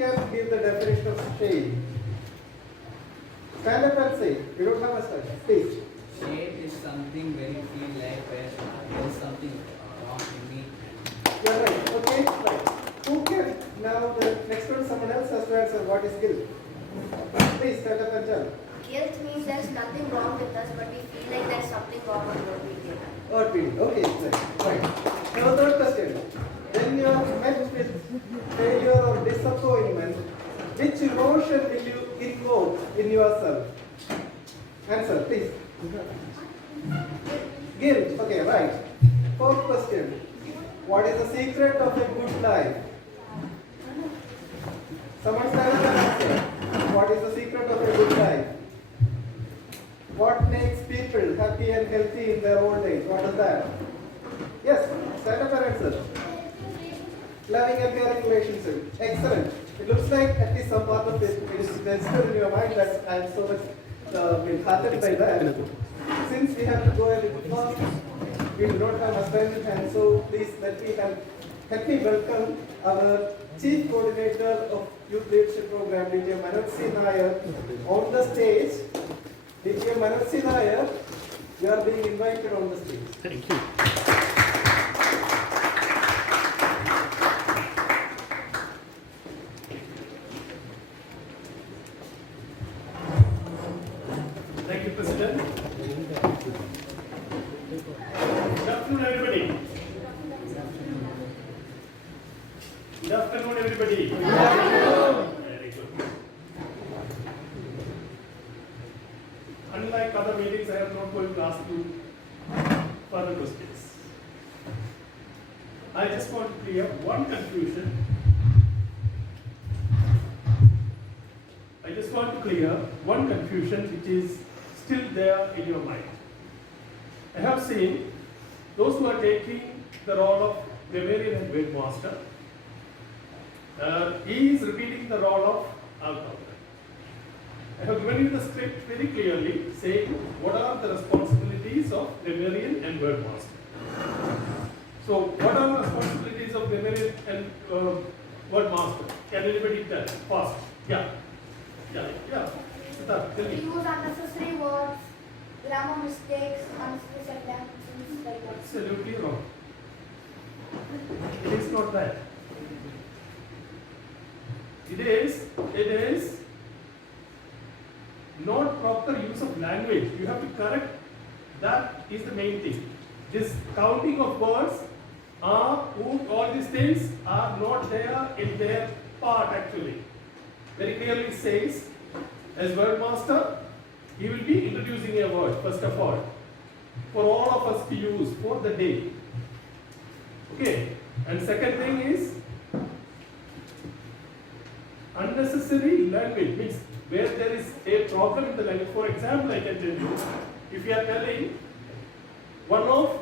can give the definition of shame? Stand up and say. You don't have a slide. Please. Shame is something where you feel like there's something wrong in me. You're right. Okay. Right. Who can now the next one? Someone else has to answer. What is guilt? Please stand up and tell. Guilt means there's nothing wrong with us, but we feel like there's something wrong with what we did. Or PD. Okay. Right. Now third question. When you are met with failure or disappointment, which emotion will you invoke in yourself? Answer, please. Guilt. Okay, right. Fourth question. What is the secret of a good life? Someone stand up and answer. What is the secret of a good life? What makes people happy and healthy in their old age? What is that? Yes, stand up and answer. Loving and caring relationship. Excellent. It looks like at least some part of it is registered in your mind that I am so much heartened by that. Since we have to go a little fast, we do not have much time in hand, so please help me welcome our Chief Coordinator of Youth Leadership Program, D.T. Manoj Nair, on the stage. D.T. Manoj Nair, you are being invited on the stage. Thank you. Thank you, President. Good afternoon, everybody. Good afternoon, everybody. Good afternoon. Very good. Unlike other meetings, I am not going to ask you further questions. I just want to clear one confusion. Which is still there in your mind. I have seen those who are taking the role of grammarian and word master. He is repeating the role of alcohol. I have given you the script very clearly, saying what are the responsibilities of grammarian and word master. So, what are the responsibilities of grammarian and word master? Can anybody tell? Fast. Yeah. Siddharth, tell We me. use unnecessary words, grammar mistakes, unnecessary sentences like that. Absolutely wrong. It is not that. It is not proper use of language. You have to correct. That is the main thing. This counting of words, all these things are not there in their part actually. Very clearly says, as word master, he will be introducing a word first of all, for all of us to use for the day. Okay. And second thing is unnecessary language, means where there is a problem in the language. For example, I can tell you, if you are telling one of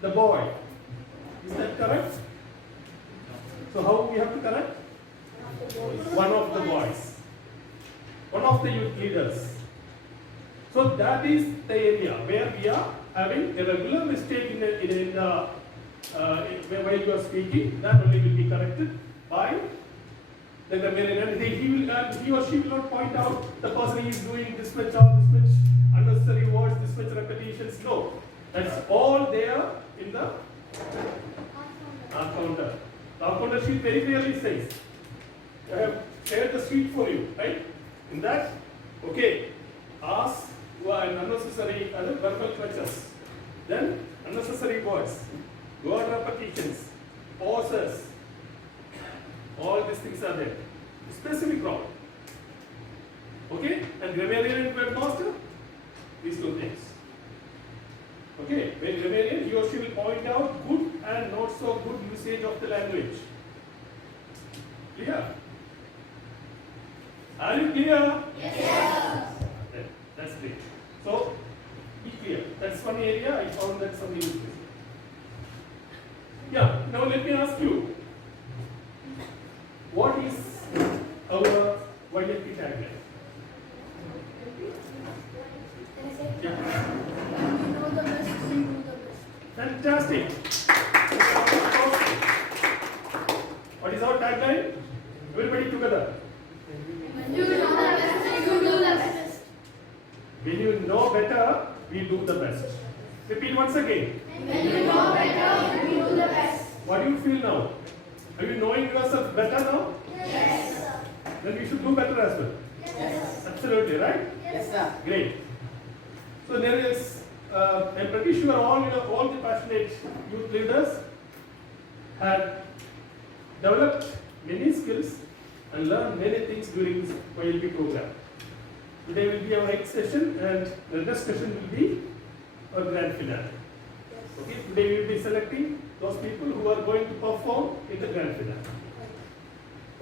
the boy, is that correct? So how we have to correct? One of the boys, one of the youth leaders. So that is the area where we are having a regular mistake while you are speaking. That only will be corrected by the grammarian, and he or she will not point out the person is doing this much or this much unnecessary words, this much repetitions. No, that's all there in the counter. The counter sheet very clearly says. I have shared the sheet for you, right? In that, okay, ask and unnecessary verbal clutches, then unnecessary words, word repetitions, pauses, all these things are there. Specific wrong. Okay? And grammarian and word master, these two things. Okay? When grammarian, he or she will point out good and not so good usage of the language. Clear? Are you clear? Yes. That's great. So, be clear. That's one area I found that some use. Yeah, now let me ask you, what is our YLP tagline? Can I say? Yeah. You know the best, you do the best. Fantastic. What is our tagline? Everybody together. When you know the best, you do the best. When you know better, we do the best. Repeat once again. When you know better, you do the best. What do you feel now? Are you knowing yourself better now? Yes. Then you should do better as well. Yes. Absolutely, right? Yes, sir. Great. So there is, I'm pretty sure all the passionate youth leaders had developed many skills and learned many things during this YLP program. Today will be our 8th session, and the next session will be our grand finale. Okay, today we will be selecting those people who are going to perform in the grand finale.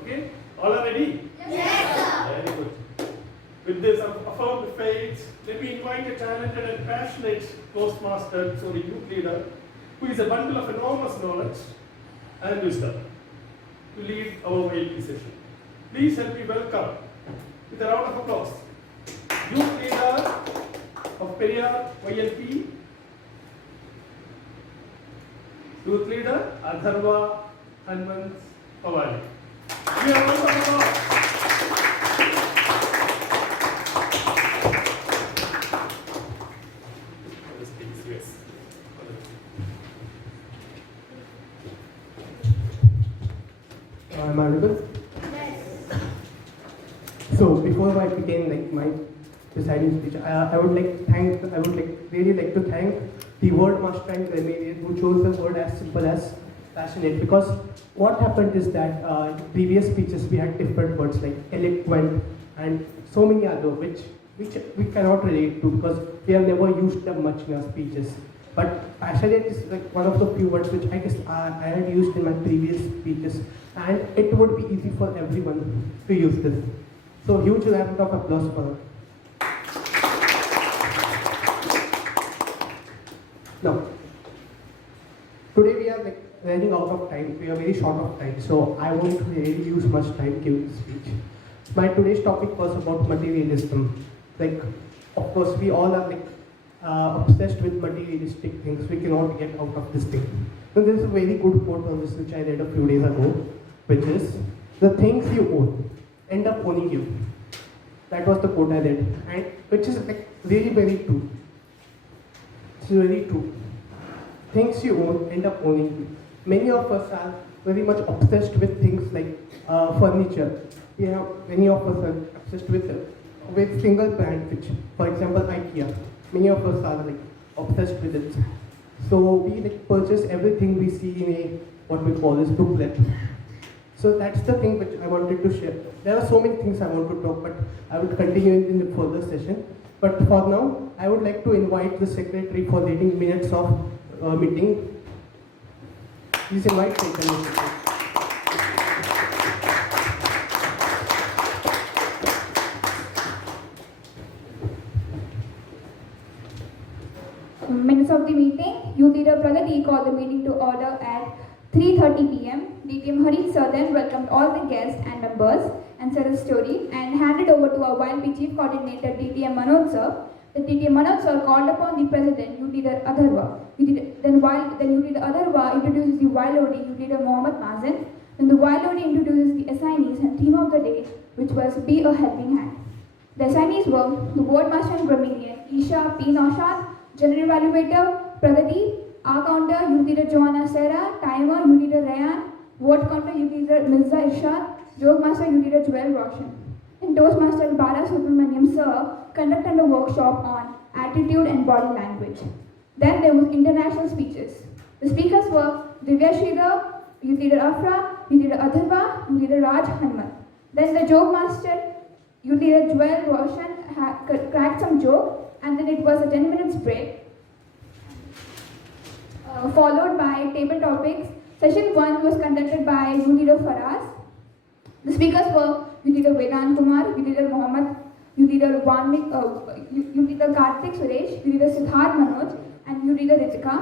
Okay, all are ready? Yes, sir. Very good. With this affirmed faith, let me invite a talented and passionate youth leader, who is a bundle of enormous knowledge and wisdom, to lead our YLP session. Please help me welcome, with a round of applause, youth leader of Periyar YLP, youth leader Adharva Hanmant Pawali. We are round of applause. Yes. Am I audible? Yes. So before I begin my presiding speech, I would really like to thank the word master and grammarian who chose the word as simple as passionate, because what happened is that in previous speeches we had different words like eloquent and so many other which we cannot relate to because we have never used them much in our speeches. But passionate is like one of the few words which I guess I had used in my previous speeches, and it would be easy for everyone to use this. So huge round of applause for her. Now, today we are running out of time. We are very short of time, so I won't really use much time giving the speech. My today's topic was about materialism. Of course, we all are obsessed with materialistic things. We cannot get out of this thing. So there is a very good quote on this which I read a few days ago, which is, "The things you own end up owning you." That was the quote I read, and which is really very true. It's very true. Things you own end up owning you. Many of us are very much obsessed with things like furniture. Many of us are obsessed with single brand, which, for example, IKEA. Many of us are obsessed with it. So we purchase everything we see in what we call this booklet. So that's the thing which I wanted to share. There are so many things I want to talk, but I will continue in the further session. But for now, I would like to invite the secretary for leading minutes of meeting. Please invite Chaitanya. Minutes of the meeting. Youth Leader Pragati called the meeting to order at 3:30 p.m. DTM Harit Sir then welcomed all the guests and members and said a story and handed over to our YLP Chief Coordinator DTM Manoj Sir. The DTM Manoj Sir called upon the President, Youth Leader Adharva. Then Youth Leader Adharva introduces the YLOD, Youth Leader Mohammed Mazen. Then the YLOD introduces the assignees and theme of the day, which was Be a Helping Hand. The assignees were the Ward Master and Grammarian Isha P. Naushad, General Evaluator Pragati, R Counter Youth Leader Joanna Sarah, Timer Youth Leader Rayan, Ward Counter Youth Leader Mirza Irshad, Joke Master Youth Leader Joel Roshan. And Toastmaster Bala Subramaniam Sir conducted a workshop on attitude and body language. Then there was international speeches. The speakers were Divya Sridhar, Youth Leader Afra, Youth Leader Adharva, Youth Leader Raj Hanuman. Then the Joke Master Youth Leader Joel Roshan cracked some joke, and then it was a 10 minutes break, followed by table topics. Session 1 was conducted by Youth Leader Faraz. The speakers were Youth Leader Vedant Kumar, Youth Leader Mohammed, Youth Leader Youth Leader Karthik Suresh, Youth Leader Siddharth Manoj, and Youth Leader Ritika.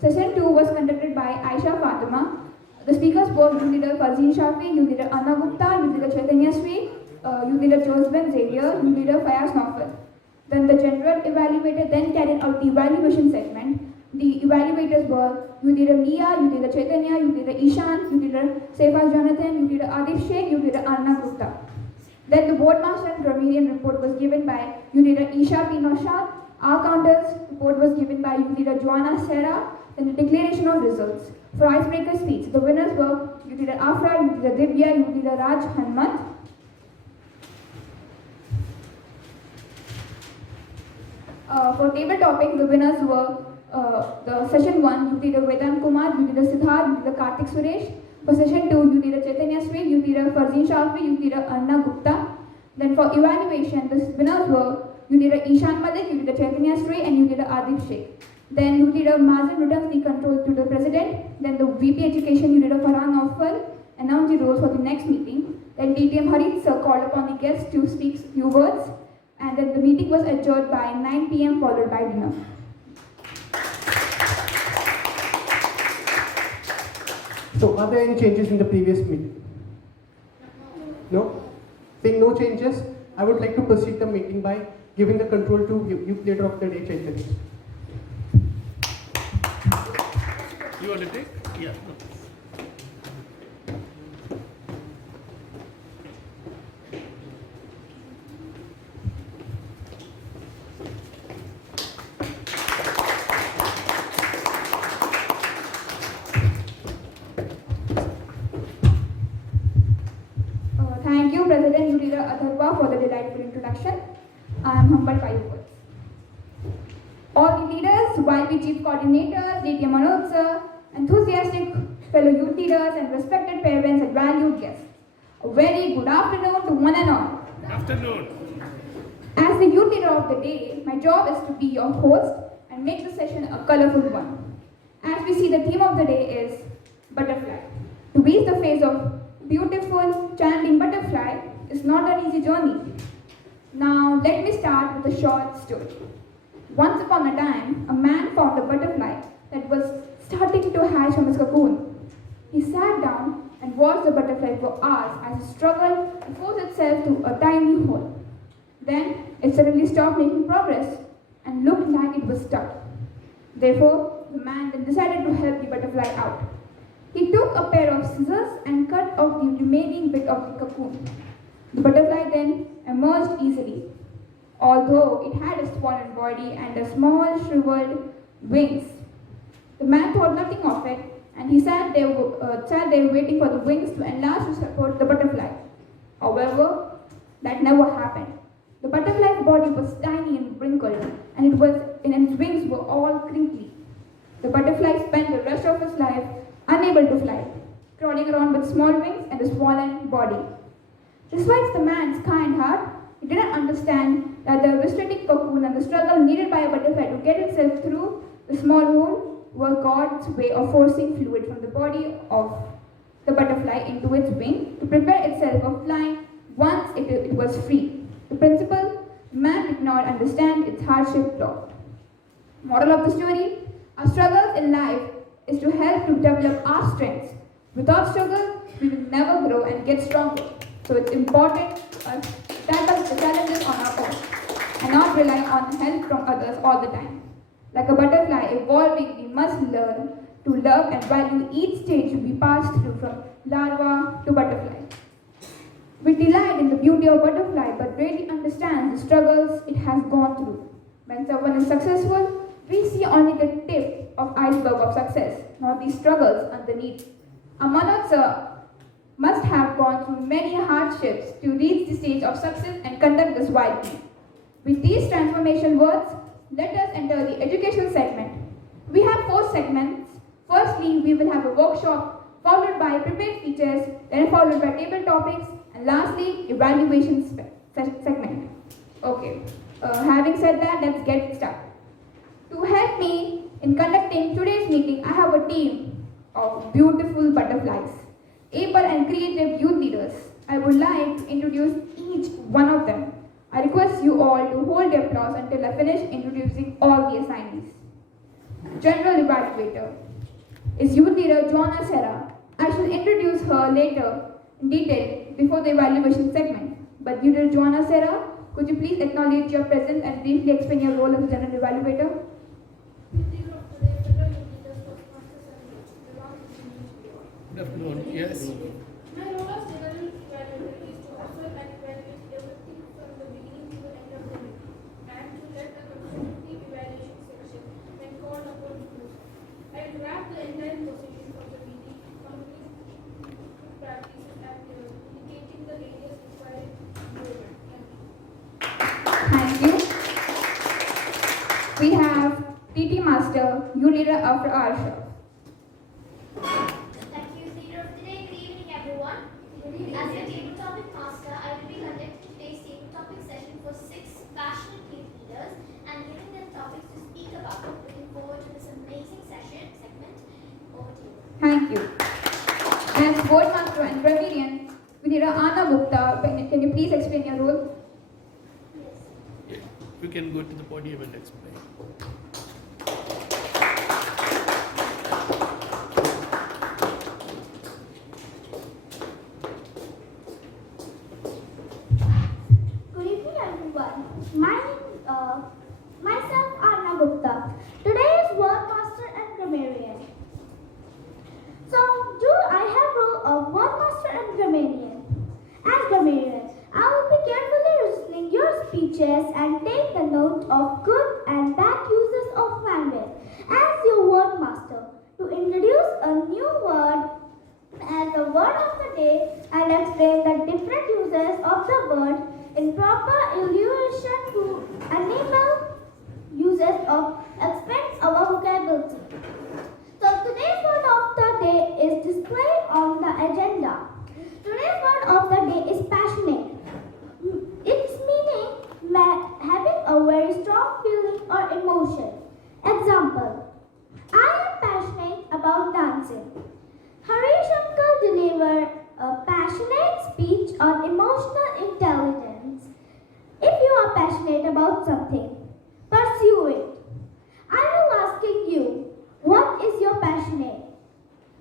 Session 2 was conducted by Aisha Fatima. The speakers were Youth Leader Fazil Shafi, Youth Leader Anna Gupta, Youth Leader Chaitanya Sri, Youth Leader Joseph Xavier, Youth Leader Fayaz Naufal. Then the general evaluator then carried out the evaluation segment. The evaluators were Youth Leader Mia, Youth Leader Chaitanya, Youth Leader Ishan, Youth Leader Sefas Jonathan, Youth Leader Adif Sheikh, Youth Leader Arnab Then the board master and grammarian report was given by youth leader Isha Pinoshad. Our counters report was given by youth leader Joanna Serra. Then the declaration of results. For icebreaker speech, the winners were youth leader Afra, youth leader Divya, youth leader Raj Hanmant. For table topics, the winners were the session 1, youth leader Vedant Kumar, youth leader Siddharth, youth leader Kartik Suresh. For session 2, youth leader Chaitanya Sweet, youth leader Farzin Shafi, youth leader Anna Gupta. Then for evaluation, the winners were youth leader Ishan Malik, youth leader Chaitanya Sweet, and youth leader Adib Sheikh. Then youth leader Mazen returns the control to the president. Then the VP Education, youth leader Farhan Naufal, announced the rules for the next meeting. Then DTM Harit sir called upon the guests to speak few words. And then the meeting was adjourned by 9 p.m. followed by dinner. So are there any changes in the previous meeting? No? Seeing no changes, I would like to proceed the meeting by giving the control to youth leader of the day, Chaitanya. You want to take? Yeah. Thank you, President Youth Leader Atharva, for the delightful introduction. I am humbled by your words. All the leaders, YP Chief Coordinators, DTM Manoj sir, enthusiastic fellow youth leaders, and respected parents and valued guests. A very good afternoon to one and all. Afternoon. As the youth leader of the day, my job is to be your host and make the session a colorful one. As we see, the theme of the day is butterfly. To reach the phase of beautiful, chanting butterfly is not an easy journey. Now, let me start with a short story. Once upon a time, a man found a butterfly that was starting to hatch from his cocoon. He sat down and watched the butterfly for hours as it struggled to force itself to a tiny hole. Then, it suddenly stopped making progress and looked like it was stuck. Therefore, the man then decided to help the butterfly out. He took a pair of scissors and cut off the remaining bit of the cocoon. The butterfly then emerged easily, although it had a swollen body and a small shriveled wings. The man thought nothing of it, and he sat there waiting for the wings to enlarge to support the butterfly. However, that never happened. The butterfly's body was tiny and wrinkled, and its wings were all crinkly. The butterfly spent the rest of his life unable to fly, crawling around with small wings and a swollen body. Despite the man's kind heart, he didn't understand that the restricting cocoon and the struggle needed by a butterfly to get itself through the small hole were God's way of forcing fluid from the body of the butterfly into its wing to prepare itself for flying once it was free. The principle, the man did not understand its hardship law. Moral of the story, our struggles in life is to help to develop our strengths. Without struggle, we will never grow and get stronger. So it's important to tackle the challenges on our own and not rely on help from others all the time. Like a butterfly evolving, we must learn to love and value each stage we pass through from larva to butterfly. We delight in the beauty of butterfly but rarely understand the struggles it has gone through. When someone is successful, we see only the tip of iceberg of success, not the struggles underneath. A Manoj sir must have gone through many hardships to reach the stage of success and conduct this YP. With these transformation words, let us enter the education segment. We have 4 segments. Firstly, we will have a workshop, followed by prepared speeches, then followed by table topics, and lastly, evaluation segment. Okay, having said that, let's get started. To help me in conducting today's meeting, I have a team of beautiful butterflies, able and creative youth leaders. I would like to introduce each one of them. I request you all to hold your applause until I finish introducing all the assignees. General Evaluator is youth leader Joanna Serra. I shall introduce her later in detail before the evaluation segment. But youth leader Joanna Serra, could you please acknowledge your presence and briefly explain your role as a general evaluator? Good afternoon. Yes. My role as general evaluator is to observe and evaluate youth leader after our show. Thank you, leader of the day. Good evening, everyone. As your table topic master, I will be conducting today's table topic session for 6 passionate youth leaders and giving them topics to speak about. Looking forward to this amazing segment. Over to you. Thank you. As board master and grammarian, Vinira Anna Gupta, can you please explain your role? You can go to the podium and explain. Good evening, everyone. Myself, Anna Gupta. Today is Word Master and Grammarian. So, I have role of Word Master and Grammarian. As Grammarian, I will be carefully listening your speeches and take the note of good and bad uses of language. As your Word Master, to introduce a new word as the word of the day and explain the different uses of the word in proper illustration to enable uses of expand our vocabulary. So today's word of the day is displayed on the agenda. Today's word of the day is passionate. Its meaning having a very strong feeling or emotion. Example: I am passionate about dancing. Harish Uncle delivered a passionate speech on emotional intelligence. If you are passionate about something, pursue it. I will asking you, what is your passionate?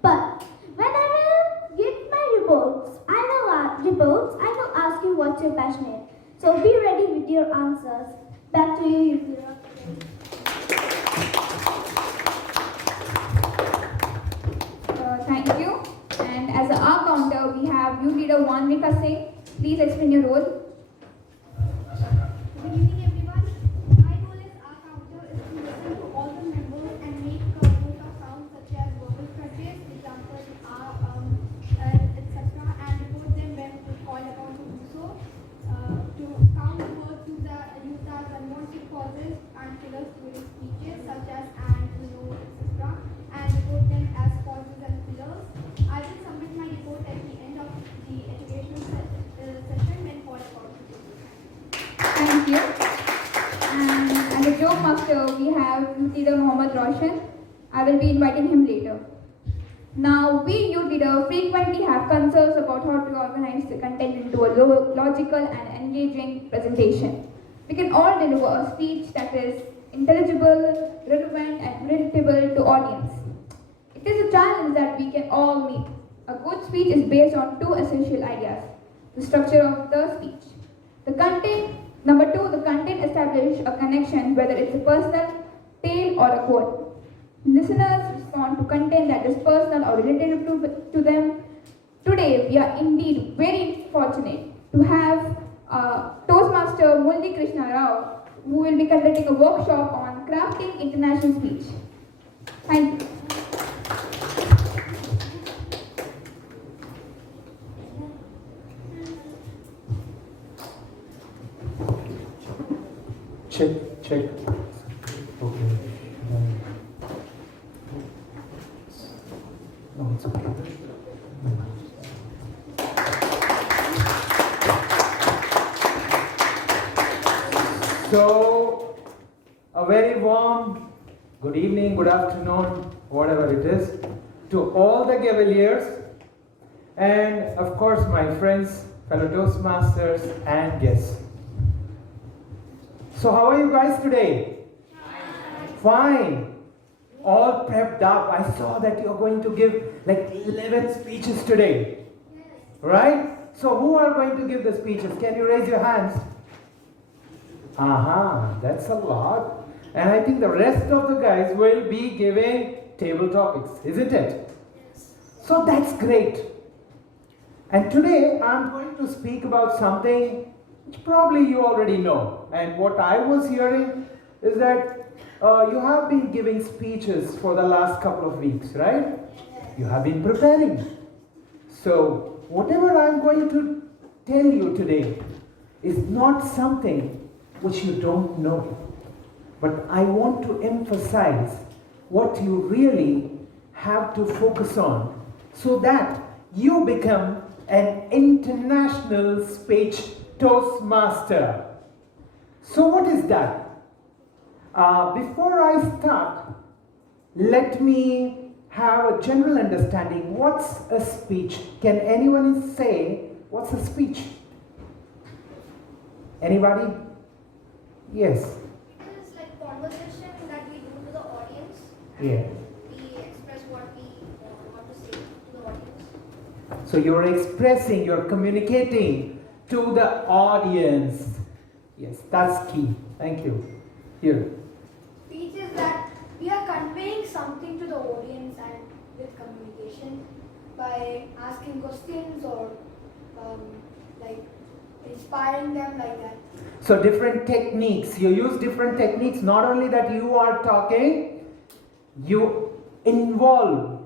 But when I will give my reports, I will ask you what's your passionate. So be ready with your answers. Back to you, Yukira. Thank you. And as our counter, we have youth leader Vanvika Singh. Please explain your role. Good evening, everyone. My role as our counter is to listen to all the members and make note of sounds such as verbal crutches, example, etc., and report them when called upon to do so. To count the words used as unwanted pauses and fillers during speeches, such as and, etc., and report them as pauses and fillers. I will submit my report at the end of the educational session when called upon to do so. Thank you. And as a joke master, we have youth leader Mohammad Roshan. I will be inviting him later. Now, we youth leader frequently have concerns about how to organize the content into a logical and engaging presentation. We can all deliver a speech that is intelligible, relevant, and relatable to audience. It is a challenge that we can all meet. A good speech is based on 2 essential ideas: the structure of the speech, the content. Number 2, the content establish a connection, whether it's a personal, tale, or a quote. Listeners respond to content that is personal or related to them. Today, we are indeed very fortunate to have Toastmaster Mulli Krishna Rao, who will be conducting a workshop on crafting international speech. Thank you. Check. Okay. No, it's okay. So, a very warm good evening, good afternoon, whatever it is, to all the Cavaliers, and of course my friends, fellow Toastmasters, and guests. So how are you guys today? Fine. All prepped up. I saw that you're going to give like 11 speeches today. Right? So who are going to give the speeches? Can you raise your hands? That's a lot. And I think the rest of the guys will be giving table topics, isn't it? Yes. So that's great. And today I'm going to speak about something which probably you already know. And what I was hearing is that you have been giving speeches for the last couple of weeks, right? You have been preparing. So whatever I'm going to tell you today is not something which you don't know. But I want to emphasize what you really have to focus on so that you become an international speech Toastmaster. So, what is that? Before I start, let me have a general understanding. What's a speech? Can anyone say what's a speech? Anybody? Yes. It is like conversation that we do to the audience. Yeah. We express what we want to say to the audience. So you're expressing, you're communicating to the audience. Yes, that's key. Thank you. Here. Speech is that we are conveying something to the audience and with communication by asking questions or like inspiring them like that. So different techniques. You use different techniques. Not only that you are talking, you involve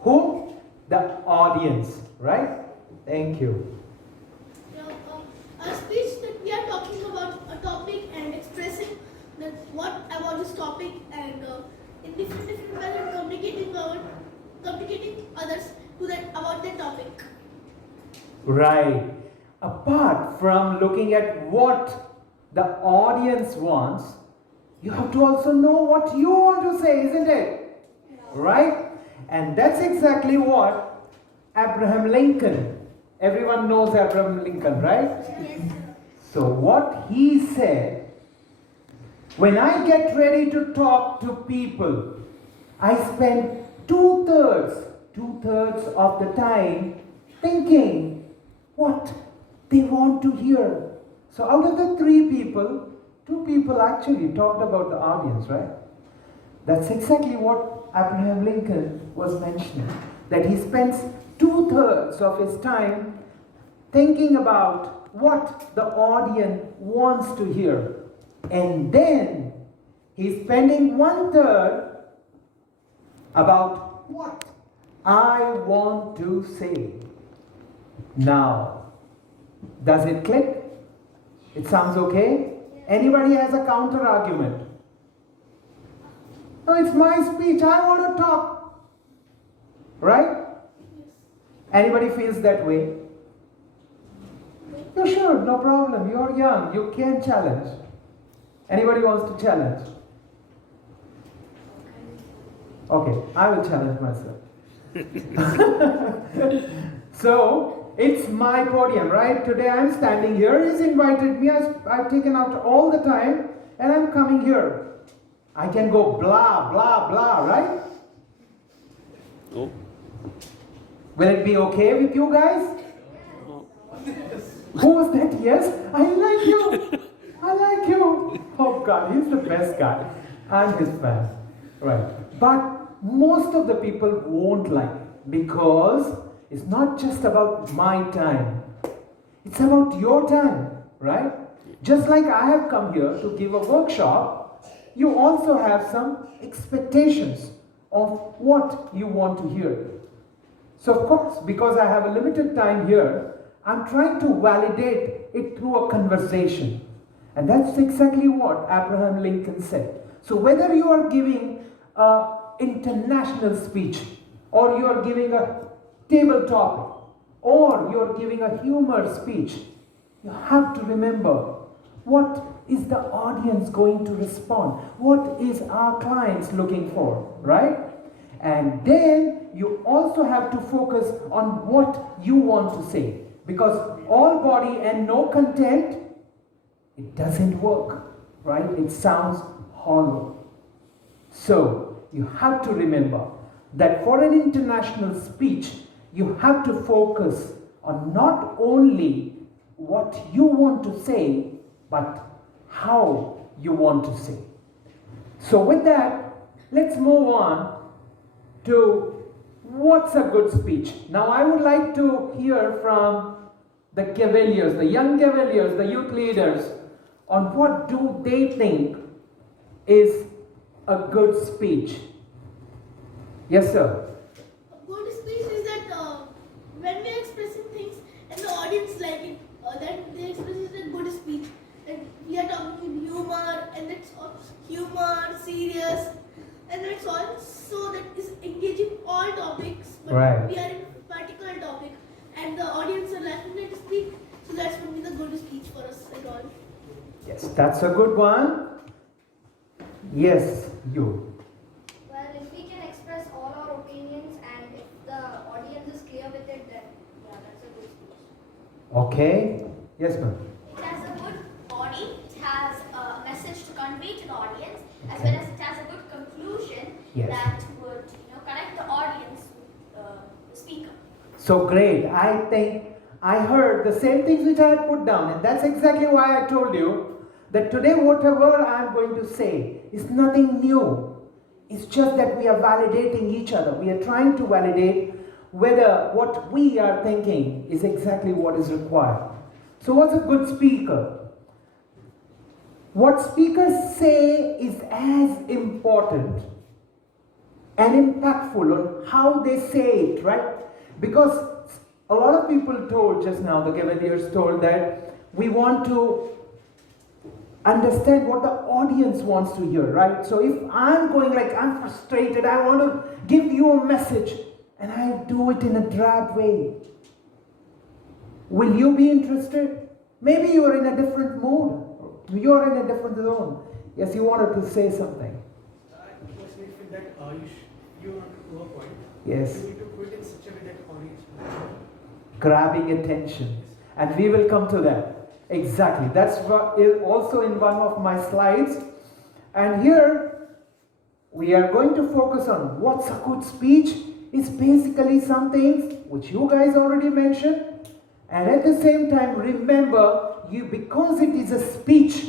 who? The audience, right? Thank you. A speech that we are talking about a topic and expressing that what about this topic and in different ways and communicating others to that about that topic. Right. Apart from looking at what the audience wants, you have to also know what you want to say, isn't it? Right? And that's exactly what Abraham Lincoln, everyone knows Abraham Lincoln, right? So what he said, when I get ready to talk to people, I spend two-thirds of the time thinking what they want to hear. So out of the 3 people, 2 people actually talked about the audience, right? That's exactly what Abraham Lincoln was mentioning. That he spends 2/3 of his time thinking about what the audience wants to hear. And then he's spending 1/3 about what I want to say. Now, does it click? It sounds okay? Anybody has a counter argument? No, it's my speech. I want to talk. Right? Anybody feels that way? No, sure, no problem. You're young. You can challenge. Anybody wants to challenge? Okay, I will challenge myself. So, it's my podium, right? Today I'm standing here. He's invited me. I've taken out all the time and I'm coming here. I can go blah, blah, blah, right? No. Will it be okay with you guys? Who was that? Yes? I like you. I like you. Oh God, he's the best guy. I'm his fan. Right. But most of the people won't like it because it's not just about my time. It's about your time, right? Just like I have come here to give a workshop, you also have some expectations of what you want to hear. So of course, because I have a limited time here, I'm trying to validate it through a conversation. And that's exactly what Abraham Lincoln said. So whether you are giving an international speech, or you are giving a table topic, or you are giving a humor speech, you have to remember what is the audience going to respond? What is our clients looking for, right? And then you also have to focus on what you want to say. Because all body and no content, it doesn't work, right? It sounds hollow. So you have to remember that for an international speech, you have to focus on not only what you want to say, but how you want to say. So with that, let's move on to what's a good speech. Now I would like to hear from the Cavaliers, the young Cavaliers, the youth leaders, on what do they think is a good speech. Yes, sir. A good speech is that when we are expressing things and the audience like it, that they express it in good speech. That we are talking in humor and it's humor, serious, and then that's a good one. Yes, you. Well, if we can express all our opinions and if the audience is clear with it, then yeah, that's a good speech. Okay. Yes, ma'am. It has a good body, it has a message to convey to the audience, as well as it has a good conclusion Yes. that would connect the audience with the speaker. So great. I think I heard the same things which I had put down, and that's exactly why I told you that today whatever I am going to say is nothing new. It's just that we are validating each other. We are trying to validate whether what we are thinking is exactly what is required. So what's a good speaker? What speakers say is as important and impactful on how they say it, right? Because a lot of people told just now, the Cavaliers told that we want to understand what the audience wants to hear, right? So if I'm going like I'm frustrated, I want to give you a message, and I do it in a drab way, will you be interested? Maybe you are in a different mood. You are in a different zone. Yes, you wanted to say something. I personally feel that you want to prove a point. Yes. You need to put it in such a way that audience. Grabbing attention. And we will come to that. Exactly. That's what is also in one of my slides. And here we are going to focus on what's a good speech. It's basically some things which you guys already mentioned. And at the same time, remember, because it is a speech,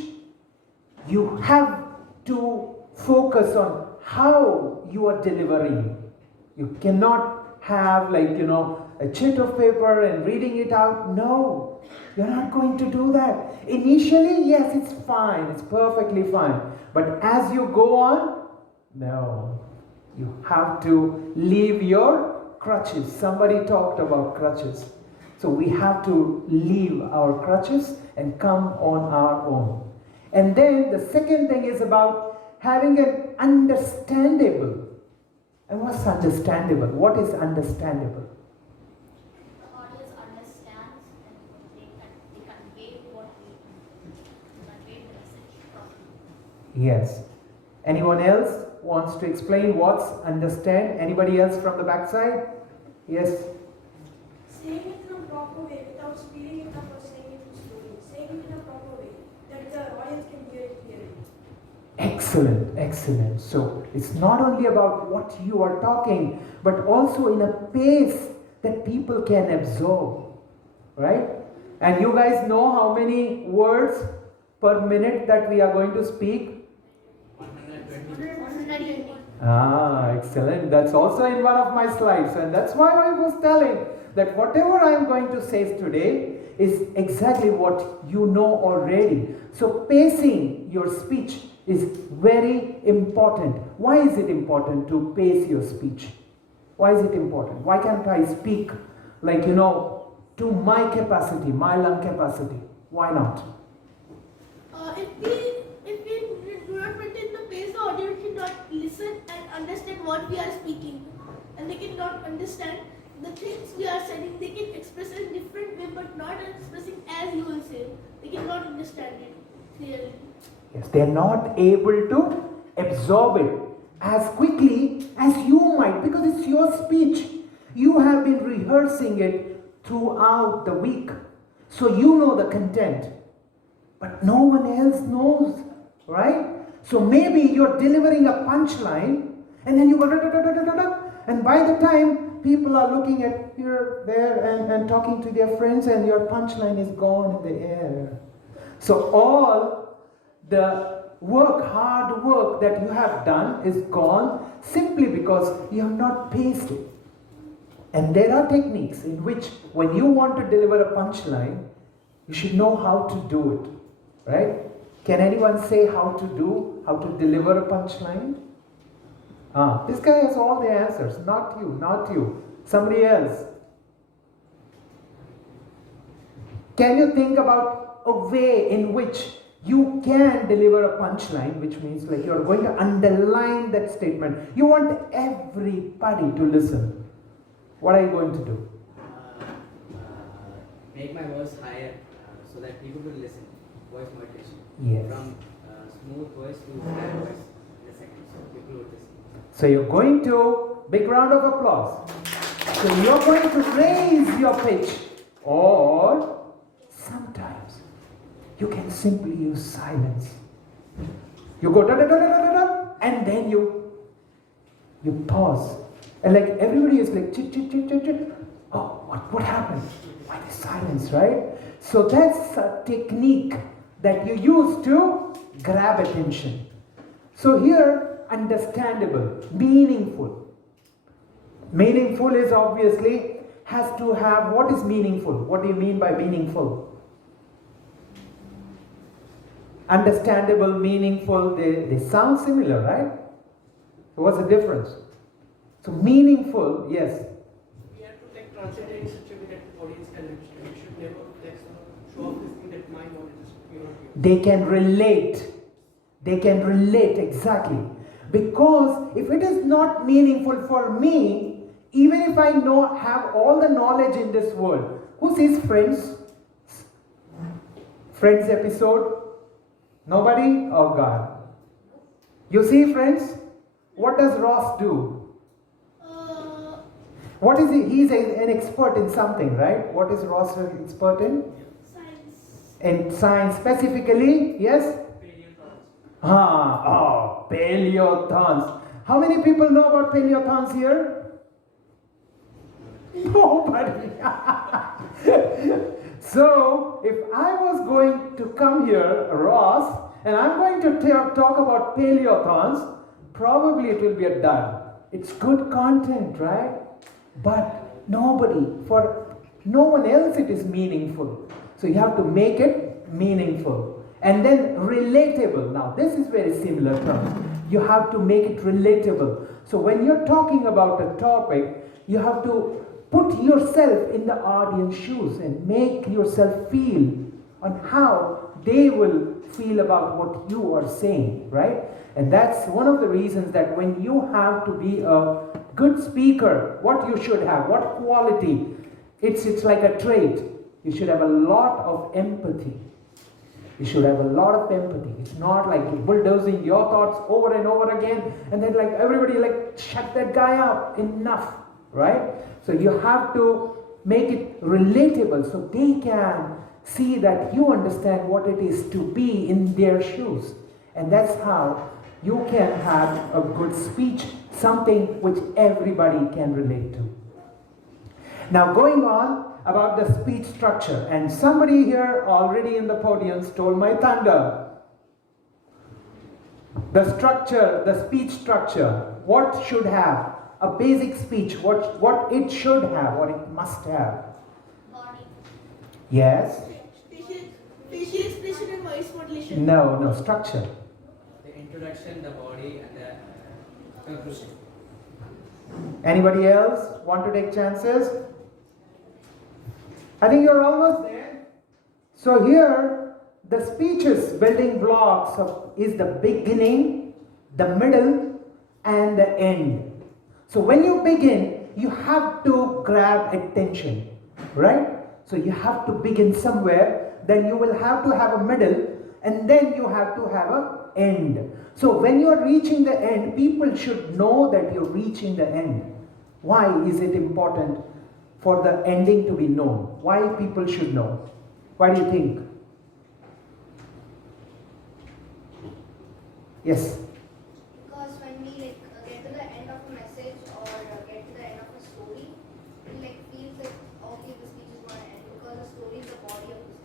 you have to focus on how you are delivering. You cannot have a sheet of paper and reading it out. No, you're not going to do that. Initially, yes, it's fine. It's perfectly fine. But as you go on, no. You have to leave your crutches. Somebody talked about crutches. So we have to leave our crutches and come on our own. And then the second thing is about having an understandable. And what's understandable? What is understandable? The audience understands and they convey what we convey the message properly. Yes. Anyone else wants to explain what's understand? Anybody else from the backside? Yes. Saying it in a proper way without speeding it up or saying it too slowly. Saying it in a proper way that the audience can hear it clearly. Excellent, excellent. So it's not only about what you are talking, but also in a pace that people can absorb, right? And you guys know how many words per minute that we are going to speak? 120. Ah, excellent. That's also in one of my slides. And that's why I was telling that whatever I am going to say today is exactly what you know already. So pacing your speech is very important. Why is it important to pace your speech? Why is it important? Why can't I speak to my capacity, my lung capacity? Why not? If we do not maintain the pace, the audience cannot listen and understand what we are speaking, and they cannot understand the things we are saying. They can express in a different way, but not expressing as you will say. They cannot understand it clearly. Yes, they are not able to absorb it as quickly as you might, because it's your speech. You have been rehearsing it throughout the week, so you know the content, but no one else knows, right? So maybe you're delivering a punchline, and then you go da, da, da, da, da, da, and by the time people are looking at here, there, and talking to their friends, and your punchline is gone in the air. So all the hard work that you have done is gone simply because you have not paced it. And there are techniques in which when you want to deliver a punchline, you should know how to do it, right? Can anyone say how to deliver a punchline? This guy has all the answers. Not you. Somebody else. Can you think about a way in which you can deliver a punchline, which means you're going to underline that statement. You want everybody to listen. What are you going to do? Make my voice higher so that people will listen. voice modulation. Yes. From smooth voice to high voice in a second. So people would listen. So you're going to, big round of applause. So you're going to raise your pitch, or sometimes you can simply use silence. You go da da da da da da, and then you pause, and like everybody is like chit chit chit chit chit. Oh, what happened? Why the silence, right? So that's a technique that you use to grab attention. So here, understandable, meaningful. Meaningful is obviously has to have, what is meaningful? What do you mean by meaningful? Understandable, meaningful, they sound similar, right? So what's the difference? So meaningful, yes. We have to like translate it in such a way that the audience can understand. We should never like show off this thing that my knowledge is not here. They can relate. They can relate, exactly. Because if it is not meaningful for me, even if I have all the knowledge in this world. Who sees Friends? Friends episode? Nobody? Oh God. You see Friends? What does Ross do? What is he? He's an expert in something, right? What is Ross an expert in? Science. In science specifically, yes? Paleothons. How many people know about paleothons here? Nobody. So, if I was going to come here, Ross, and I'm going to talk about paleothons, probably it will be a dud. It's good content, right? But for no one else it is meaningful. So you have to make it meaningful. And then relatable. Now this is very similar terms. You have to make it relatable. So when you're talking about a topic, you have to put yourself in the audience shoes and make yourself feel on how they will feel about what you are saying, right? And that's one of the reasons that when you have to be a good speaker, what you should have, what quality, it's like a trait. You should have a lot of empathy. You should have a lot of empathy. It's not like bulldozing your thoughts over and over again and then like everybody like shut that guy up, enough, right? So you have to make it relatable so they can see that you understand what it is to be in their shoes. And that's how you can have a good speech, something which everybody can relate to. Now going on about the speech structure, and somebody here already in the podium stole my thunder. The structure, the speech structure, what should have a basic speech, what it should have, what it must have. Body. Yes? Facial expression and voice modulation. No, structure. The introduction, the body, and the conclusion. Anybody else want to take chances? I think you're almost there. So here, the speech's building blocks is the beginning, the middle, and the end. So when you begin, you have to grab attention, right? So you have to begin somewhere, then you will have to have a middle, and then you have to have an end. So when you're reaching the end, people should know that you're reaching the end. Why is it important for the ending to be known? Why people should know? Why do you think? Yes? Because when we get to the end of a message or get to the end of a story, it feels like okay, the speech is going to end because the story is the body of the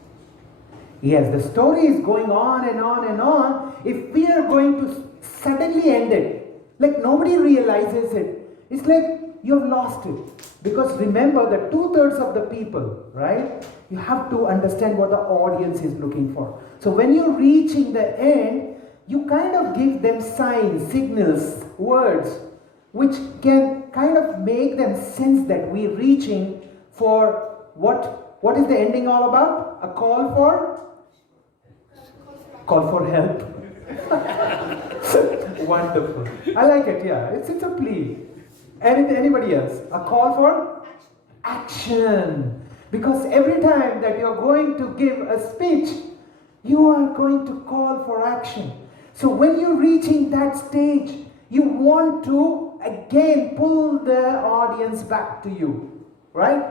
speech. Yes, the story is going on and on and on. If we are going to suddenly end it, like nobody realizes it, it's like you've lost it. Because remember that 2/3 of the people, right? You have to understand what the audience is looking for. So when you're reaching the end, you kind of give them signs, signals, words, which can kind of make them sense that we're reaching for what is the ending all about? A call for? Call for help. Wonderful. I like it, yeah. It's a plea. Anybody else? A call for action. Because every time that you're going to give a speech, you are going to call for action. So when you're reaching that stage, you want to again pull the audience back to you, right?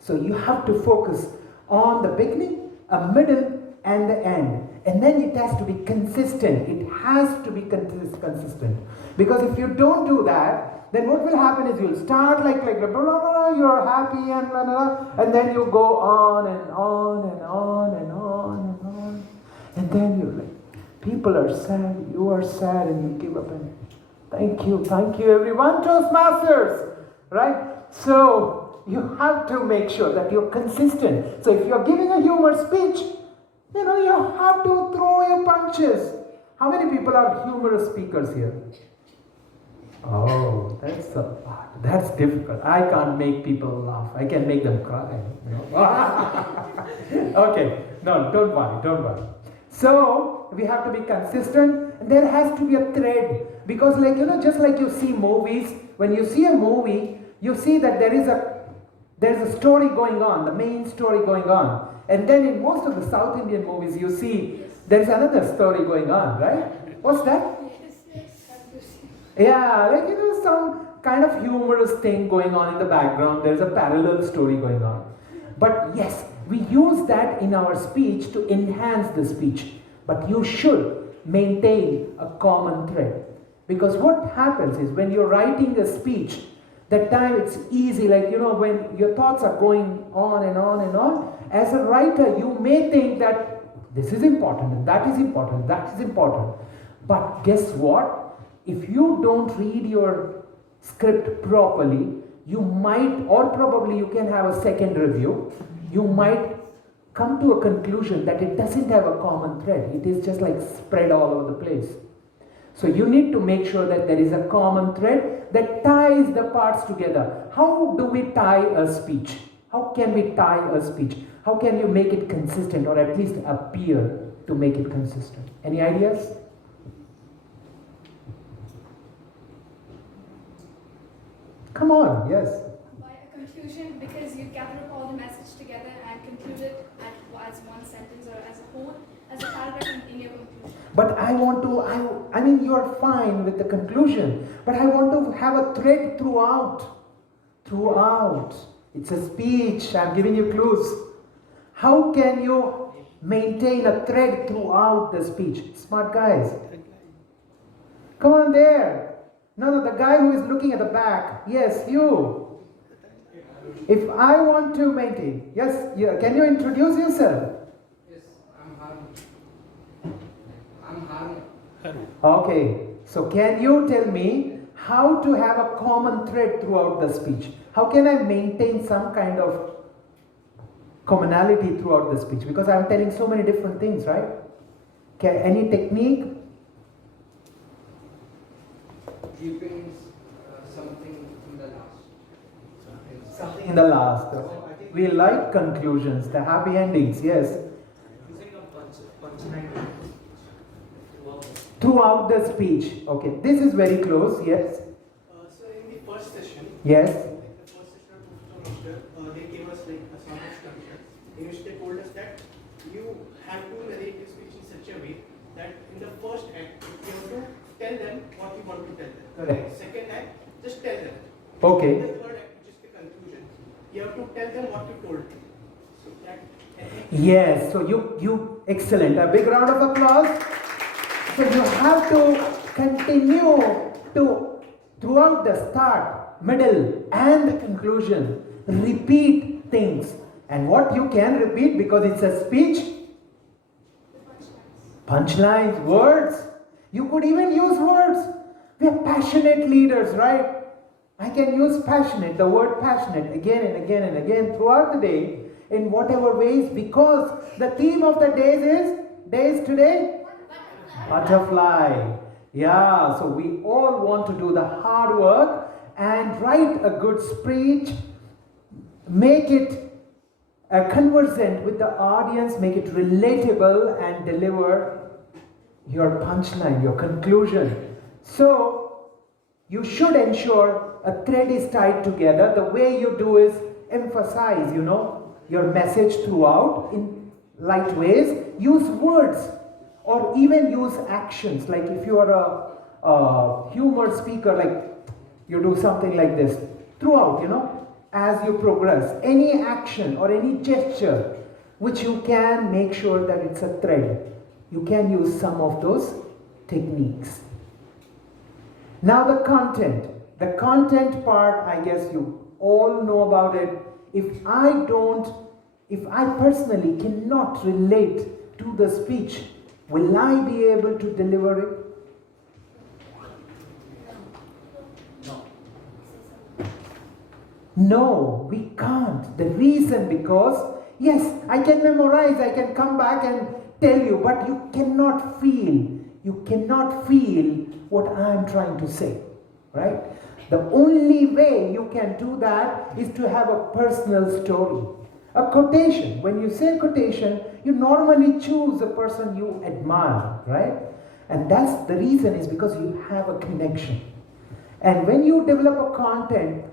So you have to focus on the beginning, a middle, and the end. And then it has to be consistent. It has to be consistent. Because if you don't do that, then what will happen is you'll start like blah, blah, blah, you're happy and blah, blah, and then you go on and on and on and on and on. And then you're like, people are sad, you are sad, and you give up. And thank you everyone, Toastmasters, right? So you have to make sure that you're consistent. So if you're giving a humor speech, you have to throw your punches. How many people are humorous speakers here? Oh, that's difficult. I can't make people laugh. I can make them cry. Okay, no, don't worry. So we have to be consistent, and there has to be a thread. Because just like you see movies, when you see a movie, you see that there's a story going on, the main story going on. And then in most of the South Indian movies, you see there's another story going on, right? What's that? Yeah, some kind of humorous thing going on in the background. There's a parallel story going on. But yes, we use that in our speech to enhance the speech. But you should maintain a common thread. Because what happens is when you're writing a speech, that time it's easy, when your thoughts are going on and on and on. As a writer, you may think that this is important, and that is important, that is important. But guess what? If you don't read your script properly, you might, or probably you can have a second review, you might come to a conclusion that it doesn't have a common thread. It is just spread all over the place. So you need to make sure that there is a common thread that ties the parts together. How do we tie a speech? How can we tie a speech? How can you make it consistent, or at least appear to make it consistent? Any ideas? Come on, yes. By a conclusion, because you gather up all the message together and conclude it as one sentence or as a whole, as a paragraph in your conclusion. But you're fine with the conclusion, but I want to have a thread throughout. It's a speech, I'm giving you clues. How can you maintain a thread throughout the speech? Smart guys. Come on there. No, the guy who is looking at the back. Yes, you. If I want to maintain, yes, can you introduce yourself? Yes, I'm Harun. Okay, so can you tell me how to have a common thread throughout the speech? How can I maintain some kind of commonality throughout the speech? Because I'm telling so many different things, right? Any technique? Keeping something in the last. Something in the last. We like conclusions, the happy endings, yes. Using a punchline Throughout the speech. Okay, this is very close, yes. So in the first session, Yes. the first session of Toastmaster, they gave us a sort of structure in which they told us that you have to narrate your speech in such a way that in the first act, you have to tell them what you want to tell them. Correct. Second act, just tell them. Okay. In the third act, which is the conclusion, you have to tell them what you told them. So that. Yes, so you excellent. A big round of applause. So you have to continue to, throughout the start, middle, and the conclusion, repeat things. And what you can repeat, because it's a speech, punchlines, words. You could even use words. We are passionate leaders, right? I can use passionate, the word passionate, again and again and again throughout the day, in whatever ways, because the theme of the days today, butterfly. Yeah, so we all want to do the hard work and write a good speech, make it conversant with the audience, make it relatable, and deliver your punchline, your conclusion. So you should ensure a thread is tied together. The way you do is emphasize, your message throughout in light ways, use words or even use actions. Like if you are a humor speaker, like you do something like this throughout, as you progress. Any action or any gesture which you can make sure that it's a thread. You can use some of those techniques. Now the content. The content part, I guess you all know about it. If I personally cannot relate to the speech, will I be able to deliver it? No, we can't. The reason because, yes, I can memorize, I can come back and tell you, but you cannot feel. You cannot feel what I'm trying to say, right? The only way you can do that is to have a personal story. A quotation. When you say quotation, you normally choose a person you admire, right? And that's the reason is because you have a connection. And when you develop a content,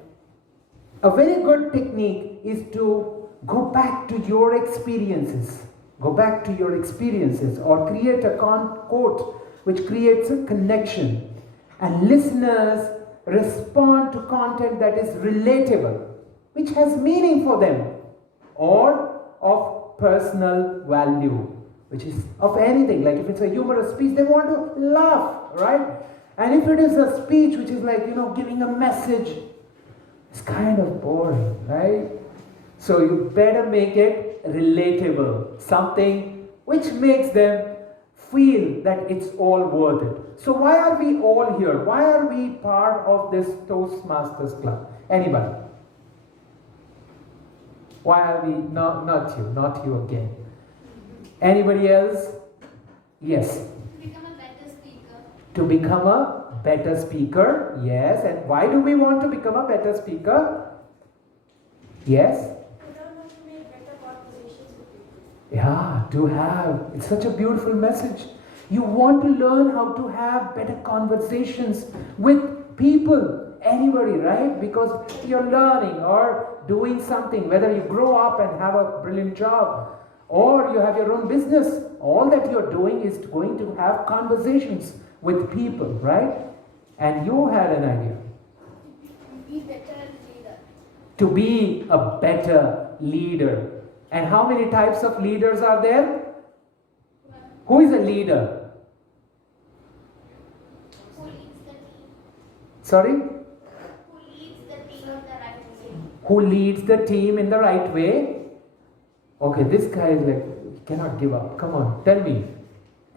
a very good technique is to go back to your experiences. Go back to your experiences or create a quote which creates a connection. And listeners respond to content that is relatable, which has meaning for them, or of personal value, which is of anything. Like if it's a humorous speech, they want to laugh, right? And if it is a speech which is like, giving a message, it's kind of boring, right? So you better make it relatable, something which makes them feel that it's all worth it. So why are we all here? Why are we part of this Toastmasters club? Anybody? Why are we, not you again. Anybody else? Yes. To become a better speaker. To become a better speaker, yes. And why do we want to become a better speaker? Yes. To learn how to make better conversations with people. Yeah, to have. It's such a beautiful message. You want to learn how to have better conversations with people. Anybody, right? Because you're learning or doing something, whether you grow up and have a brilliant job or you have your own business, all that you're doing is going to have conversations with people, right? And you had an idea. Be better leader. To be a better leader. And how many types of leaders are there? Who is a leader? Who leads the team? Sorry? Who leads the team in the right way? Who leads the team in the right way? Okay, this guy is like, he cannot give up. Come on, tell me.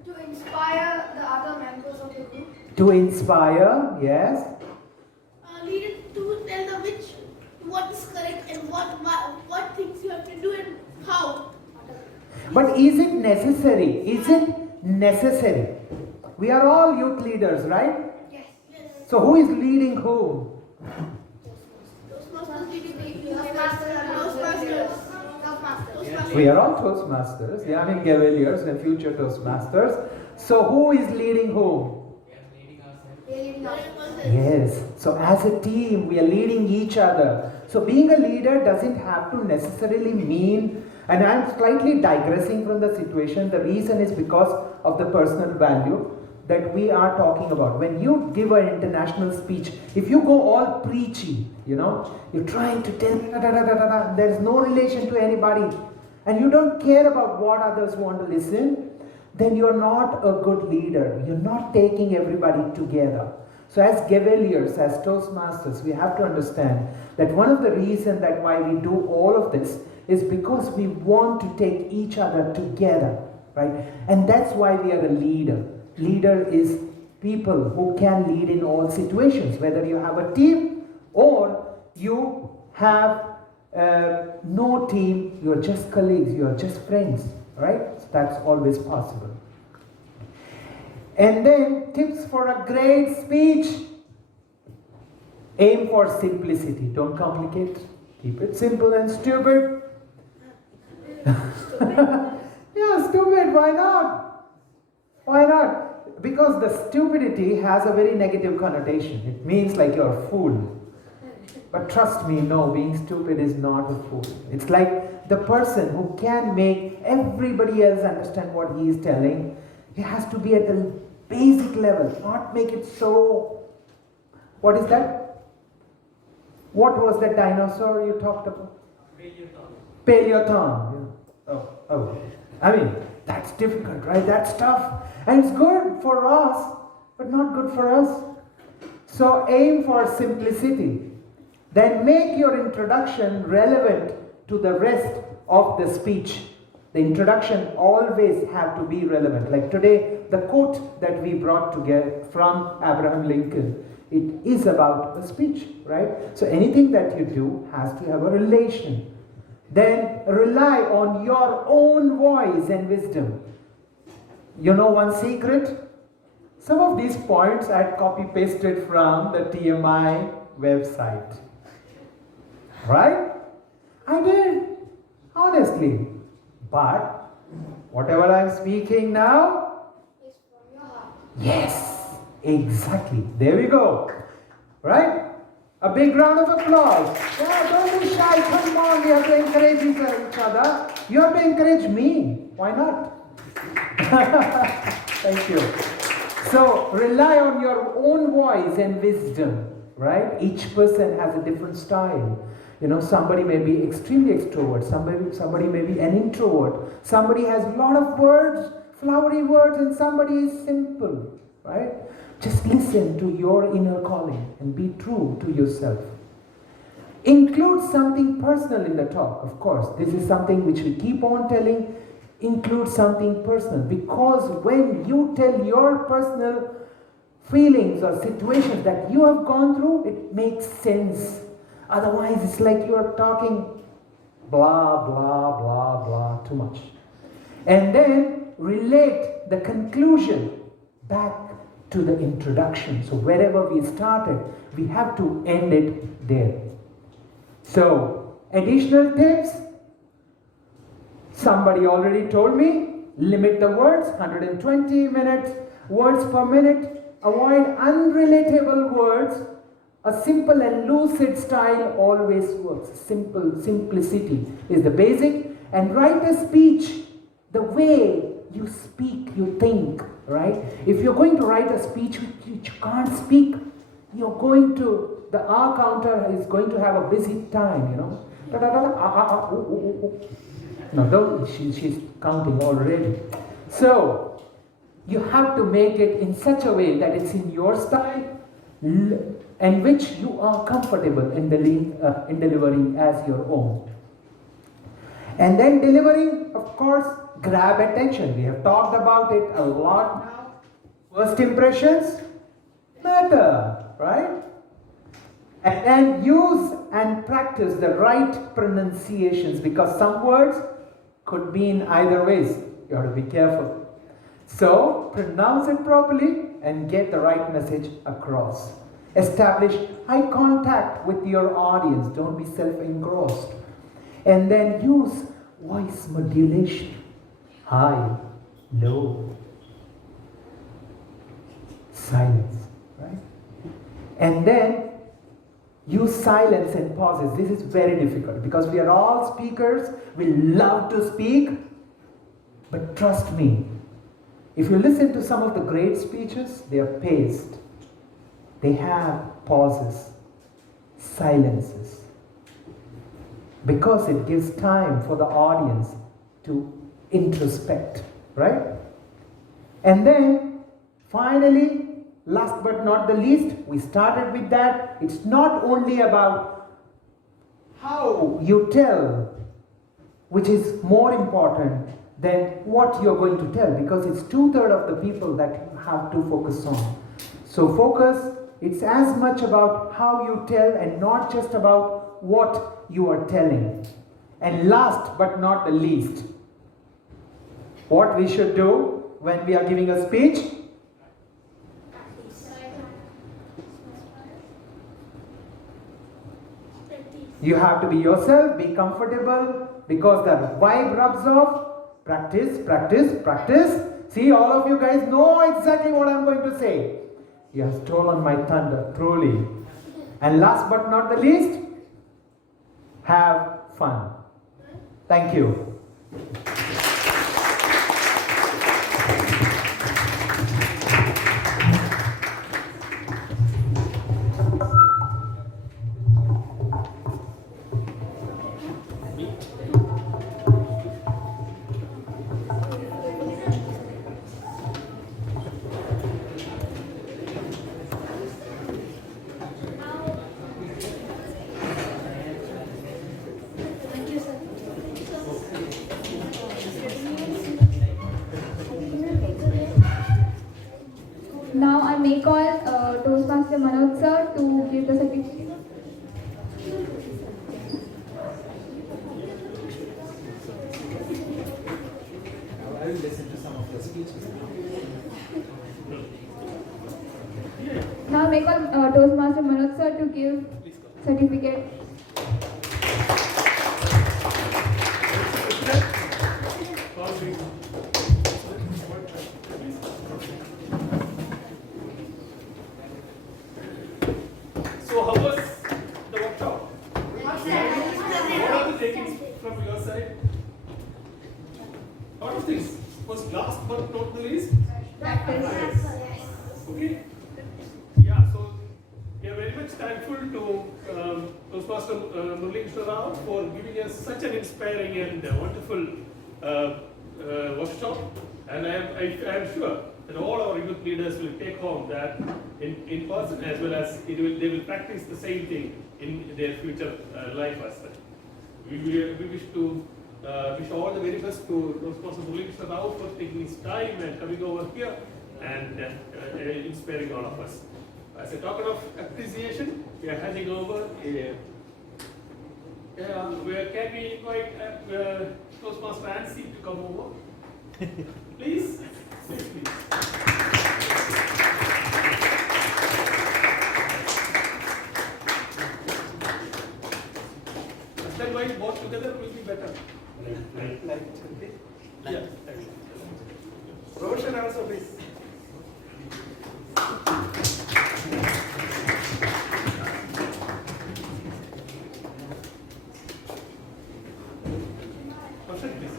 To inspire the other members of the group. To inspire, yes. Leader to tell them what is correct and what things you have to do and how. But is it necessary? Is it necessary? We are all youth leaders, right? Yes. So who is leading whom? Toastmasters leading the Toastmasters. We are all Toastmasters, young Cavaliers and future Toastmasters. So who is leading whom? We are leading ourselves. Yes. So as a team, we are leading each other. So being a leader doesn't have to necessarily mean, and I'm slightly digressing from the situation. The reason is because of the personal value that we are talking about. When you give an international speech, if you go all preachy, you're trying to tell, there's no relation to anybody, and you don't care about what others want to listen, then you're not a good leader. You're not taking everybody together. So as Cavaliers, as Toastmasters, we have to understand that one of the reasons that why we do all of this is because we want to take each other together, right? And that's why we are a leader. Leader is people who can lead in all situations, whether you have a team or you have no team, you're just colleagues, you're just friends, right? So that's always possible. And then tips for a great speech. Aim for simplicity. Don't complicate. Keep it simple and stupid. Yeah, stupid. Why not? Why not? Because the stupidity has a very negative connotation. It means like you're a fool. But trust me, no, being stupid is not a fool. It's like the person who can make everybody else understand what he is telling, he has to be at the basic level, not make it so. What is that? What was that dinosaur you talked about? Paleothon. Yeah. Oh. I mean, that's difficult, right? That's tough. And it's good for us, but not good for us. So aim for simplicity. Then make your introduction relevant to the rest of the speech. The introduction always have to be relevant. Like today, the quote that we brought together from Abraham Lincoln, it is about a speech, right? So anything that you do has to have a relation. Then rely on your own voice and wisdom. You know one secret? Some of these points I had copy pasted from the TMI website. Right? I did. Honestly. But whatever I'm speaking now, yes, exactly. There we go. Right? A big round of applause. Yeah, don't be shy. Come on, we have to encourage each other. You have to encourage me. Why not? Thank you. So rely on your own voice and wisdom, right? Each person has a different style. You know, somebody may be extremely extrovert, somebody may be an introvert, somebody has a lot of words, flowery words, and somebody is simple, right? Just listen to your inner calling and be true to yourself. Include something personal in the talk, of course. This is something which we keep on telling. Include something personal, because when you tell your personal feelings or situations that you have gone through, it makes sense. Otherwise, it's like you are talking blah, blah, blah, blah, too much. And then relate the conclusion back to the introduction. So wherever we started, we have to end it there. So, additional tips. Somebody already told me, limit the words, 120 words per minute. Avoid unrelatable words. A simple and lucid style always works. Simplicity is the basic. And write a speech the way you speak, you think, right? If you're going to write a speech which you can't speak, you're going to, the R counter is going to have a busy time, you know. No, don't, she's counting already. So, you have to make it in such a way that it's in your style and which you are comfortable in delivering as your own. And then delivering, of course, grab attention. We have talked about it a lot now. First impressions matter, right? And then use and practice the right pronunciations, because some words could mean either ways. You have to be careful. So, pronounce it properly and get the right message across. Establish eye contact with your audience. Don't be self-engrossed. And then use voice modulation. High, low, silence, right? And then use silence and pauses. This is very difficult because we are all speakers. We love to speak. But trust me, if you listen to some of the great speeches, they are paced. They have pauses, silences, because it gives time for the audience to introspect, right? And then, finally, last but not the least, we started with that. It's not only about how you tell, which is more important than what you're going to tell, because it's 2/3 of the people that you have to focus on. So focus, it's as much about how you tell and not just about what you are telling. And last but not the least, what we should do when we are giving a speech? You have to be yourself, be comfortable, because the vibe rubs off. Practice, practice, practice. See, all of you guys know exactly what I'm going to say. You have stolen my thunder, truly. And last but not the least, have fun. Thank you. Now I may call Toastmaster Manoj sir to give the certificate. I will listen to some of the speeches. Now I may call Toastmaster Manoj sir to give certificate. So how was the workshop? What are the takings from your side? Lot of things. Was last but not the least? Practice. Okay. Yeah, so we are very much thankful to Toastmaster Murli Krishna Rao for giving us such an inspiring and wonderful workshop. And I am sure that all our youth leaders will take home that in person as well as they will practice the same thing in their future life as well. We wish to wish all the very best to Toastmaster Murli Krishna Rao for taking his time and coming over here and inspiring all of us. As a token of appreciation, we are handing over where can we invite Toastmaster Nancy to come over? Please? Yes, please. Otherwise, both together will be better. Yeah. Roshan also, please. Roshan, please.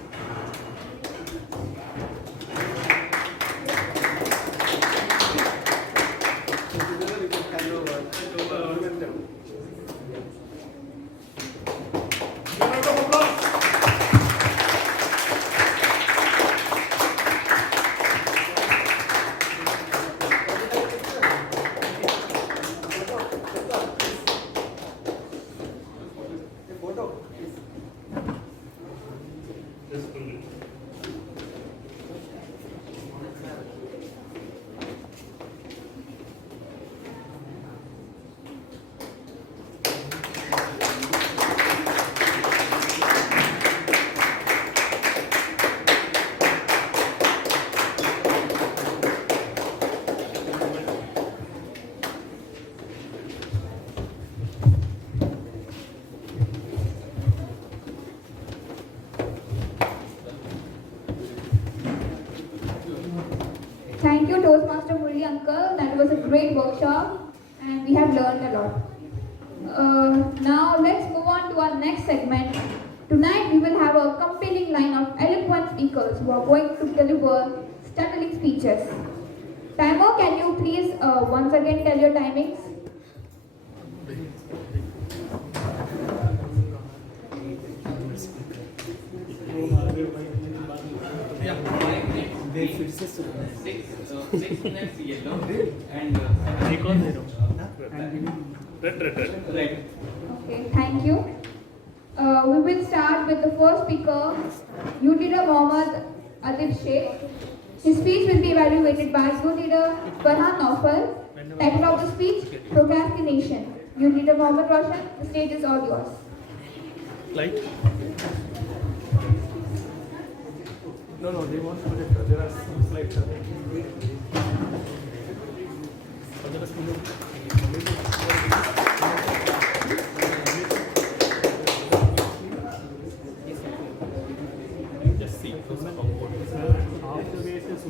Together we can hand over. Round of applause. A photo, please. Thank you, Toastmaster Murli uncle. That was a great workshop and we have learned a lot. Now let's move on to our next segment. Tonight we will have a compelling line of eloquent speakers who are going to deliver startling speeches. Timer, can you please once again tell your timings? Yeah, 5 minutes. green, 6 minutes yellow, and red. Okay, thank you. We will start with the first speaker, Youth Leader Mohammad Adib Sheikh. His speech will be evaluated by Youth Leader Farhan Naufal. Title of the speech, Procrastination. Youth Leader Mohammad Roshan, the stage is all yours. Light? No, they want projector. There are some slides. Just see. After basis,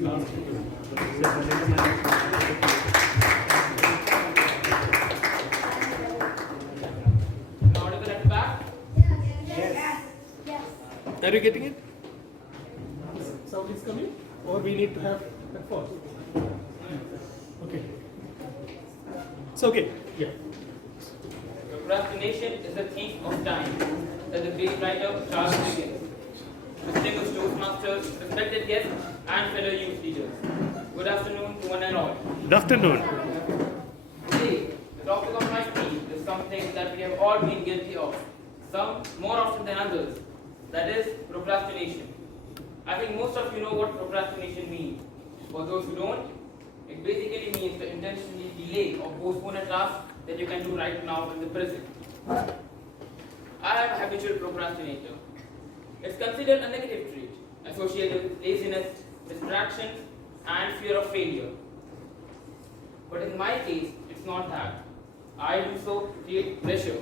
Audible at the back? Yes. Yes. Are you getting it? Sound is coming? Or we need to have headphones? Okay. It's okay. Yeah. Procrastination is the thief of time, that the great writer Charles Dickens. Distinguished Toastmasters, respected guests, and fellow youth leaders. Good afternoon to one and all. Good afternoon. Today, the topic of my speech is something that we have all been guilty of, some more often than others. That is procrastination. I think most of you know what procrastination means. For those who don't, it basically means to intentionally delay or postpone a task that you can do right now in the present. I am a habitual procrastinator. It's considered a negative trait, associated with laziness, distractions, and fear of failure. But in my case, it's not that. I do so to create pressure.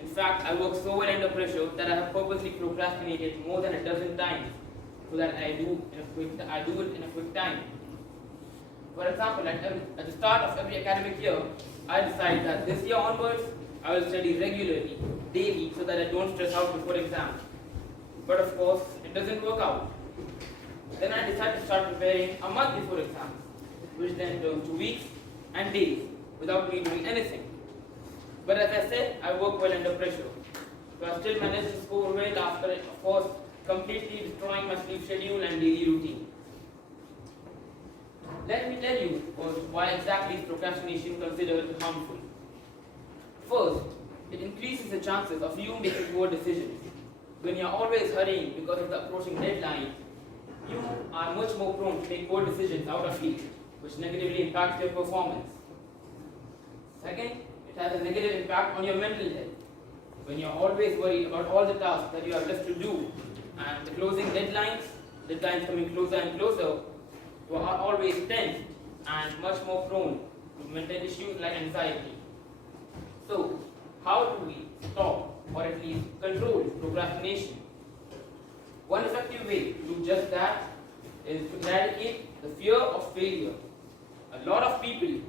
In fact, I work so well under pressure that I have purposely procrastinated more than a dozen times so that I do it in a quick time. For example, at the start of every academic year, I decide that this year onwards, I will study regularly, daily, so that I don't stress out before exams. But of course, it doesn't work out. Then I decide to start preparing a month before exams, which then turns to weeks and days without me doing anything. But as I said, I work well under pressure. So I still manage to score well after, of course, completely destroying my sleep schedule and daily routine. Let me tell you why exactly is procrastination considered harmful. First, it increases the chances of you making poor decisions. When you are always hurrying because of the approaching deadline, you are much more prone to make poor decisions out of heat, which negatively impacts your performance. Second, it has a negative impact on your mental health. When you are always worried about all the tasks that you have left to do, and the closing deadlines coming closer and closer, you are always tense and much more prone to mental issues like anxiety. So, how do we stop or at least control procrastination? One effective way to do just that is to eradicate the fear of failure. A lot of people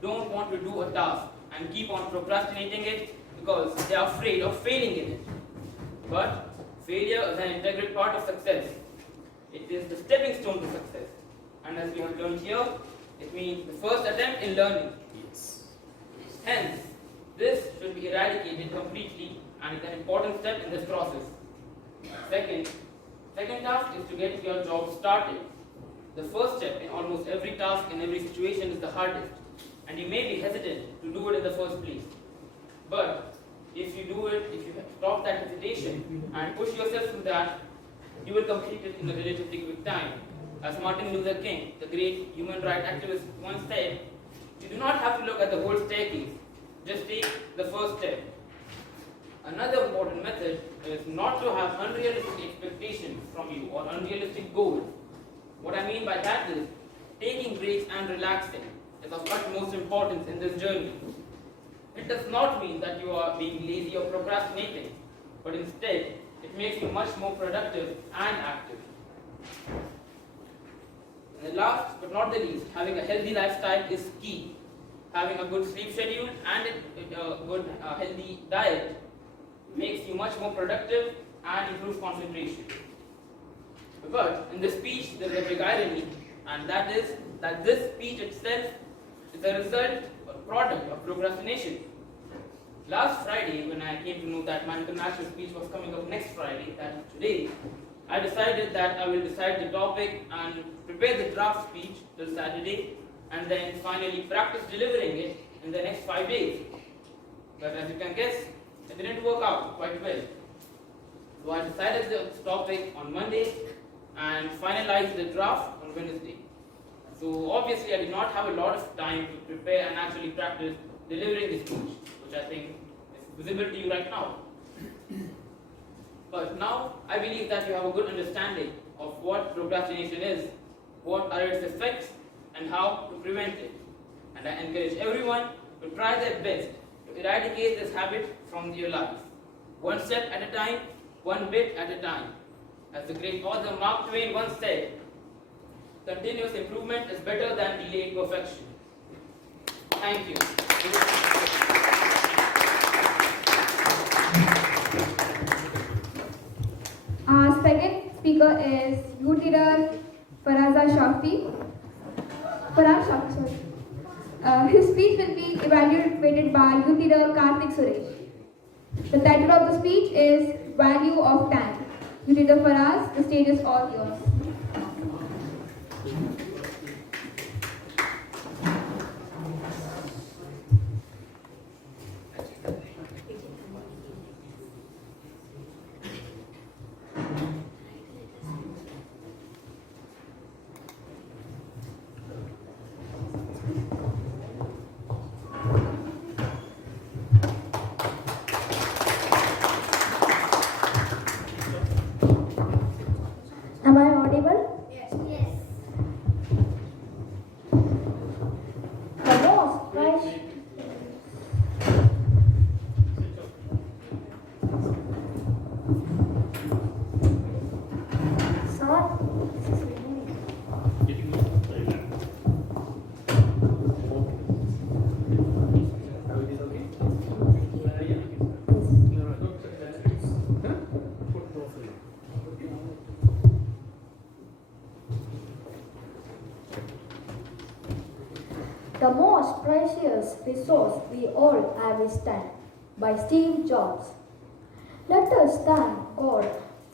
don't want to do a task and keep on procrastinating it because they are afraid of failing in it. But failure is an integral part of success. It is the stepping stone to success. And as we have learned here, it means the first attempt in learning. Hence, this should be eradicated completely and is an important step in this process. Second task is to get your job started. The first step in almost every task in every situation is the hardest, and you may be hesitant to do it in the first place. But if you stop that hesitation and push yourself through that, you will complete it in a relatively quick time. As Martin Luther King, the great human rights activist, once said, you do not have to look at the whole staircase, just take the first step. Another important method is not to have unrealistic expectations from you or unrealistic goals. What I mean by that is, taking breaks and relaxing is of utmost importance in this journey. It does not mean that you are being lazy or procrastinating, but instead, it makes you much more productive and active. And last but not the least, having a healthy lifestyle is key. Having a good sleep schedule and a good healthy diet makes you much more productive and improves concentration. But in this speech, there is a big irony, and that is that this speech itself is a result or product of procrastination. Last Friday, when I came to know that my international speech was coming up next Friday, that is today, I decided that I will decide the topic and prepare the draft speech till Saturday, and then finally practice delivering it in the next 5 days. But as you can guess, it didn't work out quite well. So I decided the topic on Monday and finalized the draft on Wednesday. So obviously I did not have a lot of time to prepare and actually practice delivering the speech, which I think is visible to you right now. But now I believe that you have a good understanding of what procrastination is, what are its effects, and how to prevent it. And I encourage everyone to try their best to eradicate this habit from your life. One step at a time, one bit at a time. As the great author Mark Twain once said, continuous improvement is better than delayed perfection. Thank you. speaker is youth leader Faraz Shakti. Sorry. His speech will be evaluated by youth leader Karthik Suresh. The title of the speech is Value of Time. Youth leader Faraz, the stage is all yours. Am I audible? Yes. The most precious. Sir, this is removing. The most precious resource we all have is time, by Steve Jobs. Let us thank God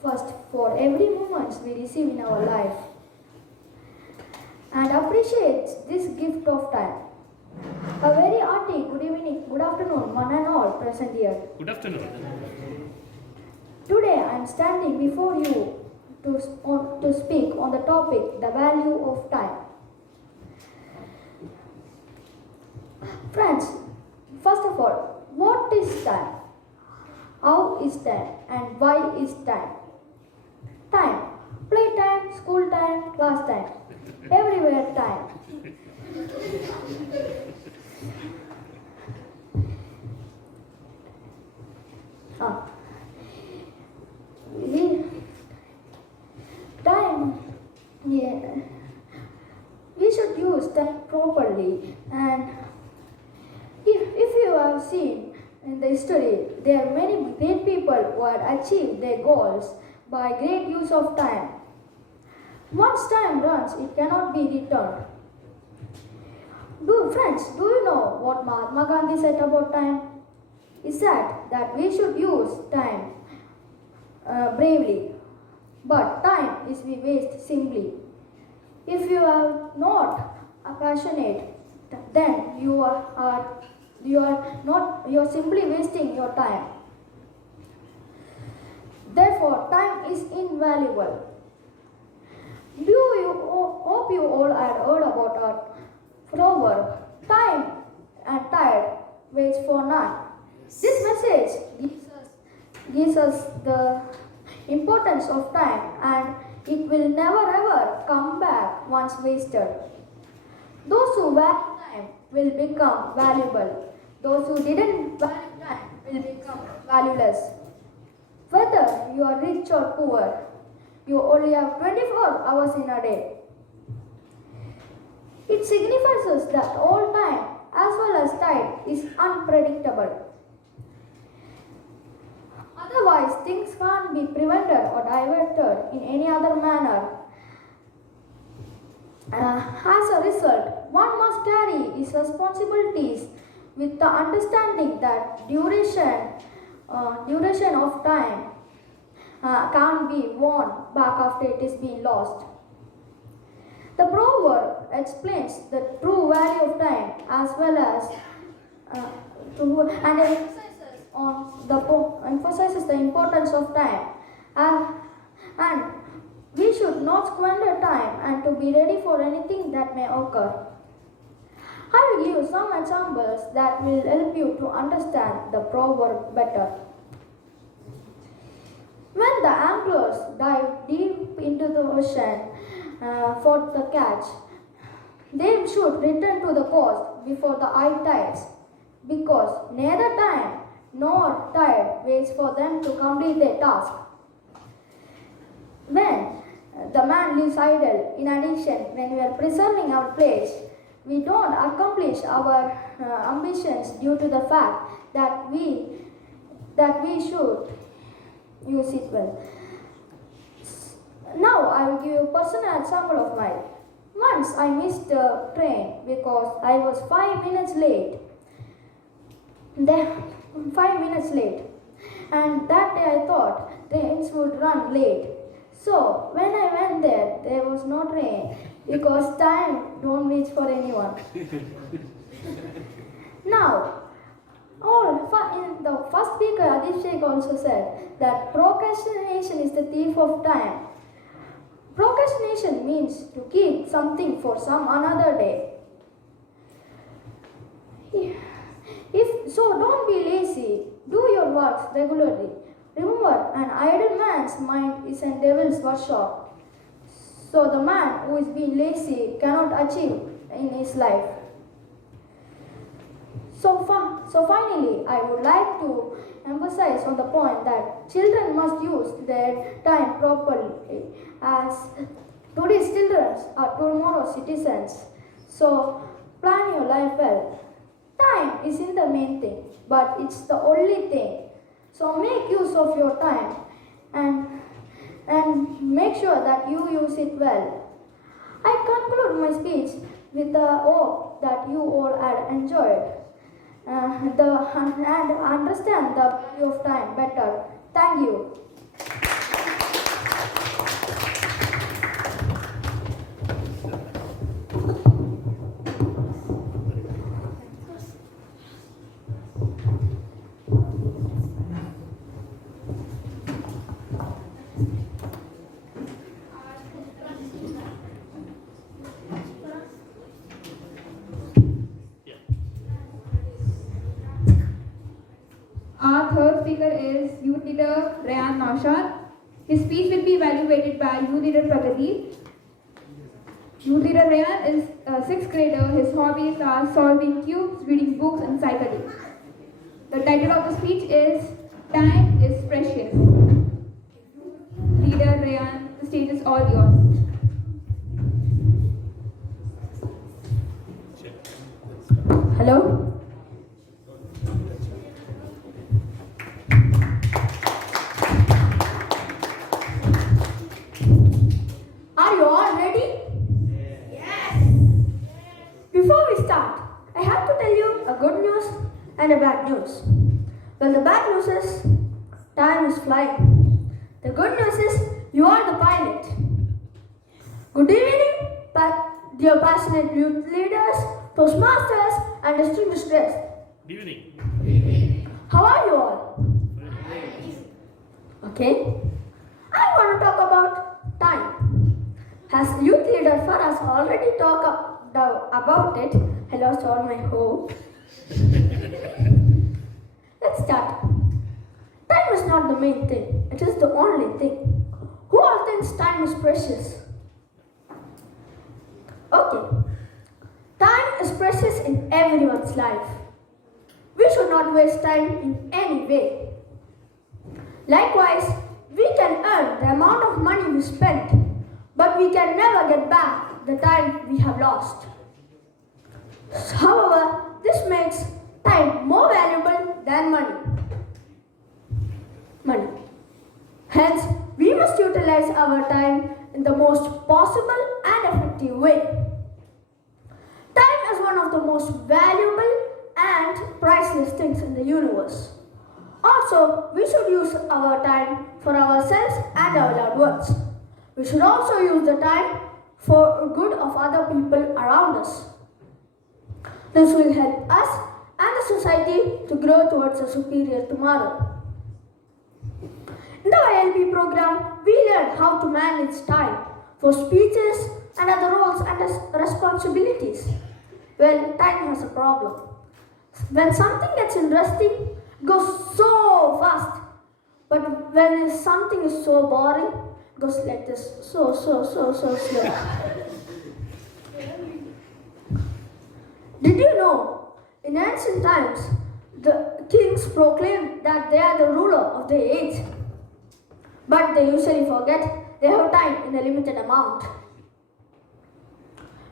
first for every moment we receive in our life and appreciate this gift of time. A very hearty good evening, good afternoon, one and all present here. Good afternoon. Today I am standing before you to speak on the topic, the value of time. Friends, first of all, what is time? How is time and why is time? Time, playtime, school time, class time, everywhere time. Time, yeah, we should use time properly, and if you have seen in the history, there are many great people who had achieved their goals by great use of time. Once time runs, it cannot be returned. Friends, do you know what Mahatma Gandhi said about time? He said that we should use time bravely, but time is we waste simply. If you are not passionate, then you are simply wasting your time. Therefore, time is invaluable. Hope you all had heard about our proverb, time and tide waits for none. This message gives us the importance of time, and it will never ever come back once wasted. Those who value time will become valuable. Those who didn't value time will become valueless. Whether you are rich or poor, you only have 24 hours in a day. It signifies that all time as well as tide is unpredictable. Otherwise, things can't be prevented or diverted in any other manner. As a result, one must carry his responsibilities with the understanding that duration of time can't be won back after it is being lost. The proverb explains the true value of time as well as and emphasizes the importance of time, and we should not squander time and to be ready for anything that may occur. I will give some examples that will help you to understand the proverb better. When the anglers dive deep into the ocean for the catch, they should return to the coast before the high tides, because neither time nor tide waits for them to complete their task. When the man lives idle, in addition, when we are preserving our place, we don't accomplish our ambitions due to the fact that we should use it well. Now I will give you a personal example of mine. Once I missed the train because I was 5 minutes late. Then 5 minutes late. And that day I thought trains would run late. So when I went there was no train because time don't wait for anyone. Now, in the first speaker, Adib Sheikh also said that procrastination is the thief of time. Procrastination means to keep something for some another day. So don't be lazy. Do your works regularly. Remember, an idle man's mind is a devil's workshop. So the man who is being lazy cannot achieve in his life. So finally, I would like to emphasize on the point that children must use their time properly, as today's children are tomorrow's citizens. So plan your life well. Time isn't the main thing, but it's the only thing. So make use of your time and make sure that you use it well. I conclude my speech with the hope that you all had enjoyed and understand the value of time better. Thank you. Our third speaker is Youth Leader Rayan Naushad. His speech will be evaluated by Youth Leader Pragati. Youth Leader Rayan is a 6th grader. His hobbies are solving cubes, reading books, and cycling. The title of the speech is Time is Precious. Leader Rayan, the stage is all yours. Hello? Are you all ready? Yes. Before we start, I have to tell you a good news and a bad news. Well, the bad news is time is flying. The good news is you are the pilot. Good evening, dear passionate youth leaders, Toastmasters, and distinguished guests. Good evening. How are you all? Okay. I want to talk about time. As youth leader Faraz already talked about it, I lost all my hope. Let's start. Time is not the main thing. It is the only thing. Who all thinks time is precious? Okay. Time is precious in everyone's life. We should not waste time in any way. Likewise, we can earn the amount of money we spent, but we can never get back the time we have lost. However, this makes time more valuable than money. Hence, we must utilize our time in the most possible and effective way. Time is one of the most valuable and priceless things in the universe. Also, we should use our time for ourselves and our loved ones. We should also use the time for good of other people around us. This will help us and the society to grow towards a superior tomorrow. In the YLP program, we learn how to manage time for speeches and other roles and responsibilities. Well, time has a problem. When something gets interesting, it goes so fast. But when something is so boring, it goes like this, so slow. Did you know, in ancient times, the kings proclaimed that they are the ruler of their age. But they usually forget they have time in a limited amount.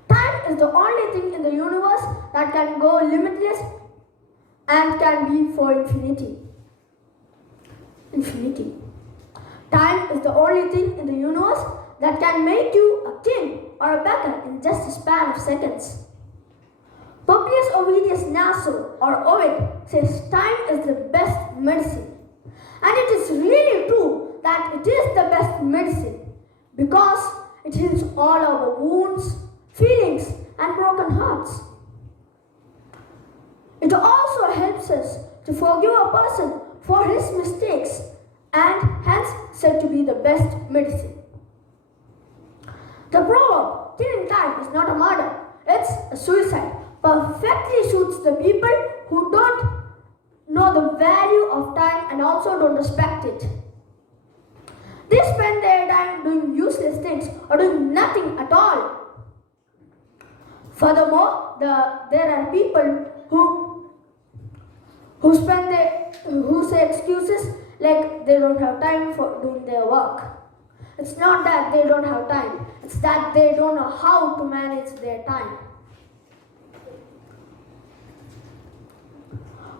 Time is the only thing in the universe that can go limitless and can be for infinity. Time is the only thing in the universe that can make you a king or a beggar in just a span of seconds. Publius Ovidius Naso or Ovid says time is the best medicine. And it is really true that it is the best medicine because it heals all our wounds, feelings, and broken hearts. It also helps us to forgive a person for his mistakes and hence said to be the best medicine. The proverb, killing time is not a murder, it's a suicide, perfectly suits the people who don't know the value of time and also don't respect it. They spend their time doing useless things or doing nothing at all. Furthermore, there are people who say excuses like they don't have time for doing their work. It's not that they don't have time, it's that they don't know how to manage their time.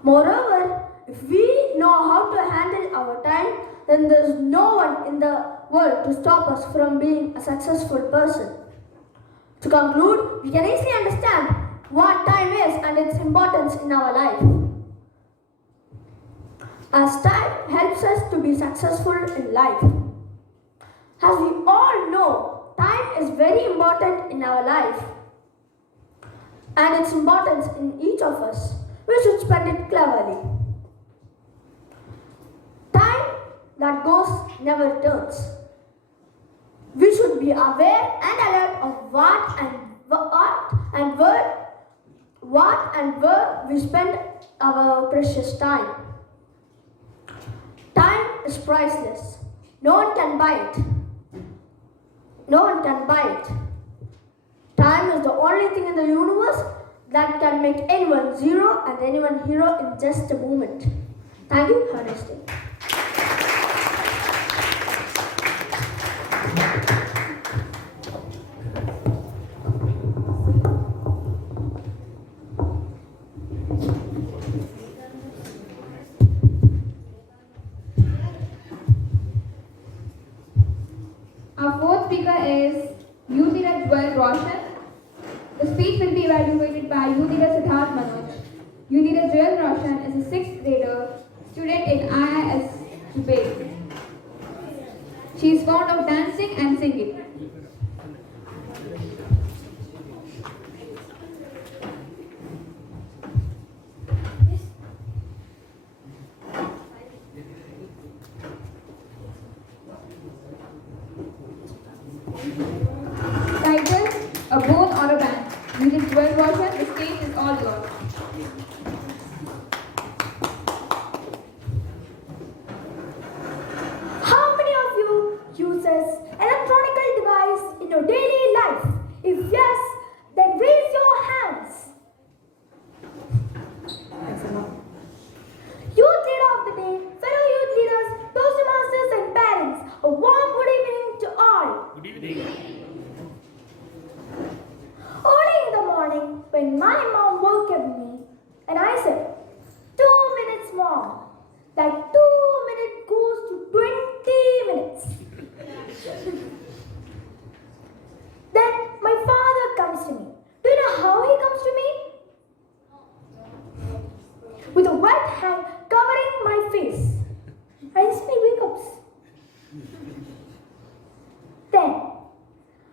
Moreover, if we know how to handle our time, then there is no one in the world to stop us from being a successful person. To conclude, we can easily understand what time is and its importance in our life. As time helps us to be successful in life. As we all know, time is very important in our life and its importance in each of us. We should spend it cleverly. Time that goes never returns. We should be aware and alert of what and where we spend our precious time. Time is priceless. No one can buy it. No one can buy it. Time is the only thing in the universe that can make anyone zero and anyone hero in just a moment. Thank you. Have a nice day. Our fourth speaker is Youth Leader Joel Roshan. The speech will be evaluated by Youth Leader Siddharth Manoj. Youth Leader Joel Roshan is a 6th grader student in IIS Dubai. She is fond of dancing and singing. Title, a bone or a band. Using 12 version, the stage is all yours. How many of you uses electronic device in your daily life? If yes, then raise your hands. Youth leader of the day, fellow youth leaders, toastmasters and parents, a warm good evening to all. Good evening. Early in the morning, when my mom woke up me, and I said, 2 minutes more. That 2 minutes goes to 20 minutes. Then my father comes to me. Do you know how he comes to me? With a wet hand covering my face. I instantly wake up. Then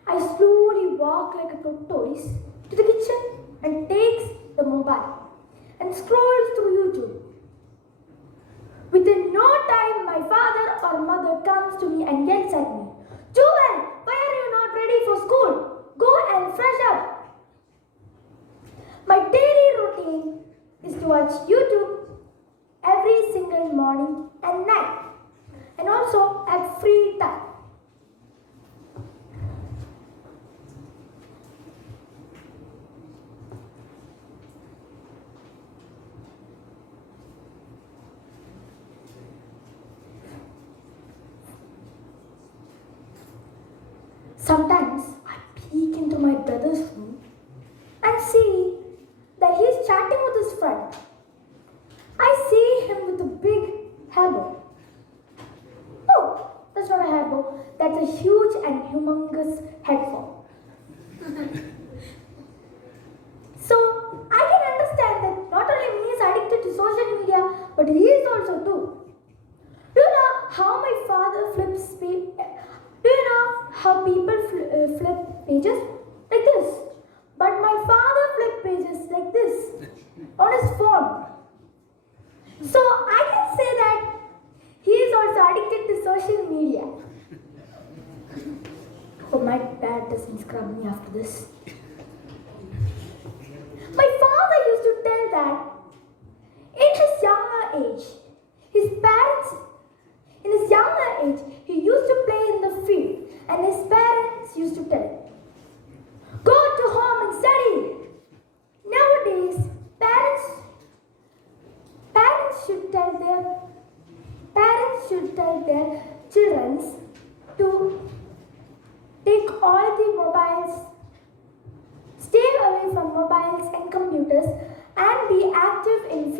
I slowly walk like a tortoise to the kitchen and takes the mobile and scrolls through YouTube. Within no time, my father or mother comes to me and yells at me, Joel, why are you not ready for school? Go and fresh up. My daily routine is to watch YouTube every single morning and night, and also at free time. Sometimes I peek into my brother's room and see that he's chatting with his friend. I see him with a big hairball. Oh, that's not a hairball, that's a huge and humongous this on his phone. So I can say that he is also addicted to social media. Oh, my dad doesn't scrub me after this. My father used to tell that in his younger age, in his younger age, he used to play in the field, and his parents used to tell him, go to home and study. Nowadays, parents should tell their children to take all the mobiles, stay away from mobiles and computers, and be active in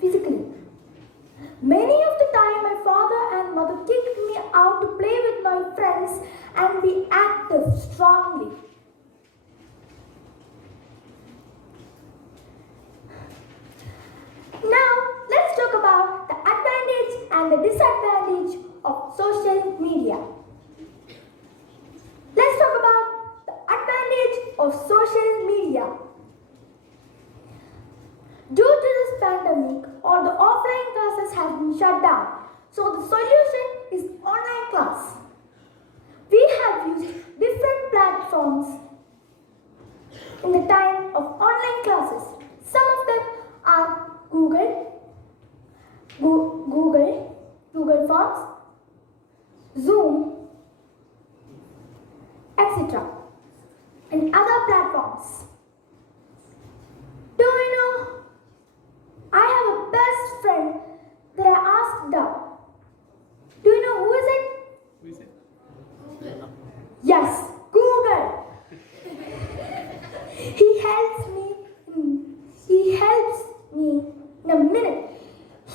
physically. Many of the time, my father and mother kicked me out to play with my friends and be active strongly. Now, let's talk about the advantage and the disadvantage of social media. Let's talk about the advantage of social media. Due to this pandemic, all the offline classes have been shut down. So the solution is online class. We have used different platforms in the time of online classes. Some of them are Google Forms, Zoom, etc. and other platforms. Do you know, I have a best friend that I asked out. Do you know who is it? Who is it? Yes, Google. He helps me in a minute.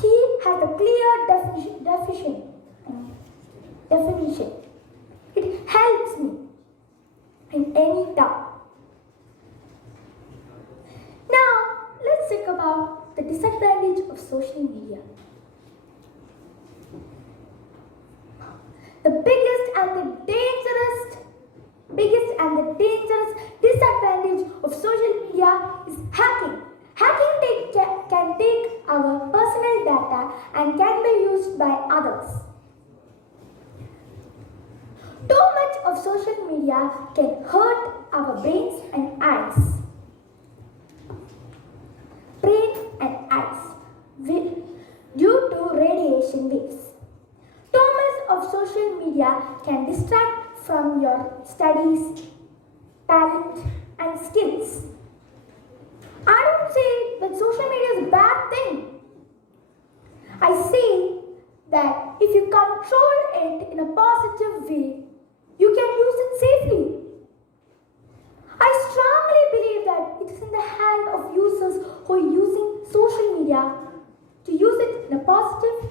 He has a clear definition. It helps me in any doubt. Now, let's talk about the disadvantage of social media. The biggest and the dangerous disadvantage of social media is hacking. Hacking can take our personal data and can be used by others. Too much of social media can hurt our brains and eyes. Due to radiation waves. Too much of social media can distract from your studies, talent, and skills. I don't say that social media is a bad thing. I say that if you control it in a positive way, you can use it safely. I strongly believe that it is in the hand of users who are using social media to use it in a positive,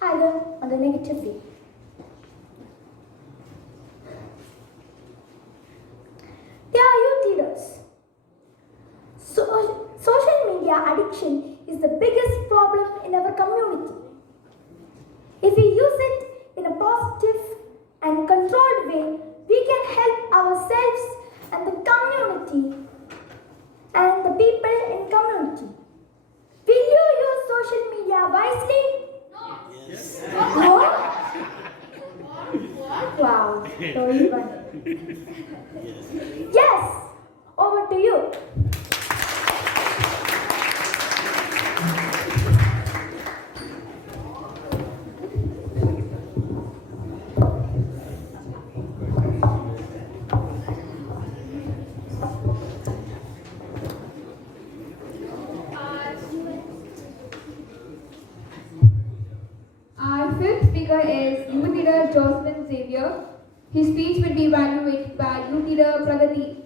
either on the negative way. Dear youth leaders, social media addiction is the biggest problem in our community. If we use it in a positive and controlled way, we can help ourselves and the community and the people in community. Will you use social media wisely? Yes. No? Wow, so even. Yes, over to you. Our fifth speaker is Youth Leader Jocelyn Xavier. His speech will be evaluated by Youth Leader Pragati.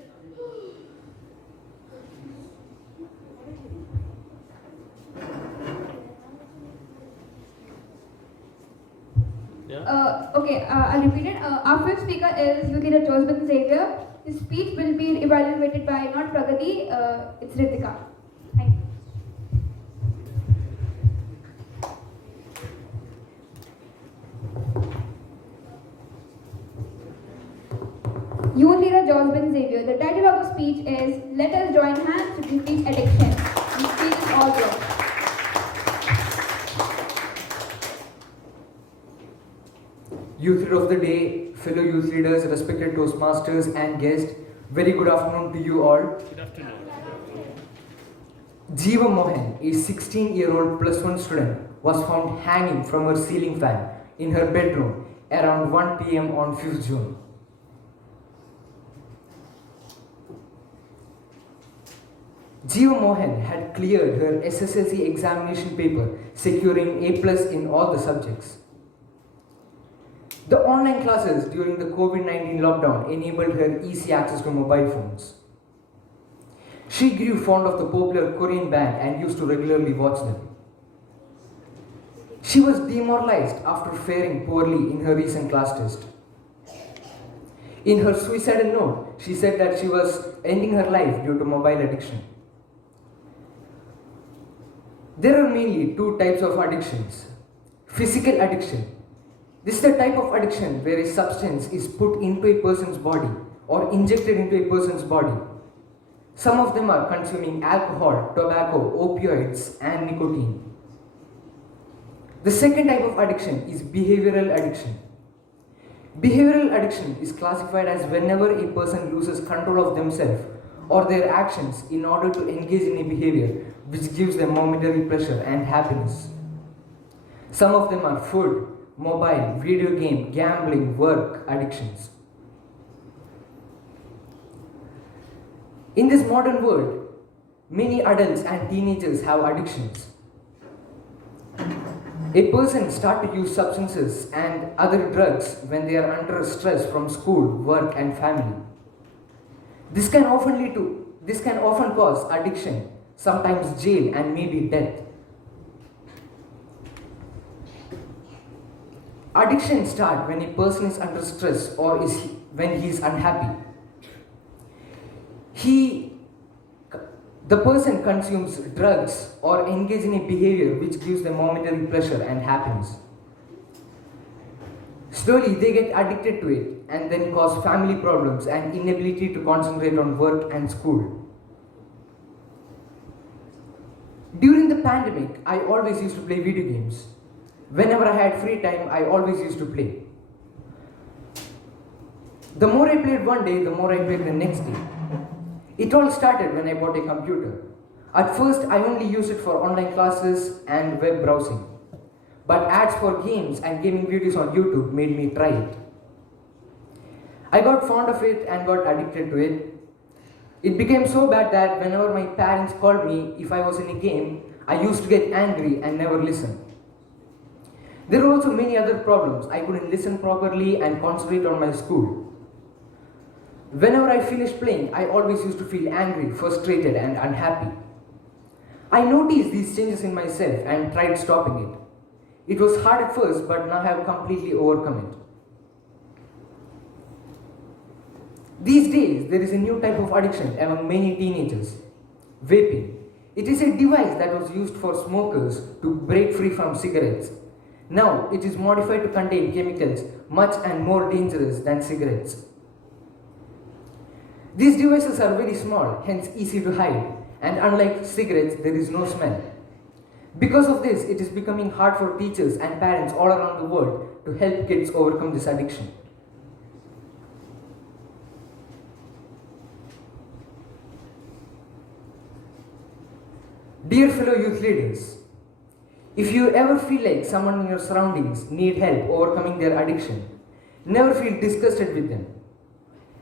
I'll repeat it. Our fifth speaker is Youth Leader Jocelyn Xavier. His speech will be evaluated by not Pragati, it's Ritika. Thank you. Youth leader Josbin Xavier. The title of the speech is Let Us Join Hands to Defeat Addiction. The speech is all yours. Youth leader of the day, fellow youth leaders, respected Toastmasters and guests, very good afternoon to you all. Good afternoon. Jeeva Mohan, a 16-year-old plus one student, was found hanging from her ceiling fan in her bedroom around 1 p.m. on 5th June. Jeeva Mohan had cleared her SSLC examination paper, securing A+ in all the subjects. The online classes during the COVID-19 lockdown enabled her easy access to mobile phones. She grew fond of the popular Korean band and used to regularly watch them. She was demoralized after faring poorly in her recent class test. In her suicidal note, she said that she was ending her life due to mobile addiction. There are mainly two types of addictions. Physical addiction. This is the type of addiction where a substance is put into a person's body or injected into a person's body. Some of them are consuming alcohol, tobacco, opioids, and nicotine. The second type of addiction is behavioral addiction. Behavioral addiction is classified as whenever a person loses control of themselves or their actions in order to engage in a behavior which gives them momentary pleasure and happiness. Some of them are food, mobile, video game, gambling, work addictions. In this modern world, many adults and teenagers have addictions. A person starts to use substances and other drugs when they are under stress from school, work, and family. This can often cause addiction, sometimes jail, and maybe death. Addiction starts when a person is under stress or when he is unhappy. The person consumes drugs or engages in a behavior which gives them momentary pleasure and happiness. Slowly they get addicted to it and then cause family problems and inability to concentrate on work and school. During the pandemic, I always used to play video games. Whenever I had free time, I always used to play. The more I played one day, the more I played the next day. It all started when I bought a computer. At first, I only used it for online classes and web browsing. But ads for games and gaming videos on YouTube made me try it. I got fond of it and got addicted to it. It became so bad that whenever my parents called me if I was in a game, I used to get angry and never listen. There were also many other problems. I couldn't listen properly and concentrate on my school. Whenever I finished playing, I always used to feel angry, frustrated, and unhappy. I noticed these changes in myself and tried stopping it. It was hard at first, but now I have completely overcome it. These days, there is a new type of addiction among many teenagers: vaping. It is a device that was used for smokers to break free from cigarettes. Now, it is modified to contain chemicals much and more dangerous than cigarettes. These devices are very small, hence easy to hide, and unlike cigarettes, there is no smell. Because of this, it is becoming hard for teachers and parents all around the world to help kids overcome this addiction. Dear fellow youth leaders, if you ever feel like someone in your surroundings need help overcoming their addiction, never feel disgusted with them.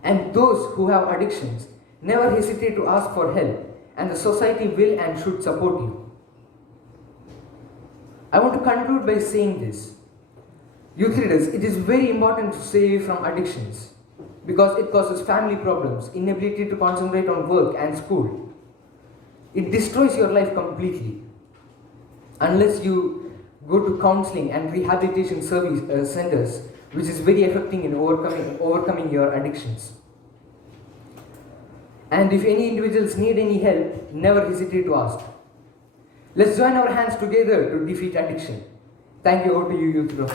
And those who have addictions, never hesitate to ask for help, and the society will and should support you. I want to conclude by saying this. Youth leaders, it is very important to stay away from addictions because it causes family problems, inability to concentrate on work and school. It destroys your life completely. Unless you go to counseling and rehabilitation centers, which is very effective in overcoming your addictions. And if any individuals need any help, never hesitate to ask. Let's join our hands together to defeat addiction. Thank you. Over to you, Youth Leader.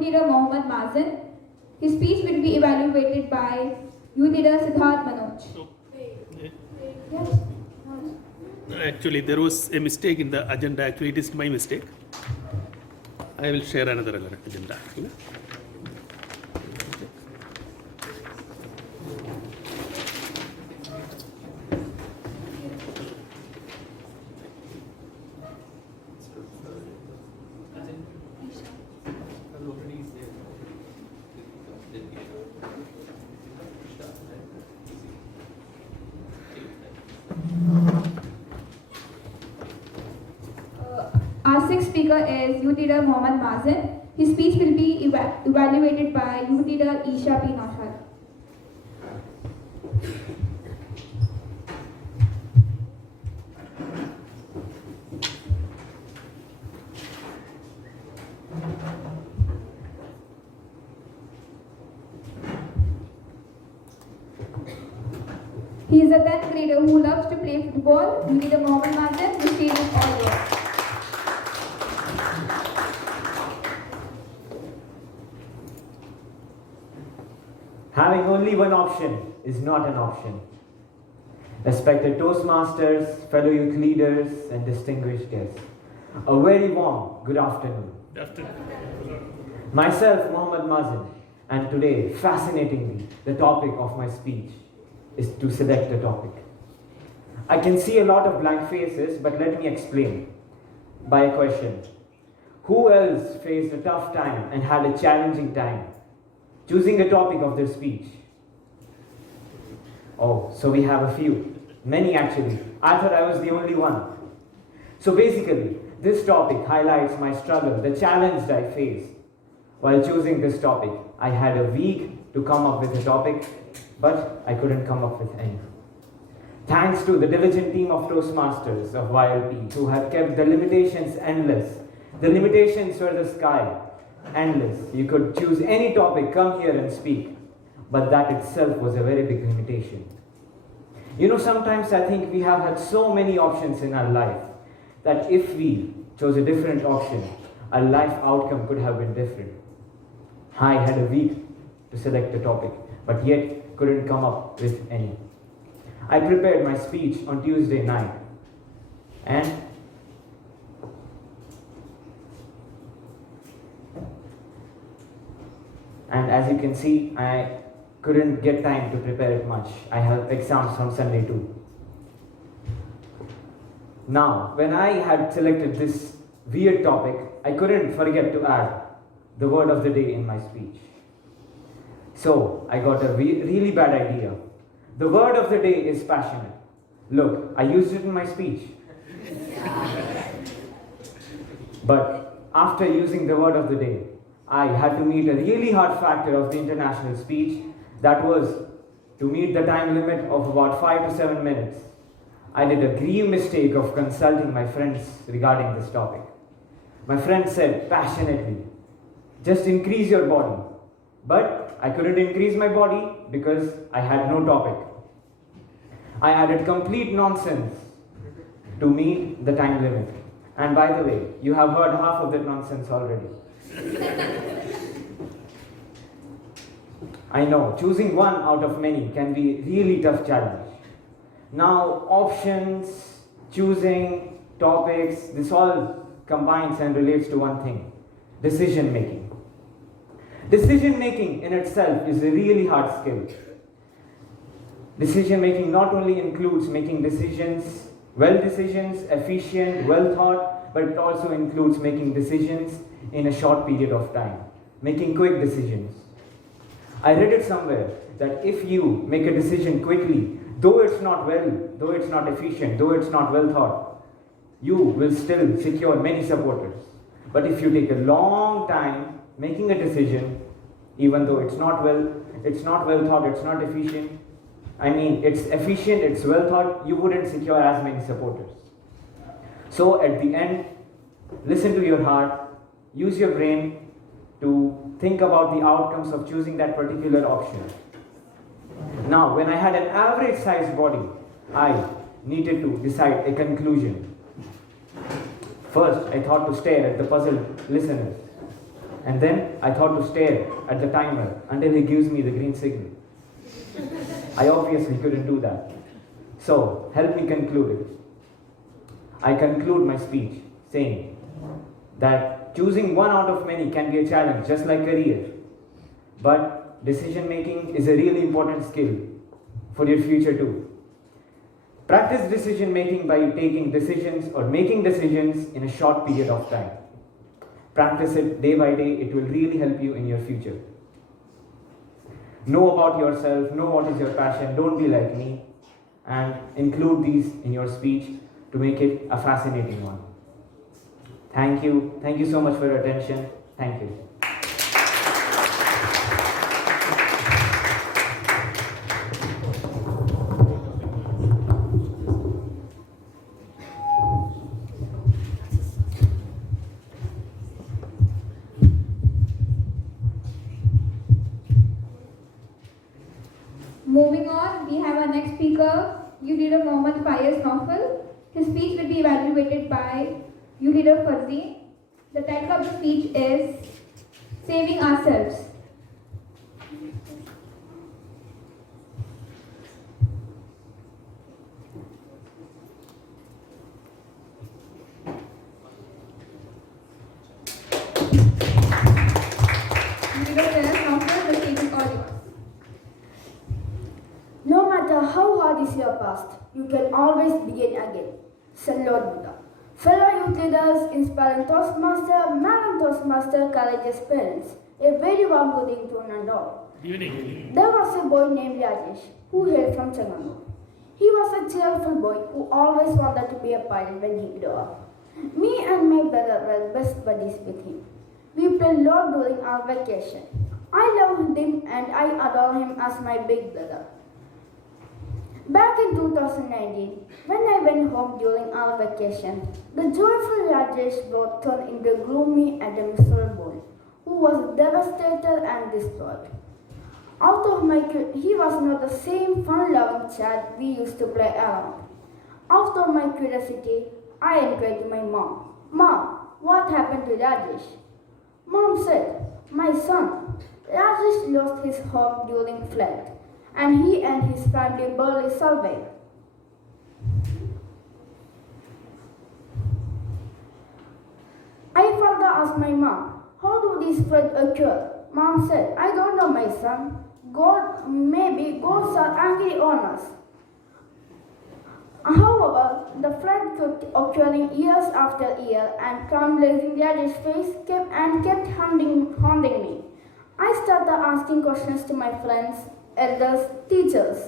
Youth Leader Mohammad Mazen. His speech will be evaluated by Youth Leader Siddharth Manoj. Yes. Actually, there was a mistake in the agenda. Actually, it is my mistake. I will share another agenda. Our sixth speaker is Youth Leader Mohammad Mazen. His speech will be evaluated by Youth Leader Isha P. Naushad. He is a 10th grader who loves to play football. Youth Leader Mohammad Mazen. The stage is all yours. Having only one option is not an option. Respected Toastmasters, fellow youth leaders, and distinguished guests, a very warm good afternoon. Myself, Mohammad Mazen, and today, fascinatingly, the topic of my speech is to select a topic. I can see a lot of blank faces, but let me explain by a question. Who else faced a tough time and had a challenging time choosing a topic of their speech? Oh, so we have a few. Many actually. I thought I was the only one. So basically, this topic highlights my struggle, the challenge that I faced. While choosing this topic, I had a week to come up with a topic, but I couldn't come up with any. Thanks to the diligent team of Toastmasters of YLP who have kept the limitations endless. The limitations were the sky. Endless. You could choose any topic, come here and speak. But that itself was a very big limitation. You know, sometimes I think we have had so many options in our life that if we chose a different option, our life outcome could have been different. I had a week to select a topic, but yet couldn't come up with any. I prepared my speech on Tuesday night, and as you can see, I couldn't get time to prepare it much. I have exams on Sunday too. Now, when I had selected this weird topic, I couldn't forget to add the word of the day in my speech. So, I got a really bad idea. The word of the day is passionate. Look, I used it in my speech. But after using the word of the day, I had to meet a really hard factor of the international speech, that was to meet the time limit of about 5 to 7 minutes. I did a grave mistake of consulting my friends regarding this topic. My friend said passionately, just increase your body. But I couldn't increase my body because I had no topic. I added complete nonsense to meet the time limit. And by the way, you have heard half of that nonsense already. I know, choosing one out of many can be really tough challenge. Now, options, choosing, topics, this all combines and relates to one thing, decision making. Decision making in itself is a really hard skill. Decision making not only includes making decisions, efficient, well thought, but it also includes making decisions in a short period of time, making quick decisions. I read it somewhere that if you make a decision quickly, though it's not efficient, though it's not well thought, you will still secure many supporters. But if you take a long time making a decision, even though it's not well thought, it's not efficient, it's efficient, it's well thought, you wouldn't secure as many supporters. So at the end, listen to your heart, use your brain to think about the outcomes of choosing that particular option. Now, when I had an average sized body, I needed to decide a conclusion. First, I thought to stare at the puzzled listeners. And then I thought to stare at the timer until he gives me the green signal. I obviously couldn't do that. So, help me conclude it. I conclude my speech saying that choosing one out of many can be a challenge, just like career. But decision making is a really important skill for your future too. Practice decision making by taking decisions or making decisions in a short period of time. Practice it day by day, it will really help you in your future. Know about yourself, know what is your passion, don't be like me, and include these in your speech to make it a fascinating one. Thank you. Thank you so much for your attention. Thank you. Moving on, we have our next speaker, U Leader Mohammed Fayez Naufal. His speech will be evaluated by U Leader Farzi. The title of the speech is Saving Ourselves. U Leader Fayez Naufal, the stage is all yours. No matter how hard is your past, you can always begin again, said Lord Buddha. Fellow youth leaders, inspiring Toastmaster, Madam Toastmaster, courageous parents, a very warm good evening to one and all. There was a boy named Rajesh who hailed from Changanur. He was a cheerful boy who always wanted to be a pilot when he grew up. Me and my brother were best buddies with him. We played lot during our vacation. I loved him and I adore him as my big brother. Back in 2019, when I went home during our vacation, the joyful Rajesh brought turned into gloomy and miserable, who was devastated and distraught. He was not the same fun-loving child we used to play around. Out of my curiosity, I inquired my mom, "Mom, what happened to Rajesh?" Mom said, "My son, Rajesh lost his home during flood, and he and his family barely survived." I further asked my mom, "How do these floods occur?" Mom said, "I don't know, my son. Maybe gods are angry on us." However, the flood kept occurring years after year, and trembling Rajesh's face kept haunting me. I started asking questions to my friends, elders, teachers.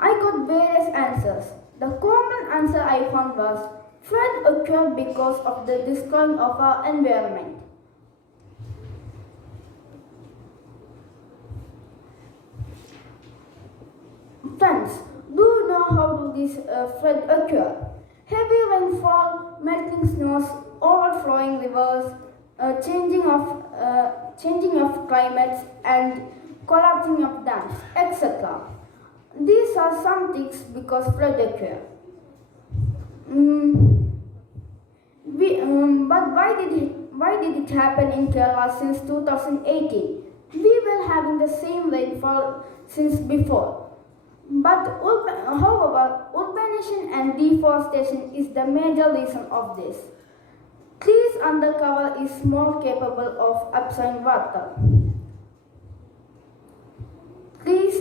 I got various answers. The common answer I found was, flood occurred because of the destroying of our environment. Friends, do you know how do these floods occur? Heavy rainfall, melting snows, overflowing rivers, changing of climates, and collapsing of dams, etc. These are some things because flood occur. But why did it happen in Kerala since 2018? We were having the same rainfall since before. But however, urbanization and deforestation is the major reason of this. Trees undercover is more capable of absorbing water. This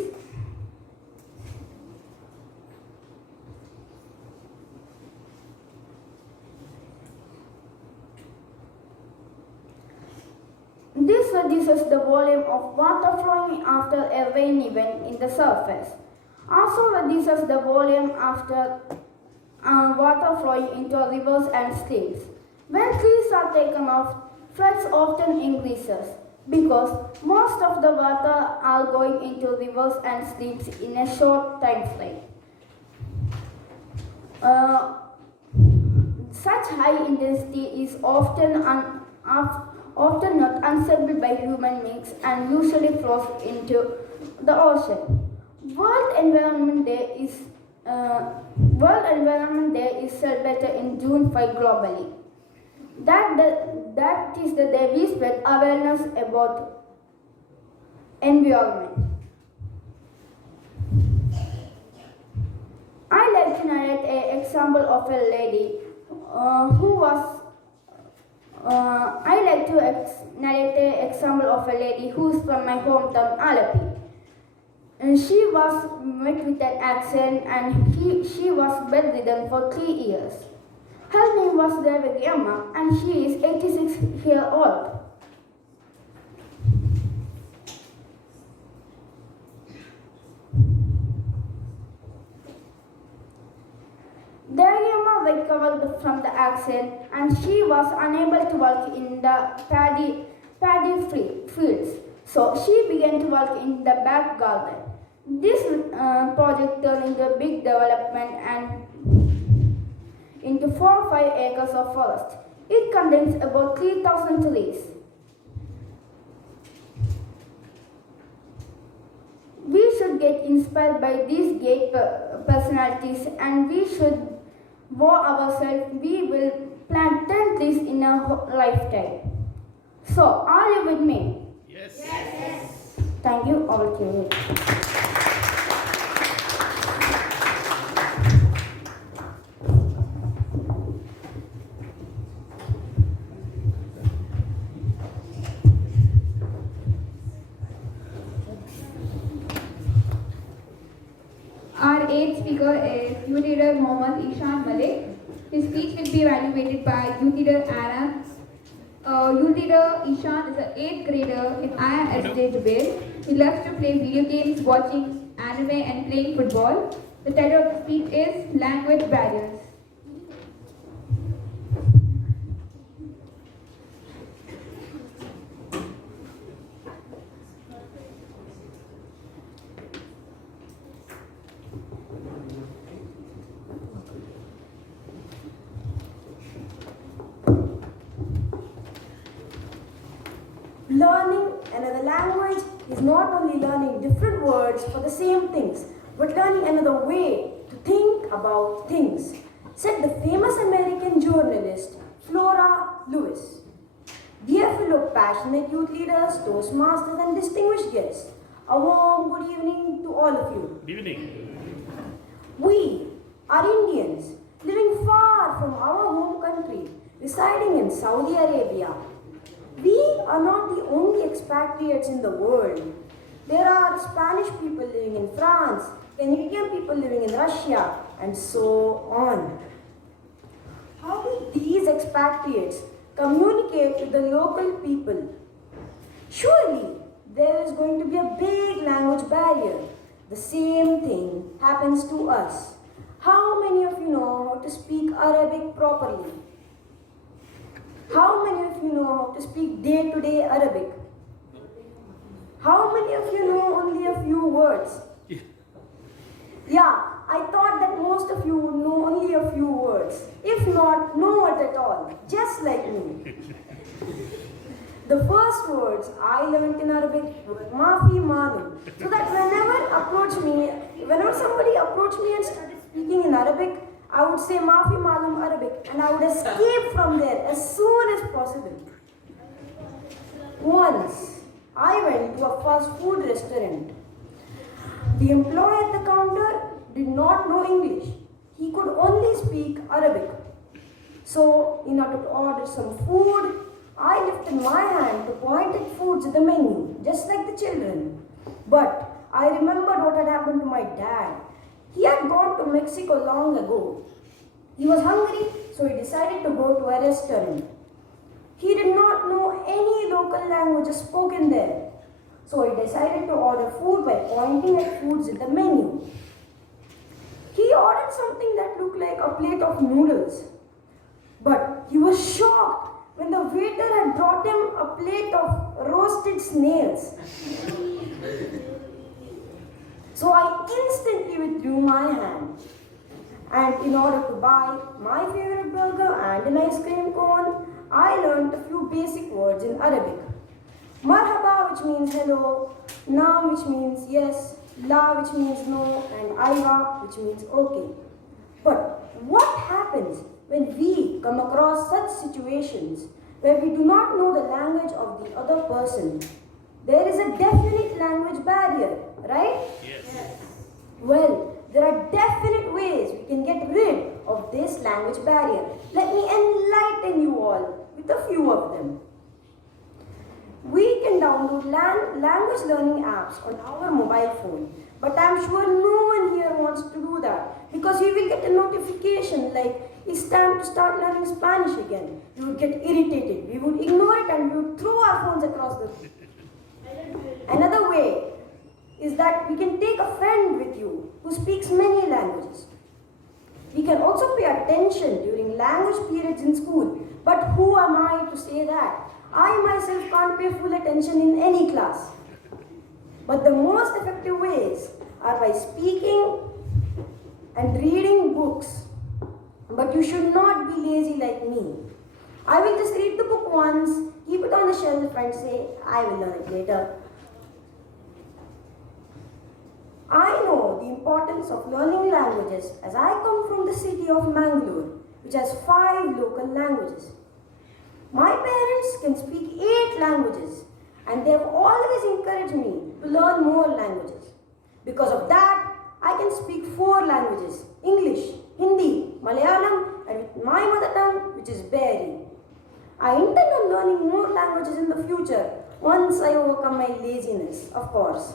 reduces the volume of water flowing after a rain event in the surface. Also reduces the volume after water flowing into rivers and streams. When trees are taken off, floods often increases because most of the water are going into rivers and streams in a short time frame. Such high intensity is often not unstable by human beings and usually flows into the ocean. World Environment Day is celebrated in June 5 globally. That is the day we spread awareness about environment. I like to narrate an example of a lady who was. I like to narrate an example of a lady who's from my hometown, YLP. And she was met with an accident and she was bedridden for 3 years. Her name was Devaki Amma and she is 86 years old. Devaki Amma recovered from the accident and she was unable to work in the paddy fields. So she began to work in the back garden. This project turned into a big development and into 4 or 5 acres of forest. It contains about 3,000 trees. We should get inspired by these great personalities and we should vow ourselves we will plant 10 trees in a lifetime. So, are you with me? Yes. Yes. Thank you. Over to you. Our eighth speaker is Youth Leader Mohammad Ishan Malik. His speech will be evaluated by Youth Leader Anna. Youth Leader Ishan is an 8th grader in IISJ Jubail. He loves to play video games, watching anime and playing football. The title of the speech is Language Barriers. Learning another language is not only learning different words for the same things, but learning another way to think about things, said the famous American journalist Flora Lewis. Dear fellow passionate youth leaders, Toastmasters and distinguished guests, a warm good evening to all of you. Good evening. We are Indians living far from our home country, residing in Saudi Arabia. We are not the only expatriates in the world. There are Spanish people living in France, Canadian people living in Russia, and so on. How will these expatriates communicate with the local people? Surely there is going to be a big language barrier. The same thing happens to us. How many of you know how to speak Arabic properly? How many of you know how to speak day-to-day Arabic? How many of you know only a few words? Yeah, I thought that most of you would know only a few words. If not, no words at all, just like me. The first words I learned in Arabic were Mafi Malum. So that whenever somebody approached me and started speaking in Arabic, I would say Mafi Malum Arabic and I would escape from there as soon as possible. Once, I went to a fast food restaurant. The employee at the counter did not know English. He could only speak Arabic. So, in order to order some food, I lifted my hand to point at foods at the menu, just like the children. But I remembered what had happened to my dad. He had gone to Mexico long ago. He was hungry, so he decided to go to a restaurant. He did not know any local languages spoken there. So he decided to order food by pointing at foods in the menu. He ordered something that looked like a plate of noodles. But he was shocked when the waiter had brought him a plate of roasted snails. So I instantly withdrew my hand. And in order to buy my favorite burger and an ice cream cone, I learned a few basic words in Arabic. Marhaba, which means hello, naam, which means yes, la, which means no, and aywa, which means okay. But what happens when we come across such situations where we do not know the language of the other person, there is a definite language barrier, right? Yes. Well, there are definite ways we can get rid of this language barrier. Let me enlighten you all with a few of them. We can download language learning apps on our mobile phone, but I'm sure no one here wants to do that because we will get a notification like it's time to start learning Spanish again. We would get irritated, we would ignore it and we would throw our phones across the room. Another way is that we can take a friend with you who speaks many languages. We can also pay attention during language periods in school, but who am I to say that? I myself can't pay full attention in any class. But the most effective ways are by speaking and reading books. But you should not be lazy like me. I will just read the book once, keep it on the shelf and say, I will learn it later. I know the importance of learning languages as I come from the city of Mangalore, which has 5 local languages. My parents can speak 8 languages and they have always encouraged me to learn more languages. Because of that, I can speak 4 languages: English, Hindi, Malayalam, and my mother tongue, which is Beri. I intend on learning more languages in the future once I overcome my laziness, of course.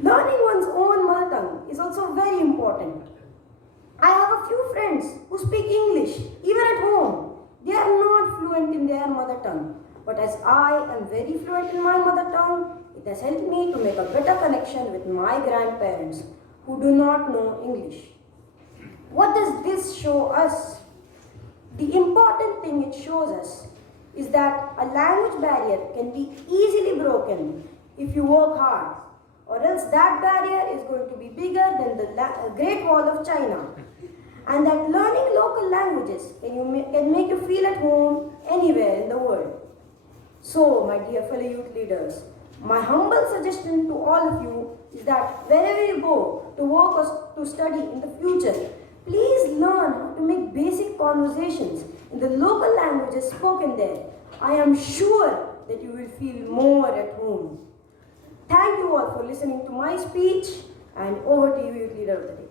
Learning one's own mother tongue is also very important. I have a few friends who speak English, even at home. They are not fluent in their mother tongue. But as I am very fluent in my mother tongue, it has helped me to make a better connection with my grandparents who do not know English. What does this show us? The important thing it shows us is that a language barrier can be easily broken if you work hard, or else that barrier is going to be bigger than the Great Wall of China. And that learning local languages can make you feel at home anywhere in the world. So, my dear fellow youth leaders, my humble suggestion to all of you is that wherever you go to work or to study in the future, please learn how to make basic conversations in the local languages spoken there. I am sure that you will feel more at home. Thank you all for listening to my speech, and over to you, youth leader of the day.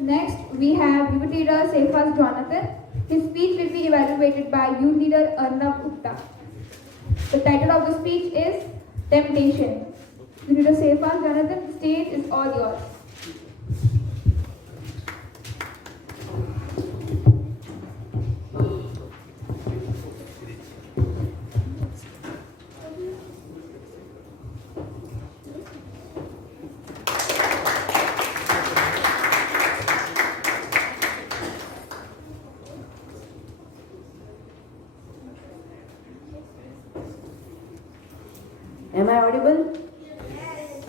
Next, we have youth leader Sefas Jonathan. His speech will be evaluated by youth leader Arnab Gupta. The title of the speech is Temptation. Youth leader Sefas Jonathan, the stage is all yours. Am I audible? Yes.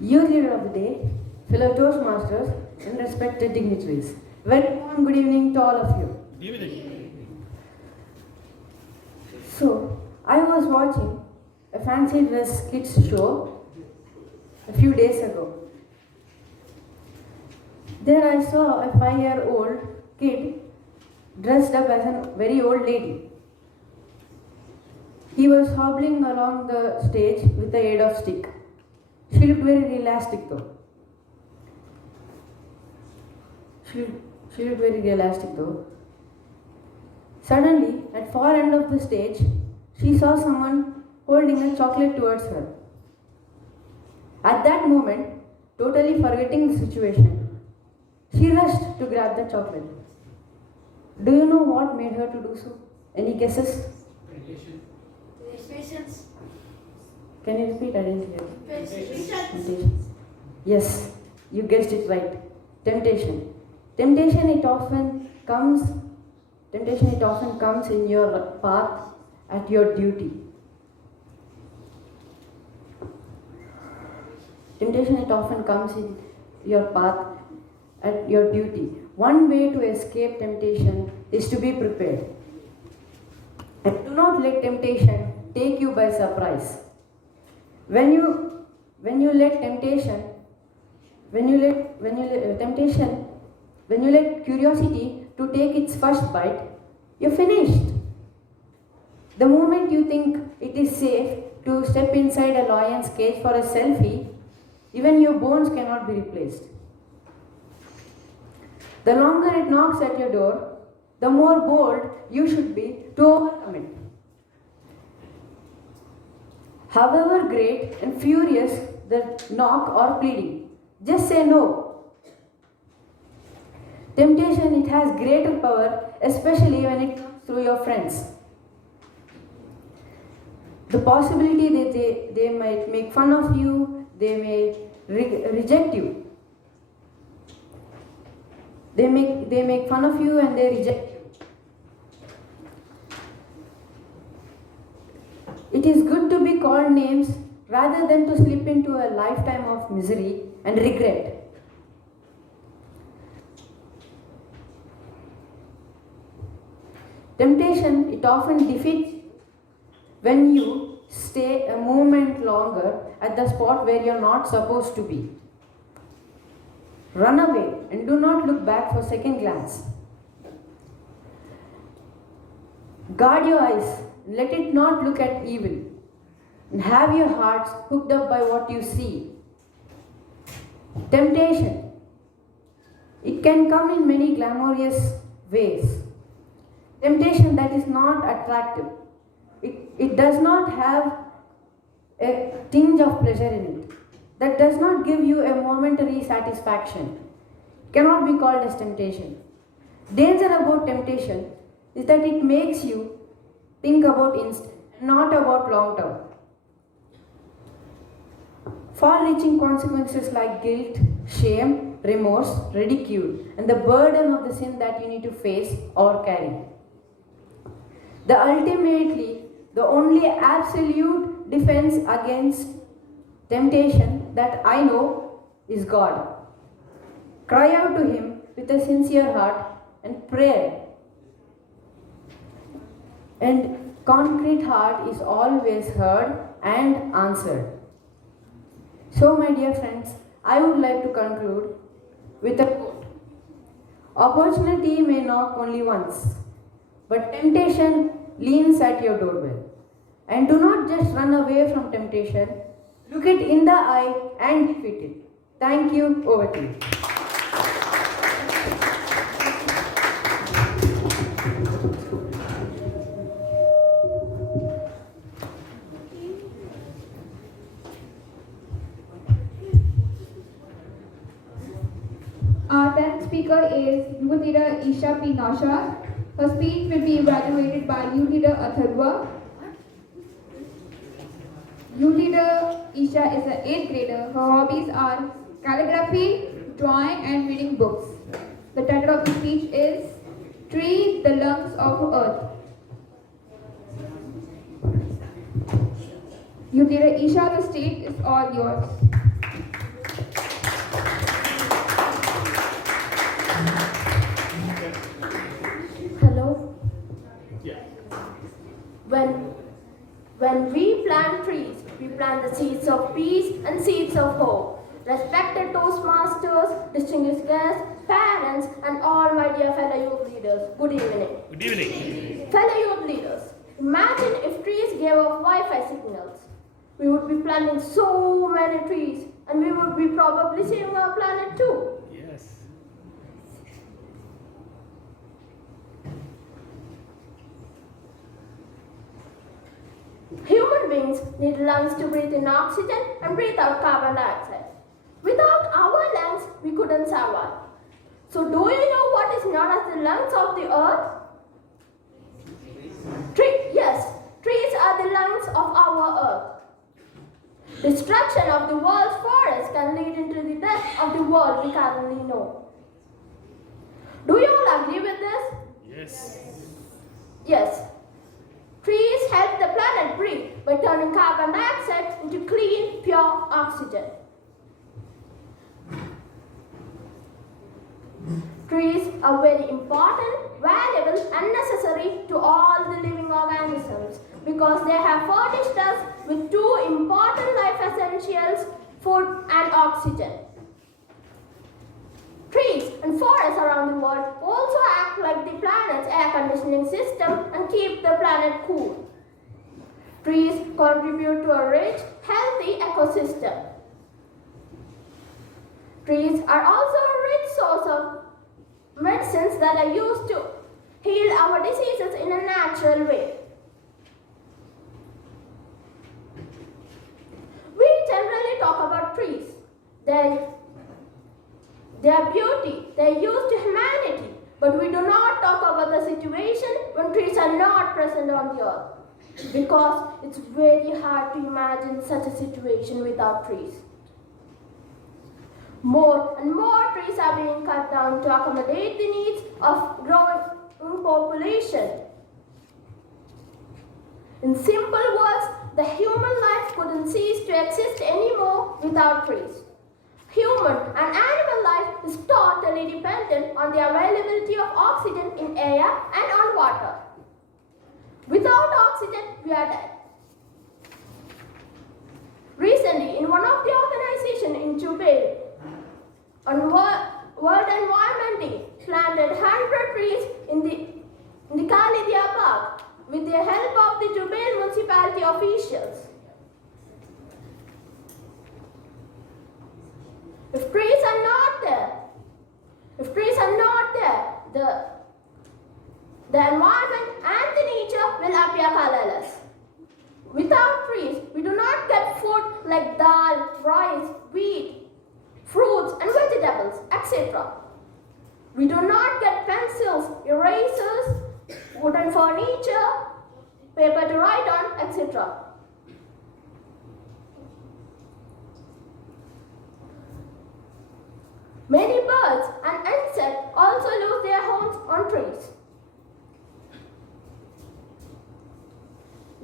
Youth leader of the day, fellow Toastmasters, and respected dignitaries. Very warm good evening to all of you. Good evening. So, I was watching a fancy dress kids show a few days ago. There I saw a 5-year-old kid dressed up as a very old lady. He was hobbling along the stage with the aid of stick. She looked very realistic though. She looked very realistic though. Suddenly, at far end of the stage, she saw someone holding a chocolate towards her. At that moment, totally forgetting the situation, she rushed to grab the chocolate. Do you know what made her to do so? Any guesses? Patience. Can you repeat? I didn't hear. Patience. Temptation. Yes, you guessed it right. Temptation. Temptation it often comes in your path at your duty. Temptation it often comes in your path at your duty. One way to escape temptation is to be prepared. And do not let temptation take you by surprise. When you let curiosity to take its first bite, you're finished. The moment you think it is safe to step inside a lion's cage for a selfie, even your bones cannot be replaced. The longer it knocks at your door, the more bold you should be to overcome it. However great and furious the knock or pleading, just say no. Temptation, it has greater power, especially when it comes through your friends. The possibility that they might make fun of you, they may reject you. They make fun of you and they reject you. It is good to be called names rather than to slip into a lifetime of misery and regret. Temptation, it often defeats you when you stay a moment longer at the spot where you're not supposed to be. Run away and do not look back for second glance. Guard your eyes, let it not look at evil, and have your hearts hooked up by what you see. Temptation, it can come in many glamorous ways. Temptation that is not attractive. It does not have a tinge of pleasure in it. That does not give you a momentary satisfaction. It cannot be called as temptation. Danger about temptation is that it makes you think about instant, not about long term. Far-reaching consequences like guilt, shame, remorse, ridicule, and the burden of the sin that you need to face or carry. The only absolute defense against temptation that I know is God. Cry out to Him with a sincere heart and prayer. And concrete heart is always heard and answered. So, my dear friends, I would like to conclude with a quote. Opportunity may knock only once, but temptation leans at your doorbell. And do not just run away from temptation, look it in the eye and defeat it. Thank you. Over to you. Our 10th speaker is Youth Leader Isha P. Naushad. Her speech will be evaluated by Youth Leader Atharva. Youth Leader Isha is an 8th grader. Her hobbies are calligraphy, drawing, and reading books. The title of the speech is Tree, the Lungs of Earth. Youth Leader Isha, the stage is all yours. Hello. Yeah. When we plant trees, we plant the seeds of peace and seeds of hope. Respected Toastmasters, distinguished guests, parents, and all my dear fellow youth leaders, good evening. Good evening. Fellow youth leaders, imagine if trees gave off Wi-Fi signals. We would be planting so many trees, and we would be probably saving our planet too. Yes. Human beings need lungs to breathe in oxygen and breathe out carbon dioxide. Without our lungs, we couldn't survive. So do you know what is known as the lungs of the earth? Yes, trees are the lungs of our earth. Destruction of the world's forests can lead into the death of the world we currently know. Do you all agree with this? Yes. Yes. Trees help the planet breathe by turning carbon dioxide into clean, pure oxygen. Trees are very important, valuable and necessary to all the living organisms because they have furnished us with two important life essentials, food and oxygen. Trees and forests around the world also act like the planet's air conditioning system and keep the planet cool. Trees contribute to a rich, healthy ecosystem. Trees are also a rich source of medicines that are used to heal our diseases in a natural way. We generally talk about trees, their beauty, their use to humanity, but we do not talk about the situation when trees are not present on the earth, because it's very hard to imagine such a situation without trees. More and more trees are being cut down to accommodate the needs of growing population. In simple words, the human life couldn't cease to exist anymore without trees. Human and animal life is totally dependent on the availability of oxygen in air and on water. Without oxygen, we are dead. Recently, in one of the organizations in Jubail, on World Environment Day, planted 100 trees in the Kalidia Park with the help of the Jubail municipality officials. If trees are not there, the environment and the nature will appear colorless. Without trees, we do not get food like dal, rice, wheat, fruits and vegetables, etc. We do not get pencils, erasers, wooden furniture, paper to write on, etc. Many birds and insects also lose their homes on trees.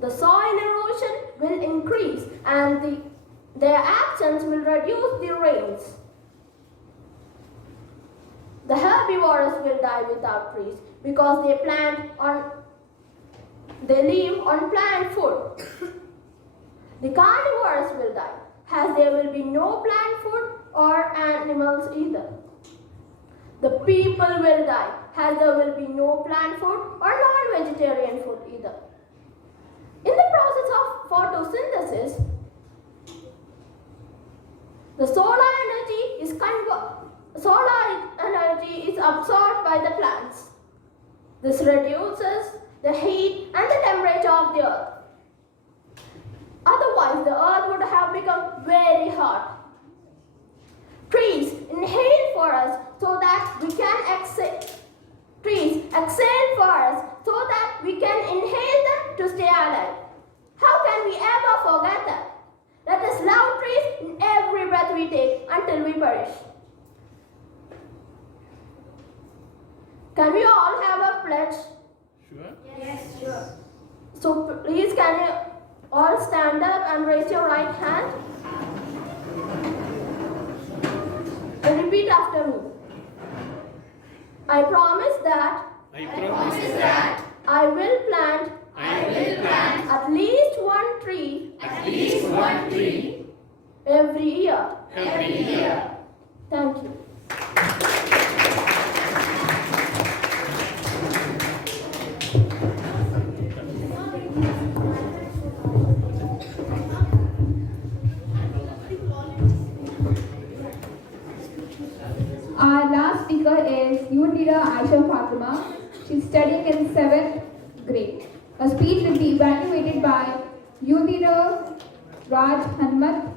The soil erosion will increase and their actions will reduce the rains. The herbivores will die without trees because they live on plant food. The carnivores will die as there will be no plant food or animals either. The people will die as there will be no plant food or non-vegetarian food either. In the process of photosynthesis, the solar energy is absorbed by the plants. This reduces the heat and the temperature of the earth. Otherwise, the earth would have become very hot. Trees inhale for us so that we can exhale. Trees exhale for us so that we can inhale them to stay alive. How can we ever forget that? Let us love trees in every breath we take until we perish. Can we all have a pledge? Sure. Yes, sure. So please can you all stand up and raise your right hand? And repeat after me. I promise that I will plant at least one tree every year. Thank you. Our last speaker is youth leader Aisha Fatima. She's studying in 7th grade. Her speech will be evaluated by youth leader Raj Hanmat.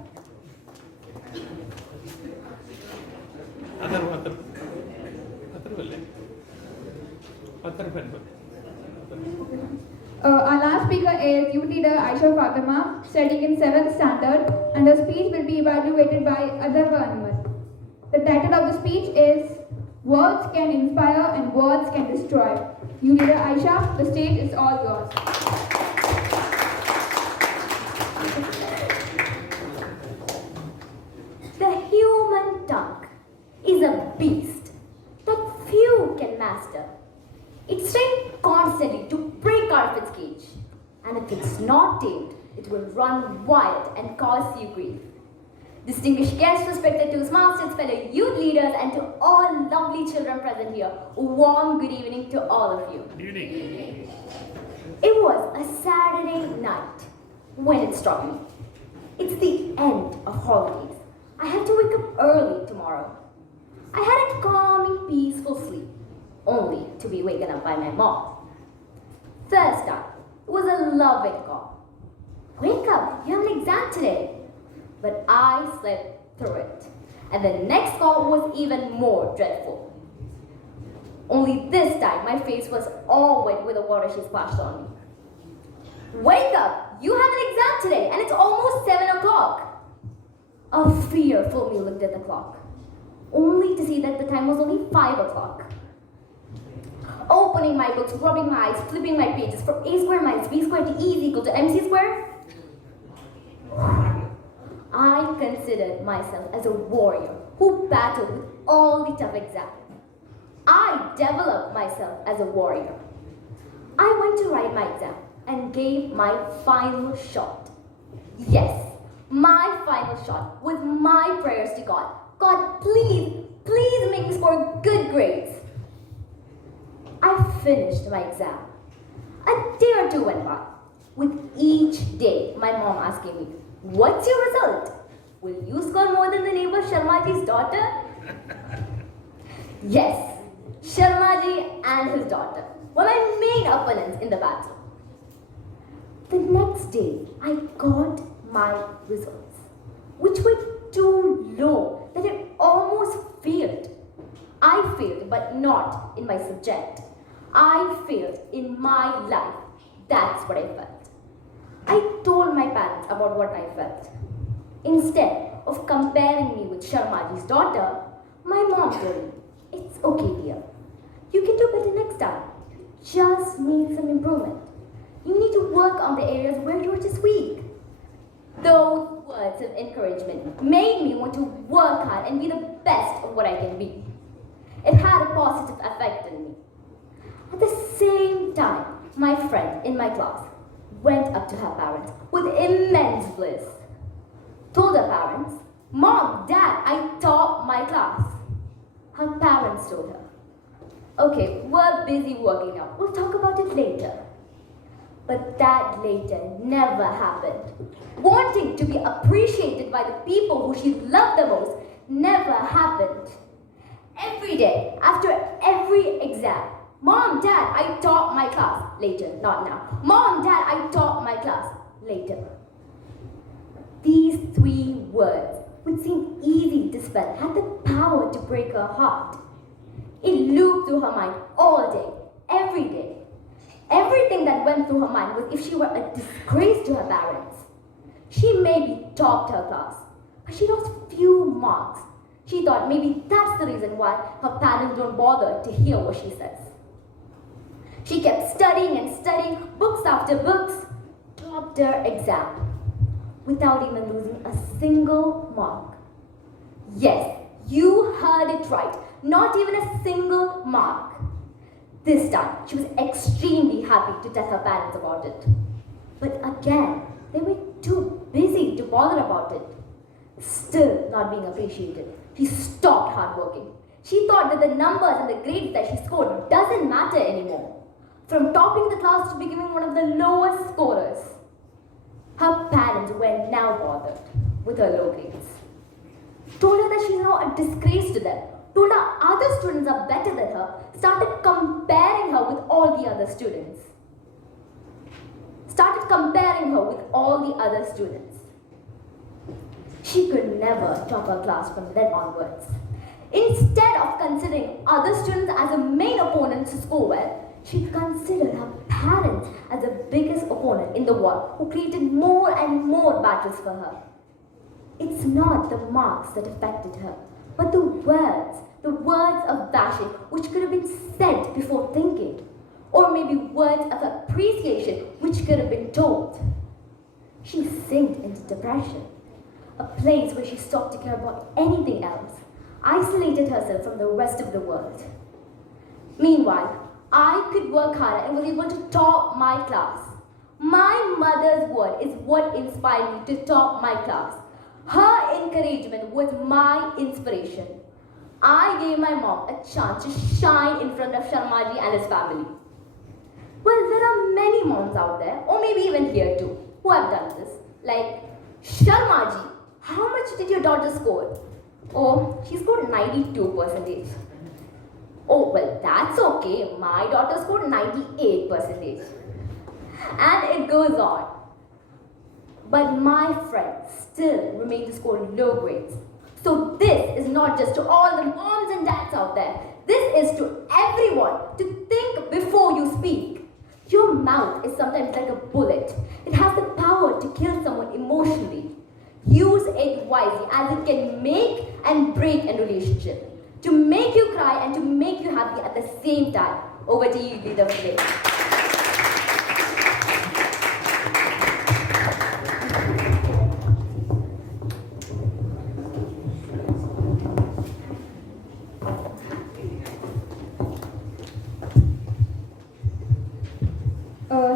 Our last speaker is youth leader Aisha Fatima, studying in 7th standard, and her speech will be evaluated by Adarva Anwar. The title of the speech is Words can inspire and words can destroy. You leader Aisha, the stage is all yours. The human tongue is a beast that few can master. It's trained constantly to break out of its cage. And if it's not tamed, it will run wild and cause you grief. Distinguished guests, respected Toastmasters, fellow youth leaders, and to all lovely children present here, a warm good evening to all of you. Good evening. It was a Saturday night when it struck me. It's the end of holidays. I have to wake up early tomorrow. I had a calming, peaceful sleep, only to be waken up by my mom. First up, it was a loving call. Wake up, you have an exam today. But I slept through it. And the next call was even more dreadful. Only this time, my face was all wet with the water she splashed on me. Wake up! You have an exam today, and it's almost 7 o'clock. A fearful me looked at the clock, only to see that the time was only 5 o'clock. Opening my books, rubbing my eyes, flipping my pages from a square minus b square to e is equal to mc square. I considered myself as a warrior who battled with all the tough exams. I developed myself as a warrior. I went to write my exam and gave my final shot. Yes, my final shot with my prayers to God. God, please, please make me score good grades. I finished my exam. A day or two went by, with each day my mom asking me, "What's your result? Will you score more than the neighbor Sharmaji's daughter?" Yes, Sharmaji and his daughter were my main opponents in the battle. The next day, I got my results, which were too low that it almost failed. I failed, but not in my subject. I failed in my life. That's what I felt. I told my parents about what I felt. Instead of comparing me with Sharmaji's daughter, my mom told me, "It's okay, dear. You can do better next time. You just need some improvement. You need to work on the areas where you're just weak." Those words of encouragement made me want to work hard and be the best of what I can be. It had a positive effect on me. At the same time, my friend in my class went up to her parents with immense bliss. Told her parents, "Mom, Dad, I taught my class." Her parents told her, "Okay, we're busy working now. We'll talk about it later." But that later never happened. Wanting to be appreciated by the people who she loved the most never happened. Every day, after every exam, "Mom, Dad, I taught my class." Later, not now. "Mom, Dad, I taught my class." Later. These 3 words, which seemed easy to spell, had the power to break her heart. It looped through her mind all day, every day. Everything that went through her mind was if she were a disgrace to her parents. She maybe topped her class, but she lost few marks. She thought maybe that's the reason why her parents don't bother to hear what she says. She kept studying and studying, books after books, topped her exam, without even losing a single mark. Yes, you heard it right, not even a single mark. This time, she was extremely happy to tell her parents about it. But again, they were too busy to bother about it. Still not being appreciated, she stopped hard working. She thought that the numbers and the grades that she scored doesn't matter anymore. From topping the class to becoming one of the lowest scorers. Her parents were now bothered with her low grades. Told her that she's now a disgrace to them. Told her other students are better than her. Started comparing her with all the other students. She could never top her class from then onwards. Instead of considering other students as the main opponents to score well, she considered her parents as the biggest opponent in the war who created more and more battles for her. It's not the marks that affected her, but the words the words of passion which could have been said before thinking, or maybe words of appreciation which could have been told. She sank into depression, a place where she stopped to care about anything else, isolated herself from the rest of the world. Meanwhile, I could work harder and was able to top my class. My mother's word is what inspired me to top my class. Her encouragement was my inspiration. I gave my mom a chance to shine in front of Sharmaji and his family. Well, there are many moms out there, or maybe even here too, who have done this. Like, Sharmaji, how much did your daughter score? Oh, she scored 92%. Oh, well, that's okay. My daughter scored 98%. And it goes on. But my friend still remained to score low grades. So this is not just to all the moms and dads out there. This is to everyone to think before you speak. Your mouth is sometimes like a bullet. It has the power to kill someone emotionally. Use it wisely, as it can make and break a relationship. To make you cry and to make you happy at the same time. Over to you, leader today.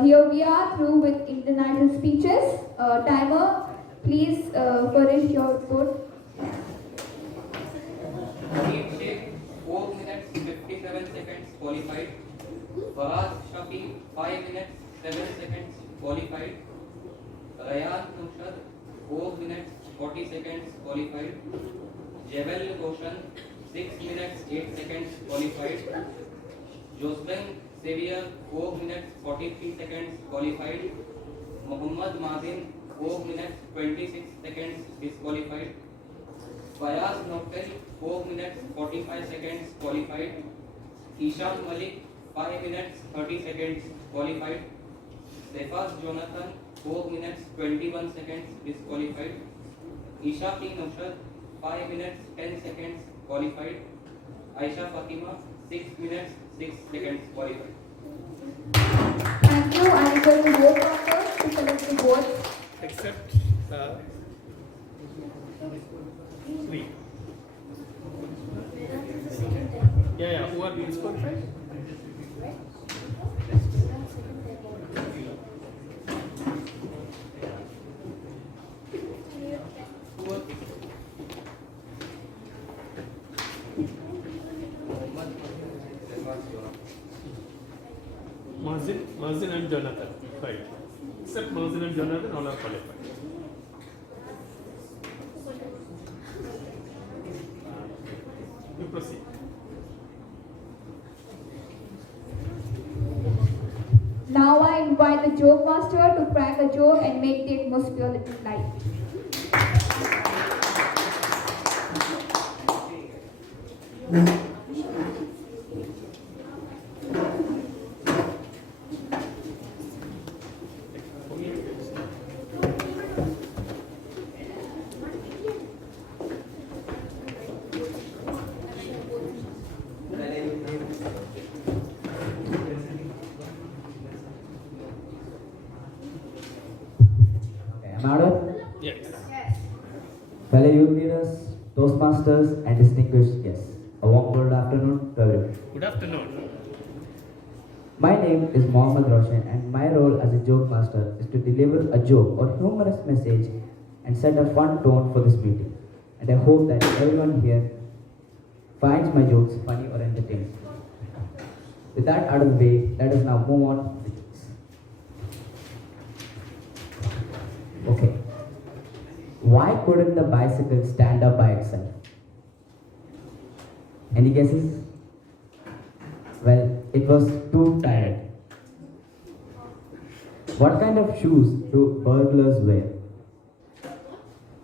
Here we are through with international speeches. Timer, please furnish your report. 4 minutes 57 seconds qualified. Faraz Shafi 5 minutes 7 seconds qualified. Rayan Nushad 4 minutes 40 seconds qualified. Jebel Roshan 6 minutes 8 seconds qualified. Jocelyn Xavier 4 minutes 43 seconds qualified. Muhammad Madin 4 minutes 26 seconds disqualified. Fayaz Nofel 4 minutes 45 seconds qualified. Ishan Malik 5 minutes 30 seconds qualified. Sefaz Jonathan 4 minutes 21 seconds disqualified. Isha P. Nushad 5 minutes 10 seconds qualified. Aisha Fatima 6 minutes 6 seconds qualified. Thank you. I request the board members to select the board. Except three. Yeah, who are disqualified? Mazin and Jonathan, right? Except Mazin and Jonathan, all are qualified. You proceed. Now I invite the joke master to crack a joke and make the atmosphere a little light. Yes. Fellow youth leaders, Toastmasters, and distinguished guests, a warm good afternoon to everyone. Good afternoon. My name is Mohammed Roshan, and my role as a joke master is to deliver a joke or humorous message and set a fun tone for this meeting. And I hope that everyone here finds my jokes funny or entertaining. With that out of the way, let us now move on to the jokes. Okay. Why couldn't the bicycle stand up by itself? Any guesses? Well, it was too tired. What kind of shoes do burglars wear?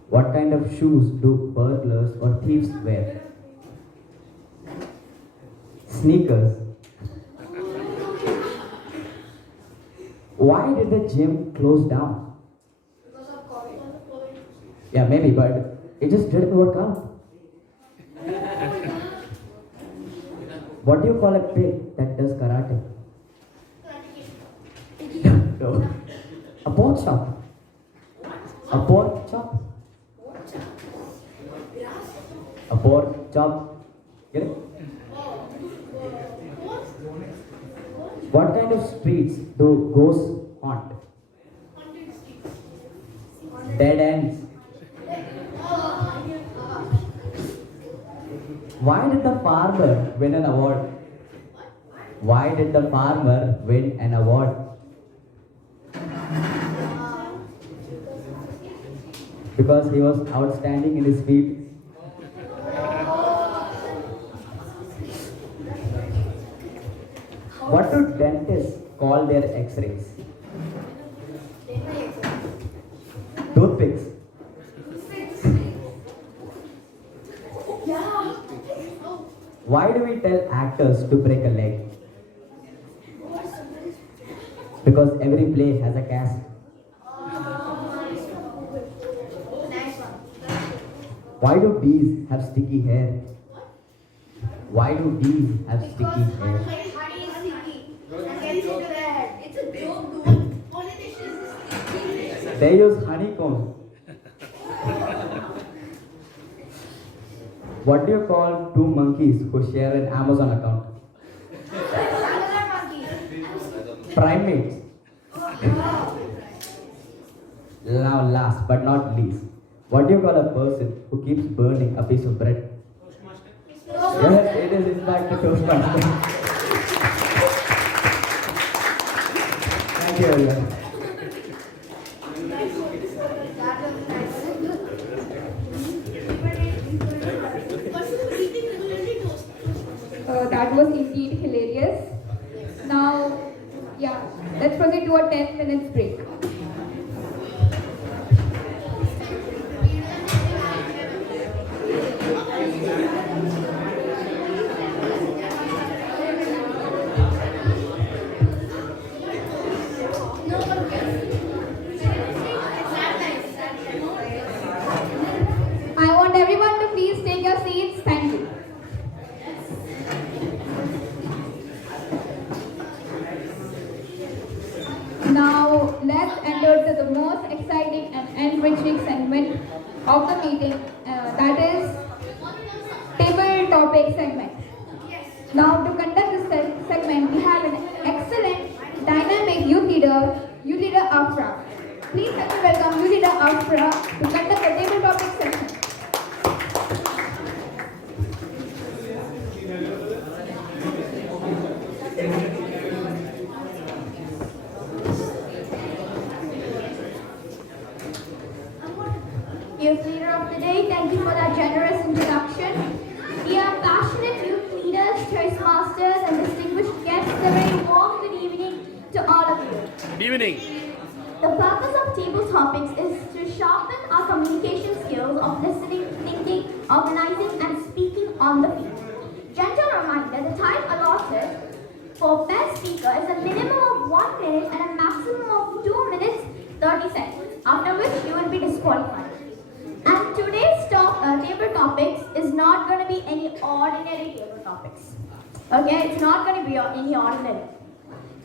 What kind of shoes do burglars or thieves wear? Sneakers. Why did the gym close down? Yeah, maybe, but it just didn't work out. What do you call a pig that does karate? No. A pork chop. A pork chop. A pork chop. Get it? What kind of streets do ghosts haunt? Dead ends. Why did the farmer win an award? Why did the farmer win an award? Because he was outstanding in his field. What do dentists call their x-rays? Toothpicks. Why do we tell actors to break a leg? Because every play has a cast. Why do bees have sticky hair? Why do bees have sticky hair? Honey is sticky. And gets into their head. It's a joke, dude. Politicians. They use honeycomb. What do you call two monkeys who share an Amazon account? Primates. Now, last but not least, what do you call a person who keeps burning a piece of bread? Yes, it is in fact a toastmaster. Thank you, everyone. That was indeed hilarious. Now, yeah, let's proceed to a 10 minutes break. I want everyone to please take your seats. Thank you. Now, let's enter to the most exciting and enriching segment of the meeting, that is table topic segment. Now, to conduct this segment, we have an excellent, dynamic youth leader Afra. Please let me welcome youth leader Afra to conduct the table topic segment. Youth leader of the day, thank you for that generous introduction. We are passionate youth leaders, choice masters, and distinguished guests. A very warm good evening to all of you. Good evening. The purpose of table topics is to sharpen our communication skills of listening, thinking, organizing, and speaking on the field. Gentle reminder, the time allotted for best speaker is a minimum of 1 minute and a maximum of 2 minutes 30 seconds, after which you will be disqualified. And today's table topics is not going to be any ordinary table topics. Okay, it's not going to be any ordinary.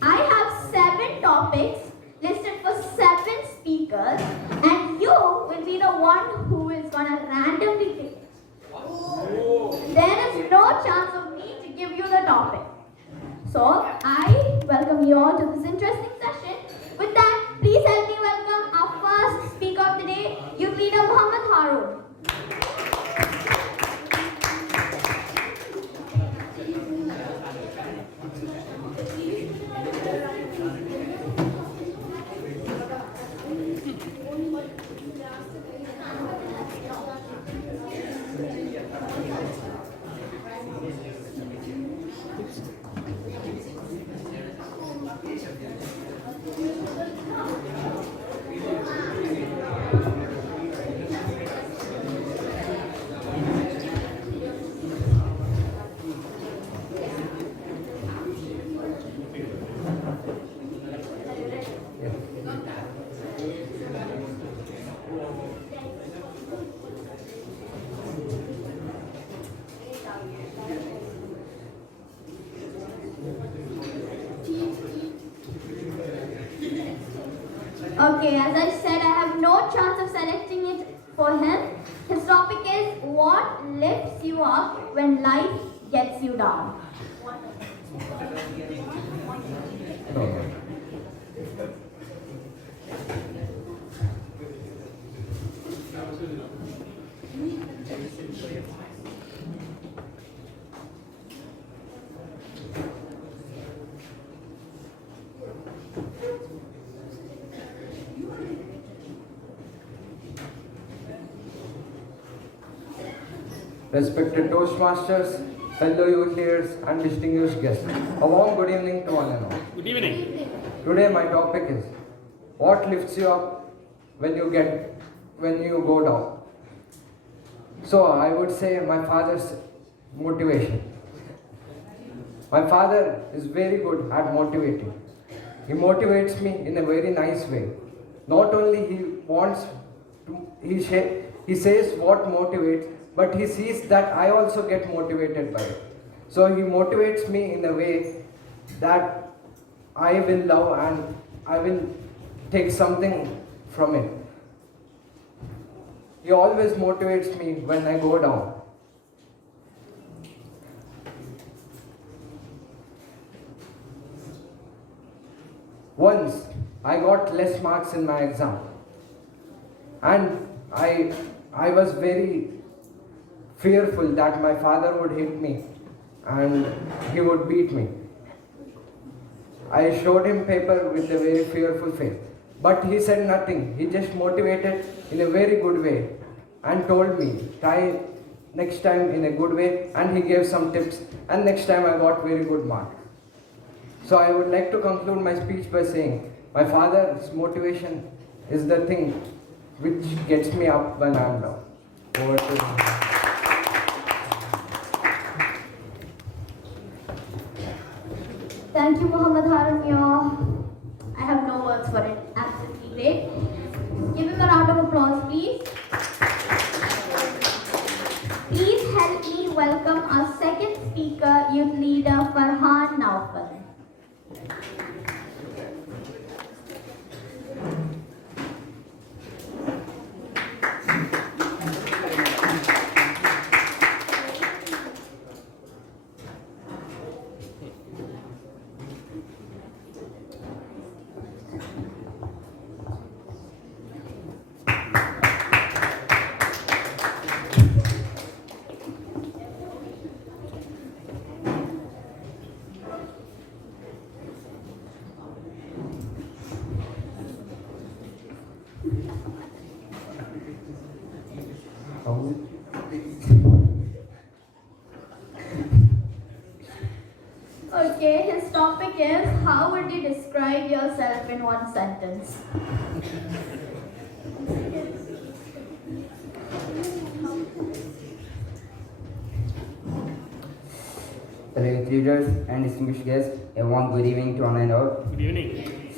I have 7 topics listed for 7 speakers, and you will be the one who is going to randomly pick. There is no chance of me to give you the topic. So, I welcome you all to this interesting session. With that, please help me welcome our first speaker of the day, Youth Leader Muhammad Harun. Okay, as I said, I have no chance of selecting it for him. His topic is what lifts you up when life gets you down. Respected Toastmasters, fellow youth leaders, and distinguished guests, a warm good evening to one and all. Good evening. Today my topic is what lifts you up when you go down. So I would say my father's motivation. My father is very good at motivating. He motivates me in a very nice way. Not only he says what motivates, but he sees that I also get motivated by it. So he motivates me in a way that I will love and I will take something from it. He always motivates me when I go down. Once I got less marks in my exam and I was very fearful that my father would hit me and he would beat me. I showed him paper with a very fearful face, but he said nothing. He just motivated in a very good way and told me, try next time in a good way, and he gave some tips, and next time I got very good marks. So I would like to conclude my speech by saying, my father's motivation is the thing which gets me up when I am down. Over to you. Thank you, Muhammad Harun. I have no words for it. Absolutely great. Give him a round of applause, please. Please help me welcome our second speaker, youth leader Farhan Naufal. Okay, his topic is how would you describe yourself in one sentence? Fellow leaders and distinguished guests, a warm good evening to one and all. Good evening.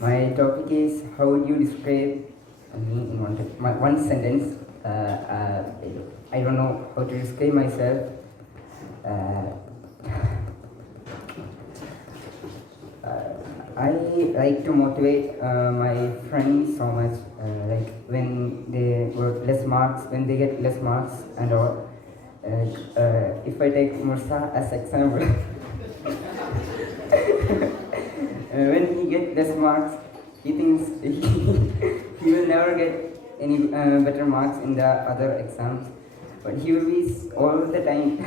My topic is how would you describe me in one sentence? I don't know how to describe myself. I like to motivate my friends so much, like when they got less marks, when they get less marks and all. If I take Mursa as example, when he gets less marks, he thinks he will never get any better marks in the other exams, but he will be all the time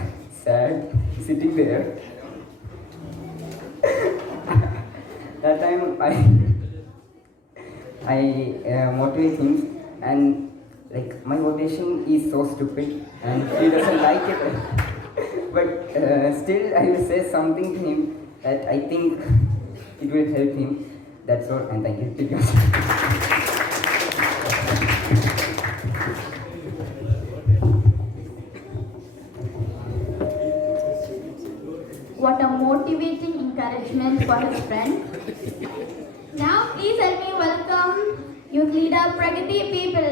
sad, sitting there. That time I motivate him, and like my motivation is so stupid and he doesn't like it. But still I will say something to him that I think it will help him. That's all, and thank you. What a motivating encouragement for his friend. Now please help me welcome youth leader Pragati People.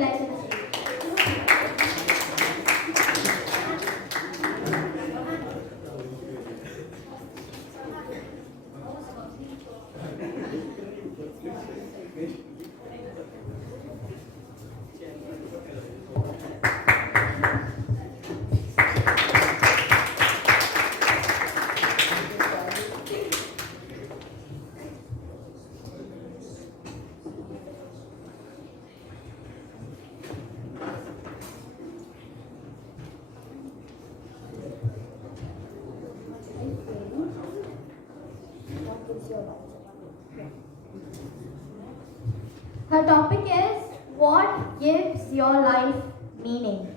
meaning.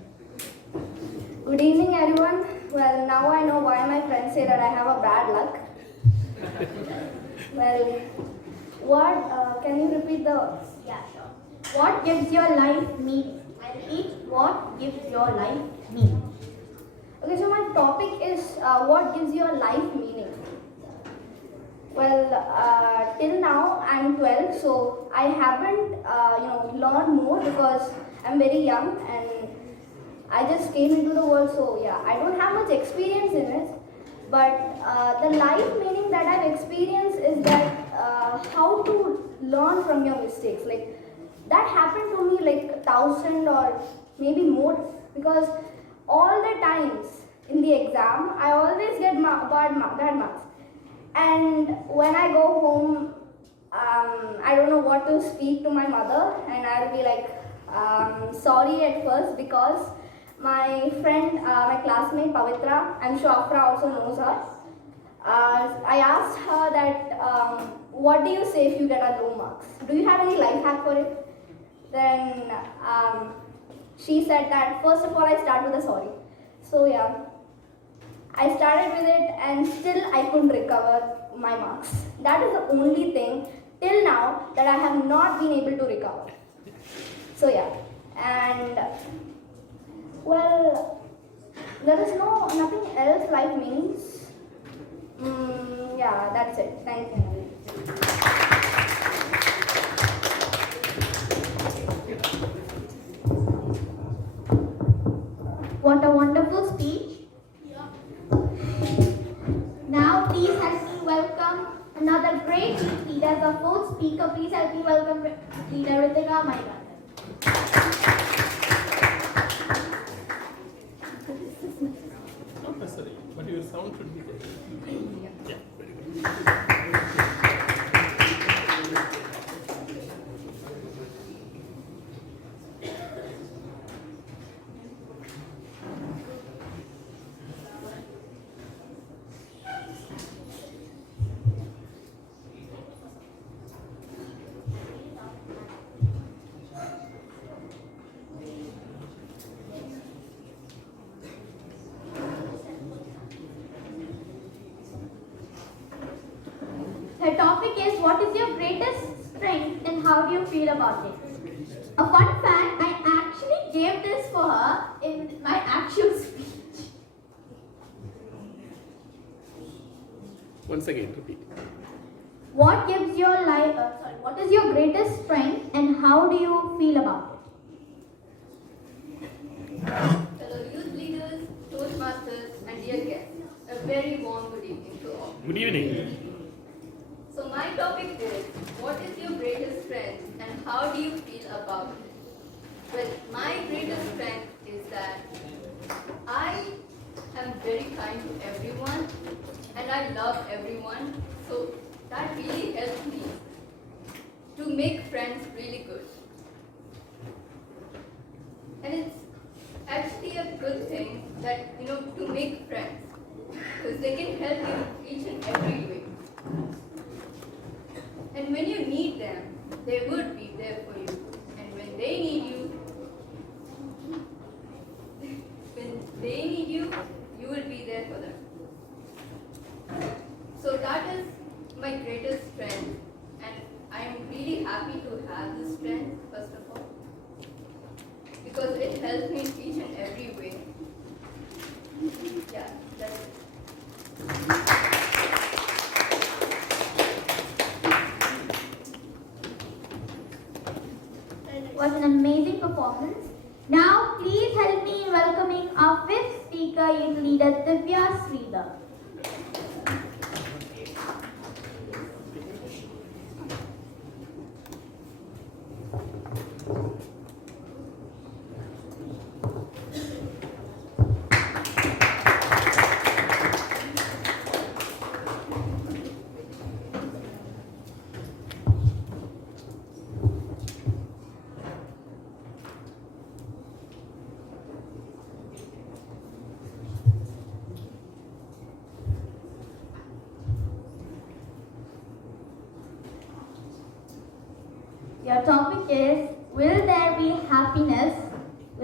Good evening, everyone. Well, now I know why my friends say that I have a bad luck. Well, can you repeat the? Yeah, sure. What gives your life meaning? I repeat, what gives your life meaning? Okay, so my topic is what gives your life meaning. Well, till now I'm 12, so I haven't, learned more because I'm very young and I just came into the world. So yeah, I don't have much experience in it. But the life meaning that I've experienced is that how to learn from your mistakes. Like that happened to me like 1,000 or maybe more, because all the times in the exam I always get bad marks. And when I go home, I don't know what to speak to my mother, and I'll be like, sorry at first, because my friend, my classmate Pavitra, I'm sure Afra also knows her. I asked her that, what do you say if you get a low marks? Do you have any life hack for it? Then she said that first of all I start with a sorry. So yeah, I started with it and still I couldn't recover my marks. That is the only thing till now that I have not been able to recover. So yeah, and well, there is nothing else life means. Yeah, that's it. Thank you. What a wonderful speech. Now please help me welcome another great youth leader, the fourth speaker. Please help me welcome leader Ritika Maigan. Not necessary, but your sound should be there. Yeah, very good. Her topic is, what is your greatest strength and how do you feel about it? A fun fact, I actually gave this for her in my actual speech. Once again, repeat. What gives your life, what is your greatest strength and how do you feel about it? Fellow youth leaders, Toastmasters, and dear guests, a very warm good evening to all. Good evening. So my topic is, what is your greatest strength and how do you feel about it? Well, my greatest strength is that I am very kind to everyone and I love everyone. So that really helps me to make friends really good. And it's actually a good thing that, to make friends, because they can help you each and every way. And when you need them, they would be there for you. And when they need you, you will be there for them. So that is my greatest strength. And I am really happy to have this strength, first of all, because it helps me in each and every way. Yeah, that's it. Was an amazing performance. Now, please help me in welcoming our fifth speaker, youth leader Divya Sridhar. Your topic is, will there be happiness?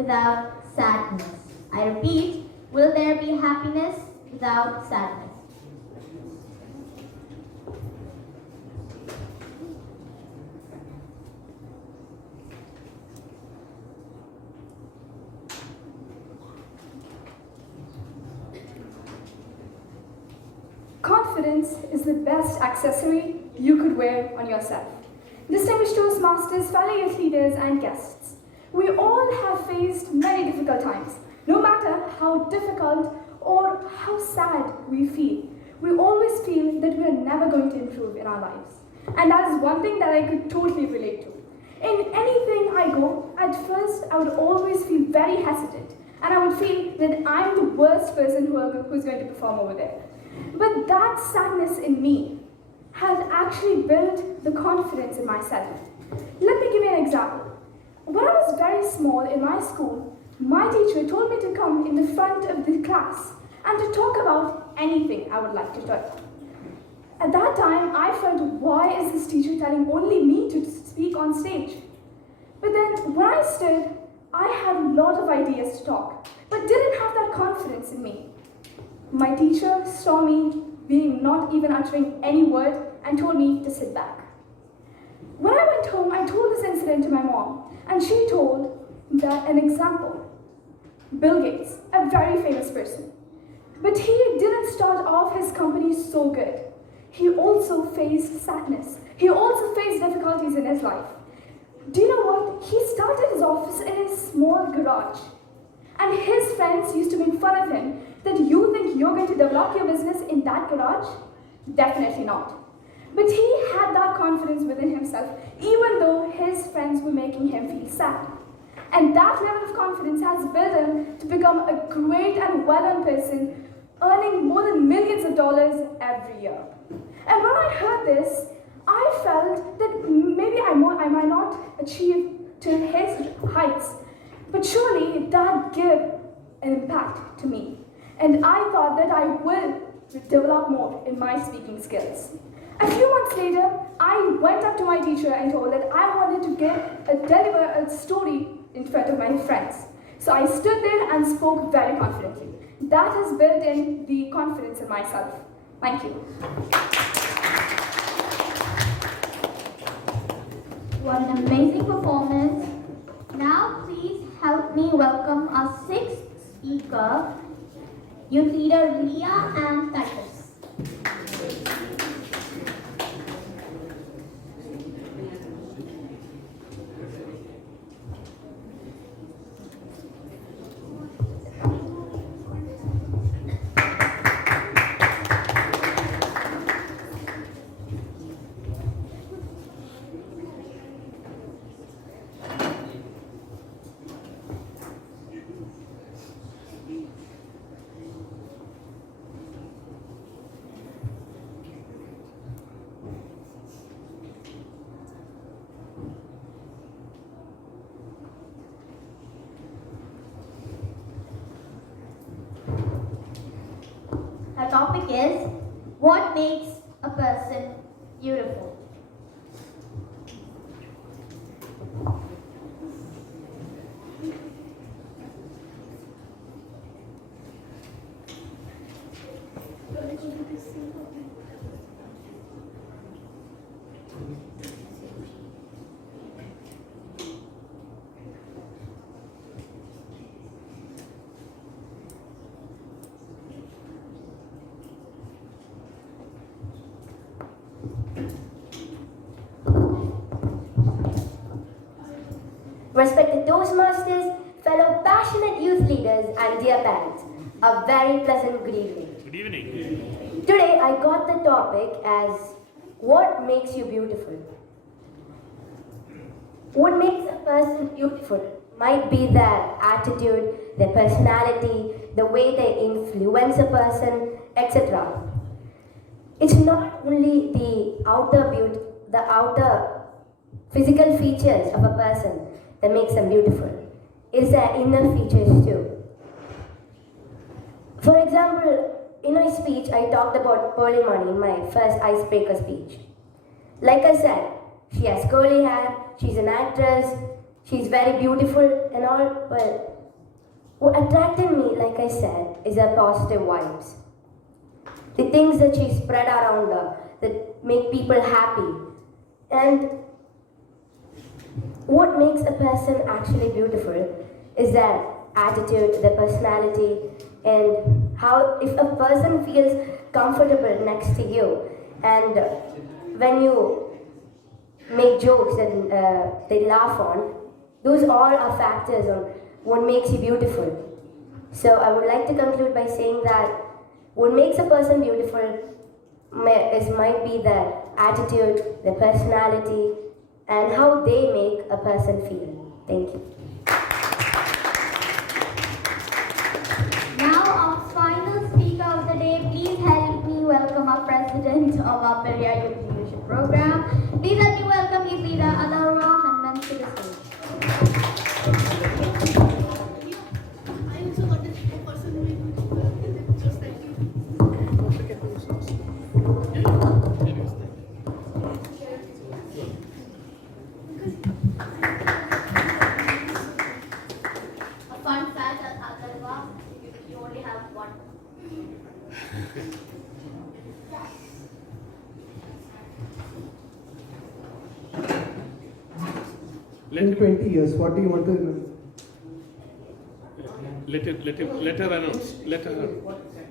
without sadness? I repeat, will there be happiness without sadness? Confidence is the best accessory you could wear on yourself. Distinguished Toastmasters, fellow youth leaders, and guests, we all have faced many difficult times. No matter how difficult or how sad we feel, we always feel that we are never going to improve in our lives. And that is one thing that I could totally relate to. In anything I go, at first I would always feel very hesitant, and I would feel that I'm the worst person who's going to perform over there. But that sadness in me has actually built the confidence in myself. Let me give you an example. When I was very small in my school, my teacher told me to come in the front of the class and to talk about anything I would like to talk. At that time, I felt, why is this teacher telling only me to speak on stage? But then when I stood, I had a lot of ideas to talk, but didn't have that confidence in me. My teacher saw me being not even uttering any word and told me to sit back. When I went home, I told this incident to my mom, and she told that an example. Bill Gates, a very famous person. But he didn't start off his company so good. He also faced sadness. He also faced difficulties in his life. Do you know what? He started his office in a small garage. And his friends used to make fun of him that you think you're going to develop your business in that garage? Definitely not. But he had that confidence within himself, even though his friends were making him feel sad. And that level of confidence has built him to become a great and well-known person, earning more than millions of dollars every year. And when I heard this, I felt that maybe I might not achieve to his heights, but surely that gave an impact to me. And I thought that I will develop more in my speaking skills. A few months later, I went up to my teacher and told that I wanted to deliver a story in front of my friends. So I stood there and spoke very confidently. That has built in the confidence in myself. Thank you. What an amazing performance. Now please help me welcome our sixth speaker, youth leader Leah and Titus. Our topic is, what makes a person beautiful? Respected Toastmasters, fellow passionate youth leaders, and dear parents, a very pleasant good evening. Good evening. Today I got the topic as, what makes you beautiful? What makes a person beautiful might be their attitude, their personality, the way they influence a person, etc. It's not only the outer beauty, the outer physical features of a person that makes them beautiful. It's their inner features too. For example, in my speech, I talked about Pearl Money in my first icebreaker speech. Like I said, she has curly hair, she's an actress, she's very beautiful and all, well, What attracted me, like I said, is her positive vibes. The things that she spread around her that make people happy. And what makes a person actually beautiful is their attitude, their personality, and how if a person feels comfortable next to you, and when you make jokes and they laugh on, those all are factors on what makes you beautiful. So I would like to conclude by saying that what makes a person beautiful might be their attitude, their personality, and how they make a person feel. Thank you. Now, our final speaker of the day, please help me welcome our president of our Periyar YLP Leadership Program. Please let me welcome youth leader Alarwa Hanman to the stage. I also got this person doing just like you. A fun fact at Agarwa, you only have one. In 20 years, what do you want to remember? Let her announce. Let her.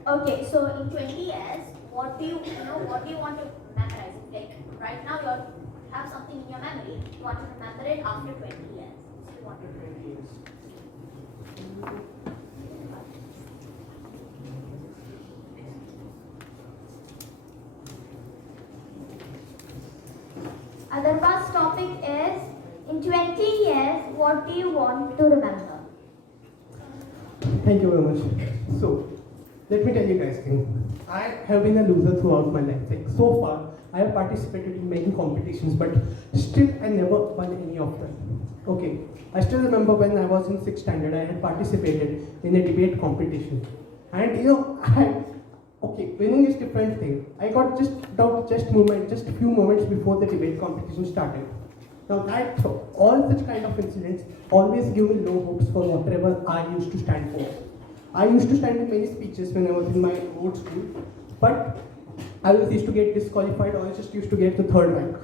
Okay, so in 20 years, what do you want to memorize? Like right now, you have something in your memory. You want to remember it after 20 years. So you want to. Adarba's topic is, in 20 years, what do you want to remember? Thank you very much. So, let me tell you guys thing. I have been a loser throughout my life. Like, so far, I have participated in many competitions, but still I never won any of them. Okay, I still remember when I was in 6th standard, I had participated in a debate competition. And winning is different thing. I got just a few moments before the debate competition started. Now all such kind of incidents always give me low hopes for whatever I used to stand for. I used to stand in many speeches when I was in my old school, but I always used to get disqualified or I just used to get the 3rd rank.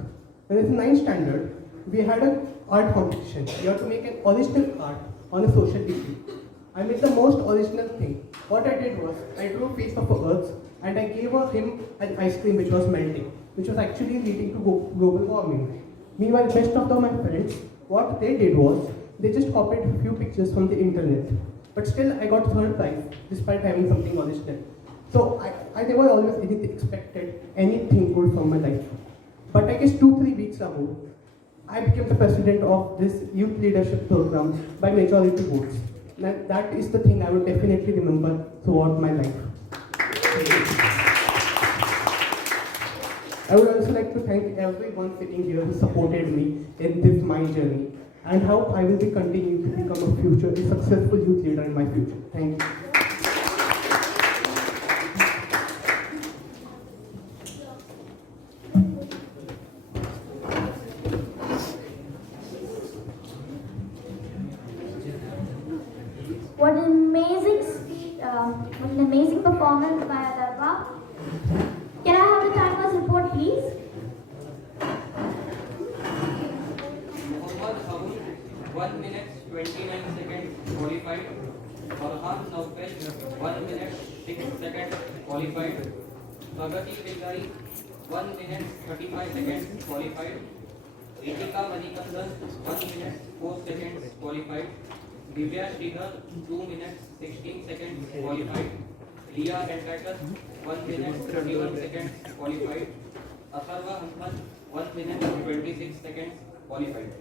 When I was in 9th standard, we had an art competition. You have to make an original art on a social issue. I made the most original thing. What I did was, I drew a face of a earth and I gave him an ice cream which was melting, which was actually leading to global warming. Meanwhile, rest of my friends, what they did was, they just copied a few pictures from the internet. But still, I got 3rd prize, despite having something original. So, I never always expected anything good from my life. But I guess 2-3 weeks ago, I became the president of this youth leadership program by majority votes. That is the thing I would definitely remember throughout my life. I would also like to thank everyone sitting here who supported me in this my journey and how I will be continuing to become a successful youth leader in my future. Thank you. What an amazing performance by Adarba. Can I have the timer's report, please? Mohammad Habib, 1 minute 29 seconds qualified. Farhan Naufel, 1 minute 6 seconds qualified. Pragati Pilgari, 1 minute 35 seconds qualified. Ritika Manikandan, 1 minute 4 seconds qualified. Divya Sridhar, 2 minutes 16 seconds qualified. Leah Venkatas, 1 minute 31 seconds qualified. Atharva Hanuman, 1 minute 26 seconds qualified.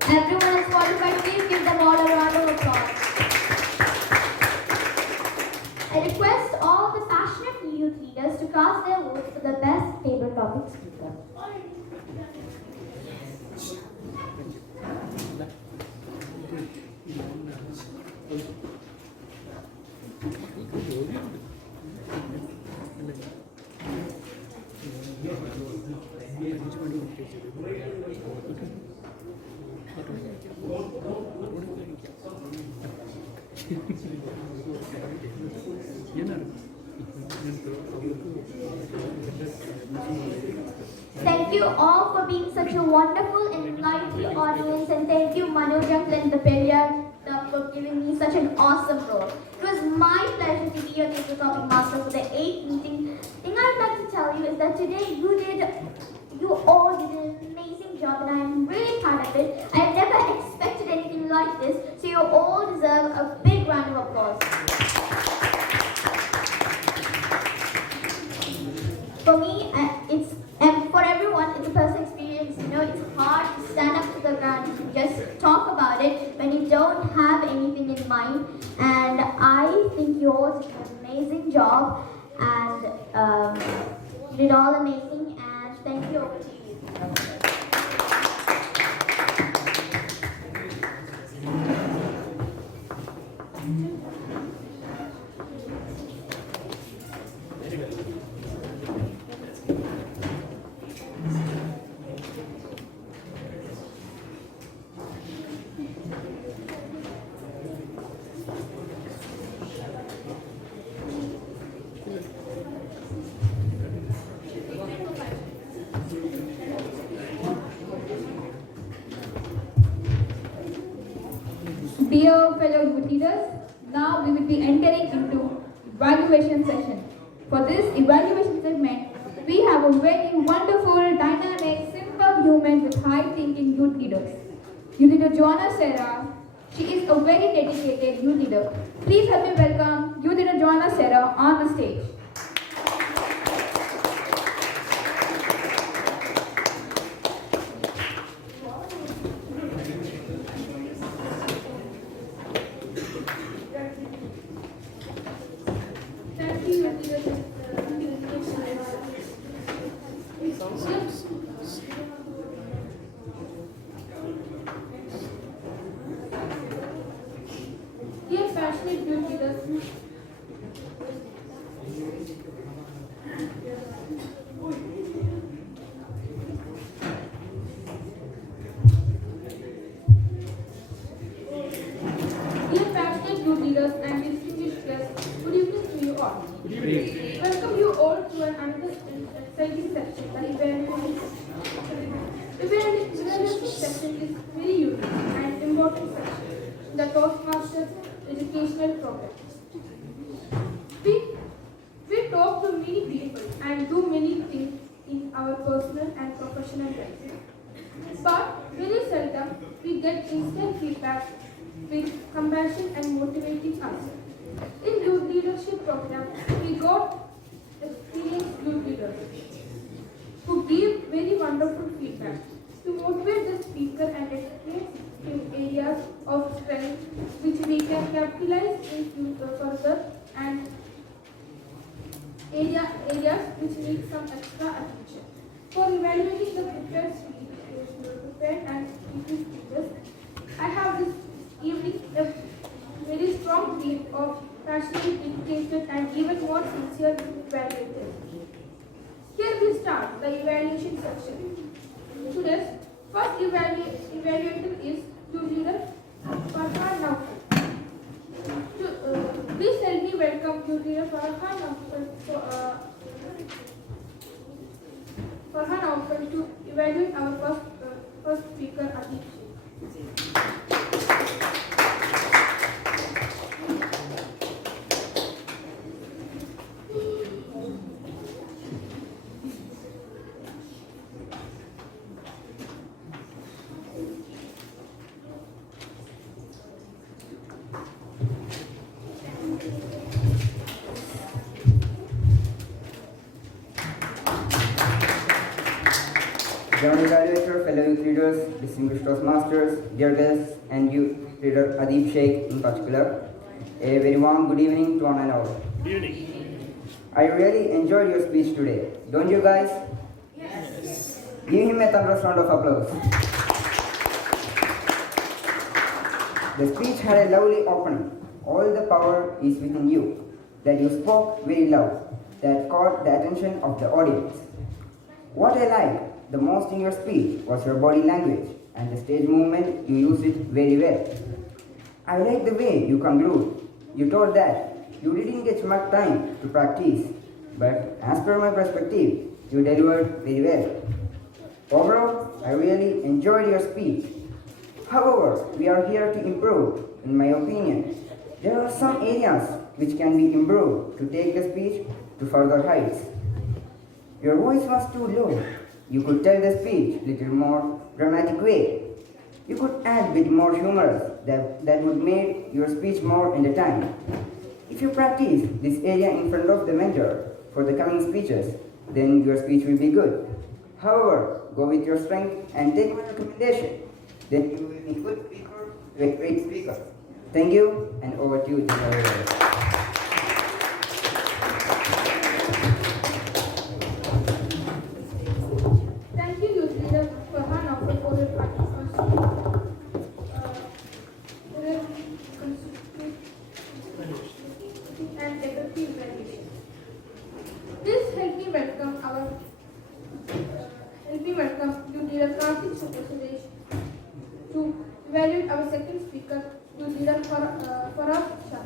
Everyone is qualified. Please give them all a round of applause. I request all the passionate youth leaders to cast their votes for the best table topic speaker. Thank you all for being such a wonderful and lively audience, and thank you Manoj uncle and the Periyar for giving me such an awesome role. It was my pleasure to be your table topic master for the 8th meeting. Thing I'd like to tell you is that today you all did an amazing job, and I am really proud of it. I have never expected anything like this, so you all deserve a big round of applause. For me, and for everyone, it's a personal experience. You know, it's hard to stand up to the ground and just talk about it when you don't have anything in mind. And I think you all did an amazing job, and you did all amazing. And thank you. Over to you. Dear fellow youth leaders, now we will be entering into evaluation session. For this evaluation segment, we have a very wonderful, dynamic, simple human with high-thinking youth leaders. Youth leader Joanna Serra, she is a very dedicated youth leader. Please help me welcome youth leader Joanna Serra on the stage. Dear passionate youth leaders, and distinguished guests, good evening to you all. Good evening. Welcome you all to another exciting section. The evaluation section is very unique and important section in the Toastmasters educational program. We talk to many people and do many things in our personal and professional life. But very seldom we get instant feedback with compassion and motivating us. In youth leadership program, we got experienced youth leaders who give very wonderful feedback to motivate the speaker and explain in areas of strength which we can capitalize in future further, and areas which need some extra attention. For evaluating the prepared and speakers, I have this evening a very strong team of passionate, dedicated, and even more sincere evaluators. Here we start the evaluation section. Today's first evaluator is youth leader Farhan Naufal. Please help me welcome youth leader Farhan Naufal to evaluate our first speaker, Adib Sheikh. General Evaluator, fellow youth leaders, distinguished Toastmasters, dear guests, and youth leader Adib Sheikh in particular, a very warm good evening to one and all. Good evening. I really enjoyed your speech today. Don't you guys? Yes. Give him a thunderous round of applause. The speech had a lovely opening. All the power is within you. That you spoke very loud. That caught the attention of the audience. What I liked the most in your speech was your body language and the stage movement. You used it very well. I like the way you conclude you told that you didn't get much time to practice, but as per my perspective, you delivered very well. Overall, I really enjoyed your speech. However, we are here to improve, in my opinion. There are some areas which can be improved to take the speech to further heights. Your voice was too low. You could tell the speech little more dramatic way. You could add bit more humorous that would make your speech more entertaining. If you practice this area in front of the mentor for the coming speeches, then your speech will be good. However, go with your strength and take my recommendation. Then you will be good speaker, a great speaker. Thank you, and over to you, General. Thank you, Youth Leader Farhan, for your participation. And effective evaluation. Please help me welcome Youth Leader Karthik Suresh to evaluate our second speaker, Youth Leader Farah Shah.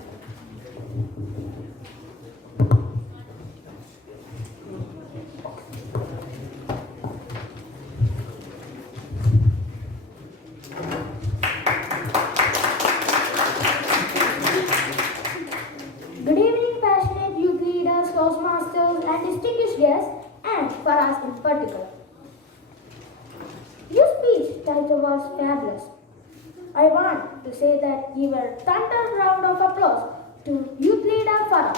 Good evening, passionate youth leaders, toastmasters, and distinguished guests, and for us in particular. Your speech title was fabulous. I want to say that give a thunder round of applause to youth leader Farah.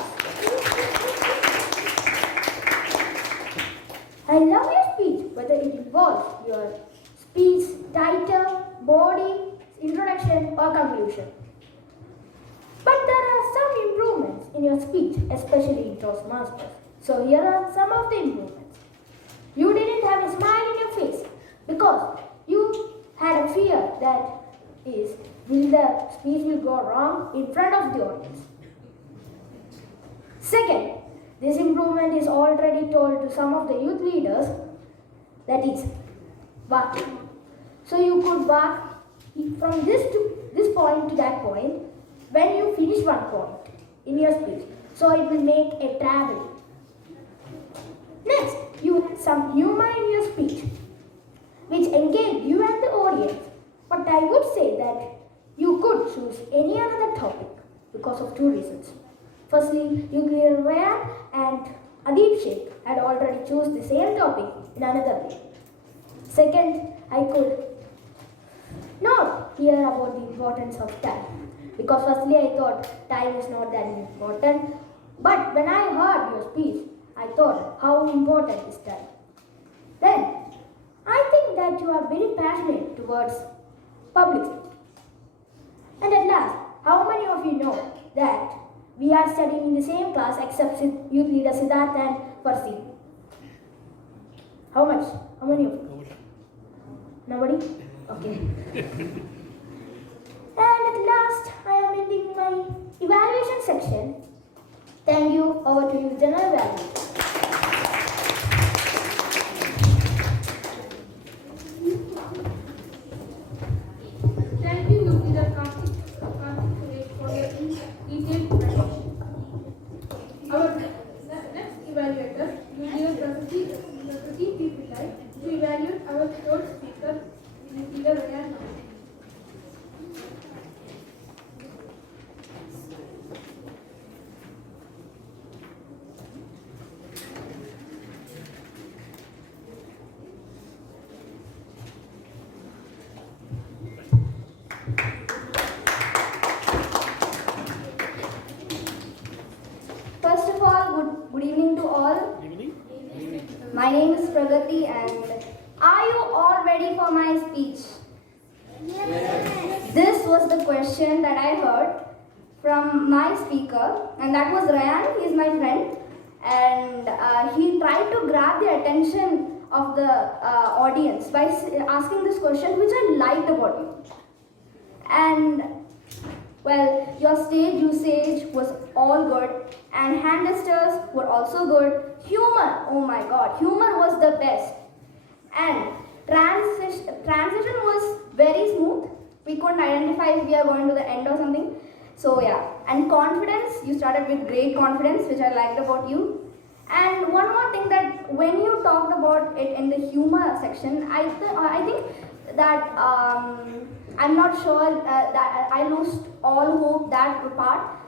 I love your speech, whether it involves your speech title, body, introduction, or conclusion. But there are some improvements in your speech, especially in Toastmasters. So here are some of the improvements. You didn't have a smile in your face because you had a fear that will the speech will go wrong in front of the audience. Second, this improvement is already told to some of the youth leaders, that is, barking. So you could bark from this point to that point when you finish one point in your speech. So it will make a travel. Next, you had some humor in your speech, which engaged you and the audience. But I would say that you could choose any other topic because of two reasons. Firstly, you clear Ryan and Adib Sheikh had already chosen the same topic in another way. Second, I could not hear about the importance of time. Because firstly I thought time is not that important. But when I heard your speech, I thought how important is time. Then, I think that you are very passionate towards public speaking. And at last, how many of you know that we are studying in the same class except youth leader Siddharth and Farsi? How much? How many of you? Nobody? Okay. And at last, I am ending my evaluation section. Thank you. Over to you, General Value. Thank you, Youth Leader Karthik Suresh, for your detailed evaluation. Our next evaluator, Youth Leader Prakriti P. Pillai, to evaluate our third speaker, Youth Leader Ryan. First of all, good evening to all. My name is Pragati, and are you all ready for my speech? Yes. This was the question that I heard from my speaker, and that was Ryan. He's my friend, and he tried to grab the attention of the audience by asking this question, which I liked about you. And well, your stage usage was all good, and hand gestures were also good. Humor, oh my god, humor was the best. And transition was very smooth. We couldn't identify if we are going to the end or something. So yeah, and confidence, you started with great confidence, which I liked about you. And one more thing, that when you talked about it in the humor section, I think that I'm not sure that I lost all hope that part.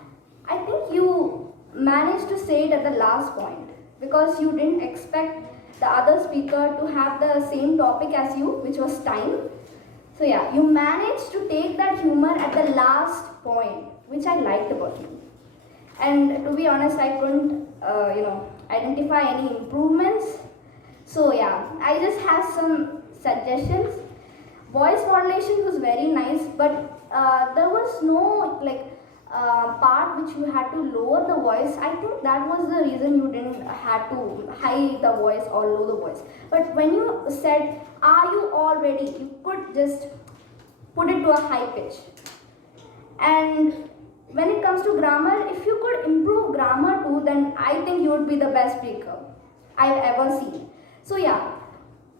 I think you managed to say it at the last point because you didn't expect the other speaker to have the same topic as you, which was time. So yeah, you managed to take that humor at the last point, which I liked about you. And to be honest, I couldn't, identify any improvements. So yeah, I just have some suggestions. Voice modulation was very nice, but there was no part which you had to lower the voice. I think that was the reason you didn't have to high the voice or low the voice. But when you said, "Are you all ready?" you could just put it to a high pitch. And when it comes to grammar, if you could improve grammar too, then I think you would be the best speaker I've ever seen. So yeah,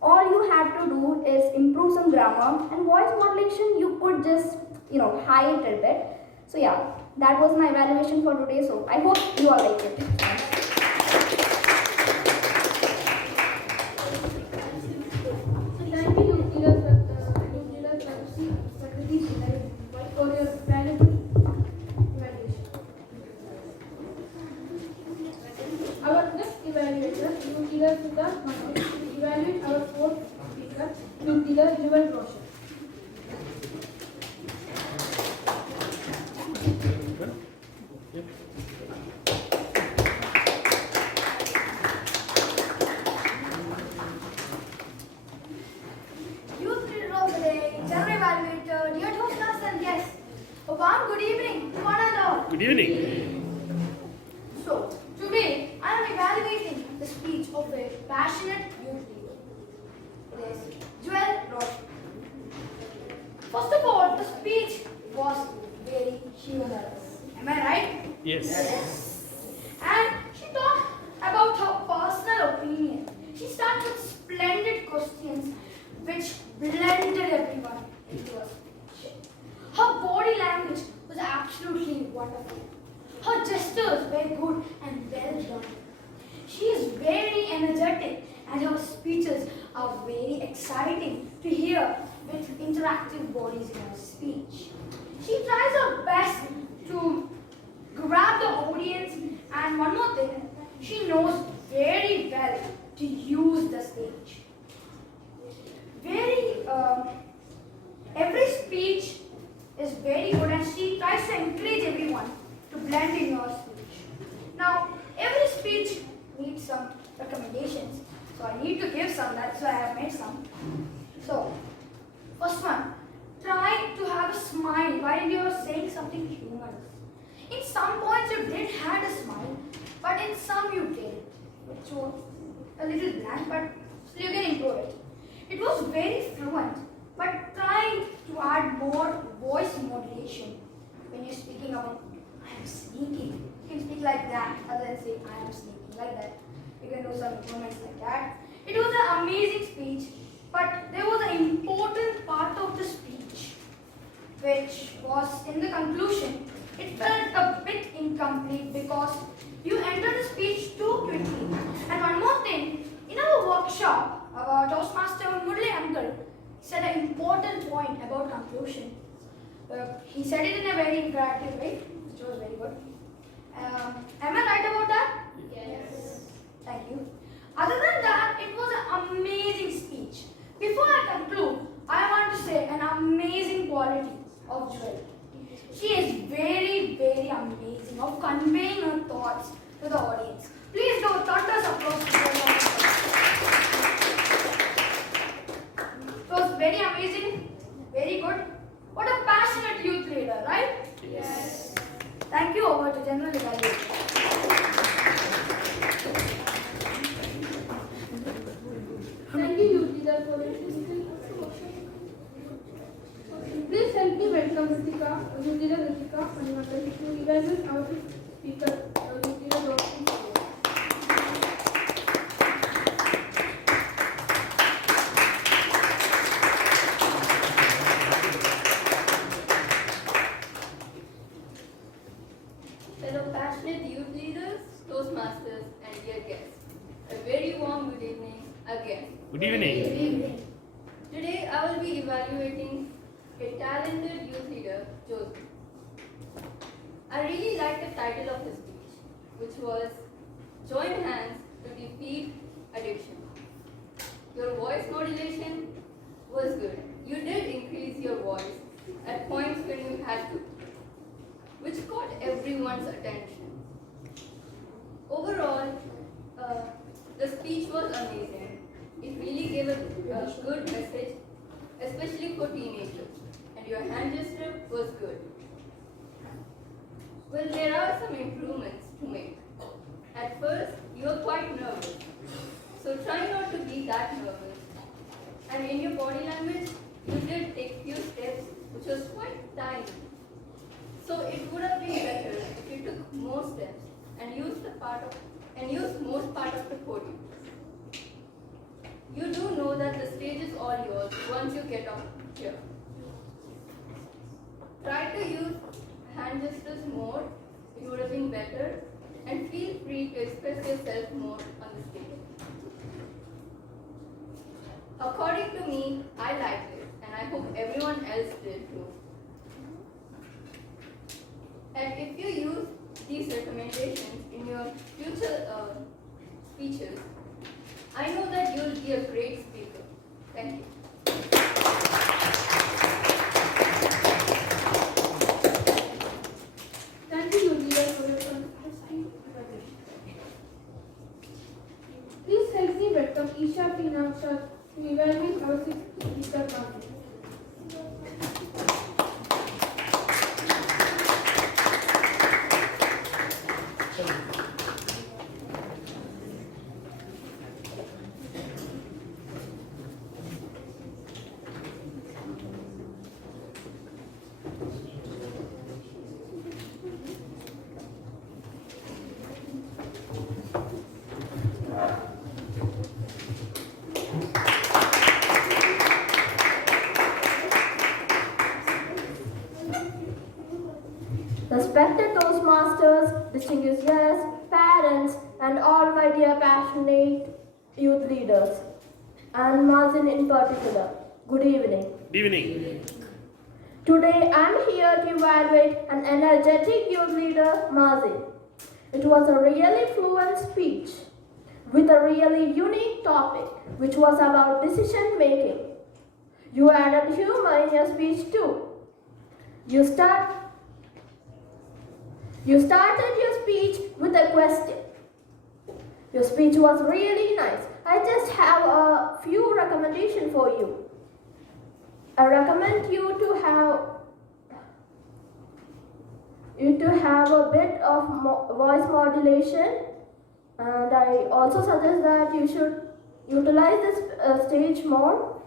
all you have to do is improve some grammar, and voice modulation you could just high it a bit. So yeah, that was my evaluation for today. So I hope you all like it. Thank you, for your valuable evaluation. Our next evaluator, Leader Siddharth Manoy, will evaluate our fourth speaker, Leader Jewel Roshan. Youth leader of the day, general evaluator, dear toastmasters and guests. A warm good evening to one and all. Good evening. So, today I am evaluating the speech of a passionate youth leader. It is Jewel Roshan. First of all, the speech was very humorous. Am I right? Yes. And she talked about her personal opinion. She started with splendid questions which blended everyone into a speech. Her body language was absolutely wonderful. Her gestures were good and well done. She is very energetic and her speeches are very exciting to hear with interactive bodies in her speech. She tries her best to grab the audience, and one more thing, she knows very well to use the stage. Every speech is very good and she tries to encourage everyone to blend in her speech. Now, every speech needs some recommendations, so I need to give some, that's why I have made some. So, first one, try to have a smile while you are saying something humorous. In some points you did have a smile, but in some you didn't, which was a little blank, but still you can improve it. It was very fluent, but try to add more voice modulation when you're speaking about I am sneaking. You can speak like that, other than say I am sneaking like that. You can do some movements like that. It was an amazing speech, but there was an important part of the speech, which was in the conclusion. It felt a bit incomplete because you entered the speech too quickly. And one more thing, in our workshop, our Toastmaster Murli uncle said an important point about conclusion. He said it in a very interactive way, which was very good. Am I right about that? Yes. Thank you. Other than that, it was an amazing speech. Before I conclude, I want to say an amazing quality of Jewel. She is very, very amazing of conveying her thoughts to the audience. Please do thunderous applause to her. It was very amazing, very good. What a passionate youth leader, right? Yes. Thank you. Over to General Evaluation. Thank you, youth leader, for your Please help me welcome Ritika, youth leader Ritika Manivatal, to evaluate our speaker, youth leader Roshni. fellow passionate youth leaders, Toastmasters, and dear guests. A very warm good evening again. Good evening. Good evening. Today I will be evaluating a talented youth leader, Joseph. I really liked the title of his speech, which was Join Hands to Defeat Addiction. Your voice modulation was good. You did increase your voice at points when you had to, which caught everyone's attention. Overall, the speech was amazing. It really gave a good message, especially for teenagers. And your hand gesture was good. Well, there are some improvements to make. At first, you were quite nervous. So try not to be that nervous. And in your body language, you did take few steps, which was quite tiny. So it would have been better if you took more steps and used most part of the podium. You do know that the stage is all yours once you get up here. Try to use hand gestures more, it would have been better, and feel free to express yourself more on the stage. According to me, I liked it, and I hope everyone else did too. And if you use these recommendations in your future speeches, I know that you'll be a great speaker. Thank you. Thank you, Leader, for your speech. Please help me welcome Isha Pinakshar to evaluate our sixth speaker panel. Respected Toastmasters, distinguished guests, parents, and all my dear passionate youth leaders, and Martin in particular, good evening. Good evening. Today I am here to evaluate an energetic youth leader, Mazin. It was a really fluent speech with a really unique topic, which was about decision making. You added humor in your speech too. You started your speech with a question. Your speech was really nice. I just have a few recommendations for you. I recommend you to have a bit of voice modulation, and I also suggest that you should utilize this stage more.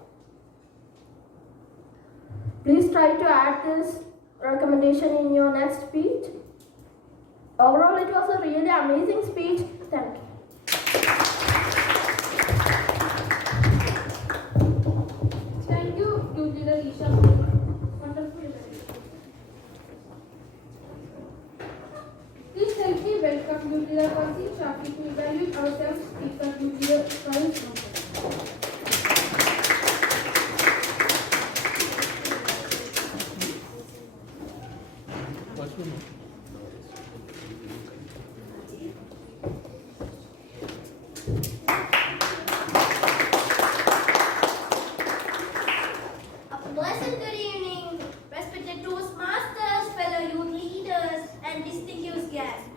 Please try to add this recommendation in your next speech. Overall, it was a really amazing speech. Thank you. Thank you, Youth Leader Isha, for your wonderful evaluation. Please help me welcome Youth Leader Percy Shafi to evaluate our seventh speaker, Youth Leader Karan. A pleasant good evening, respected Toastmasters, fellow youth leaders, and distinguished guests.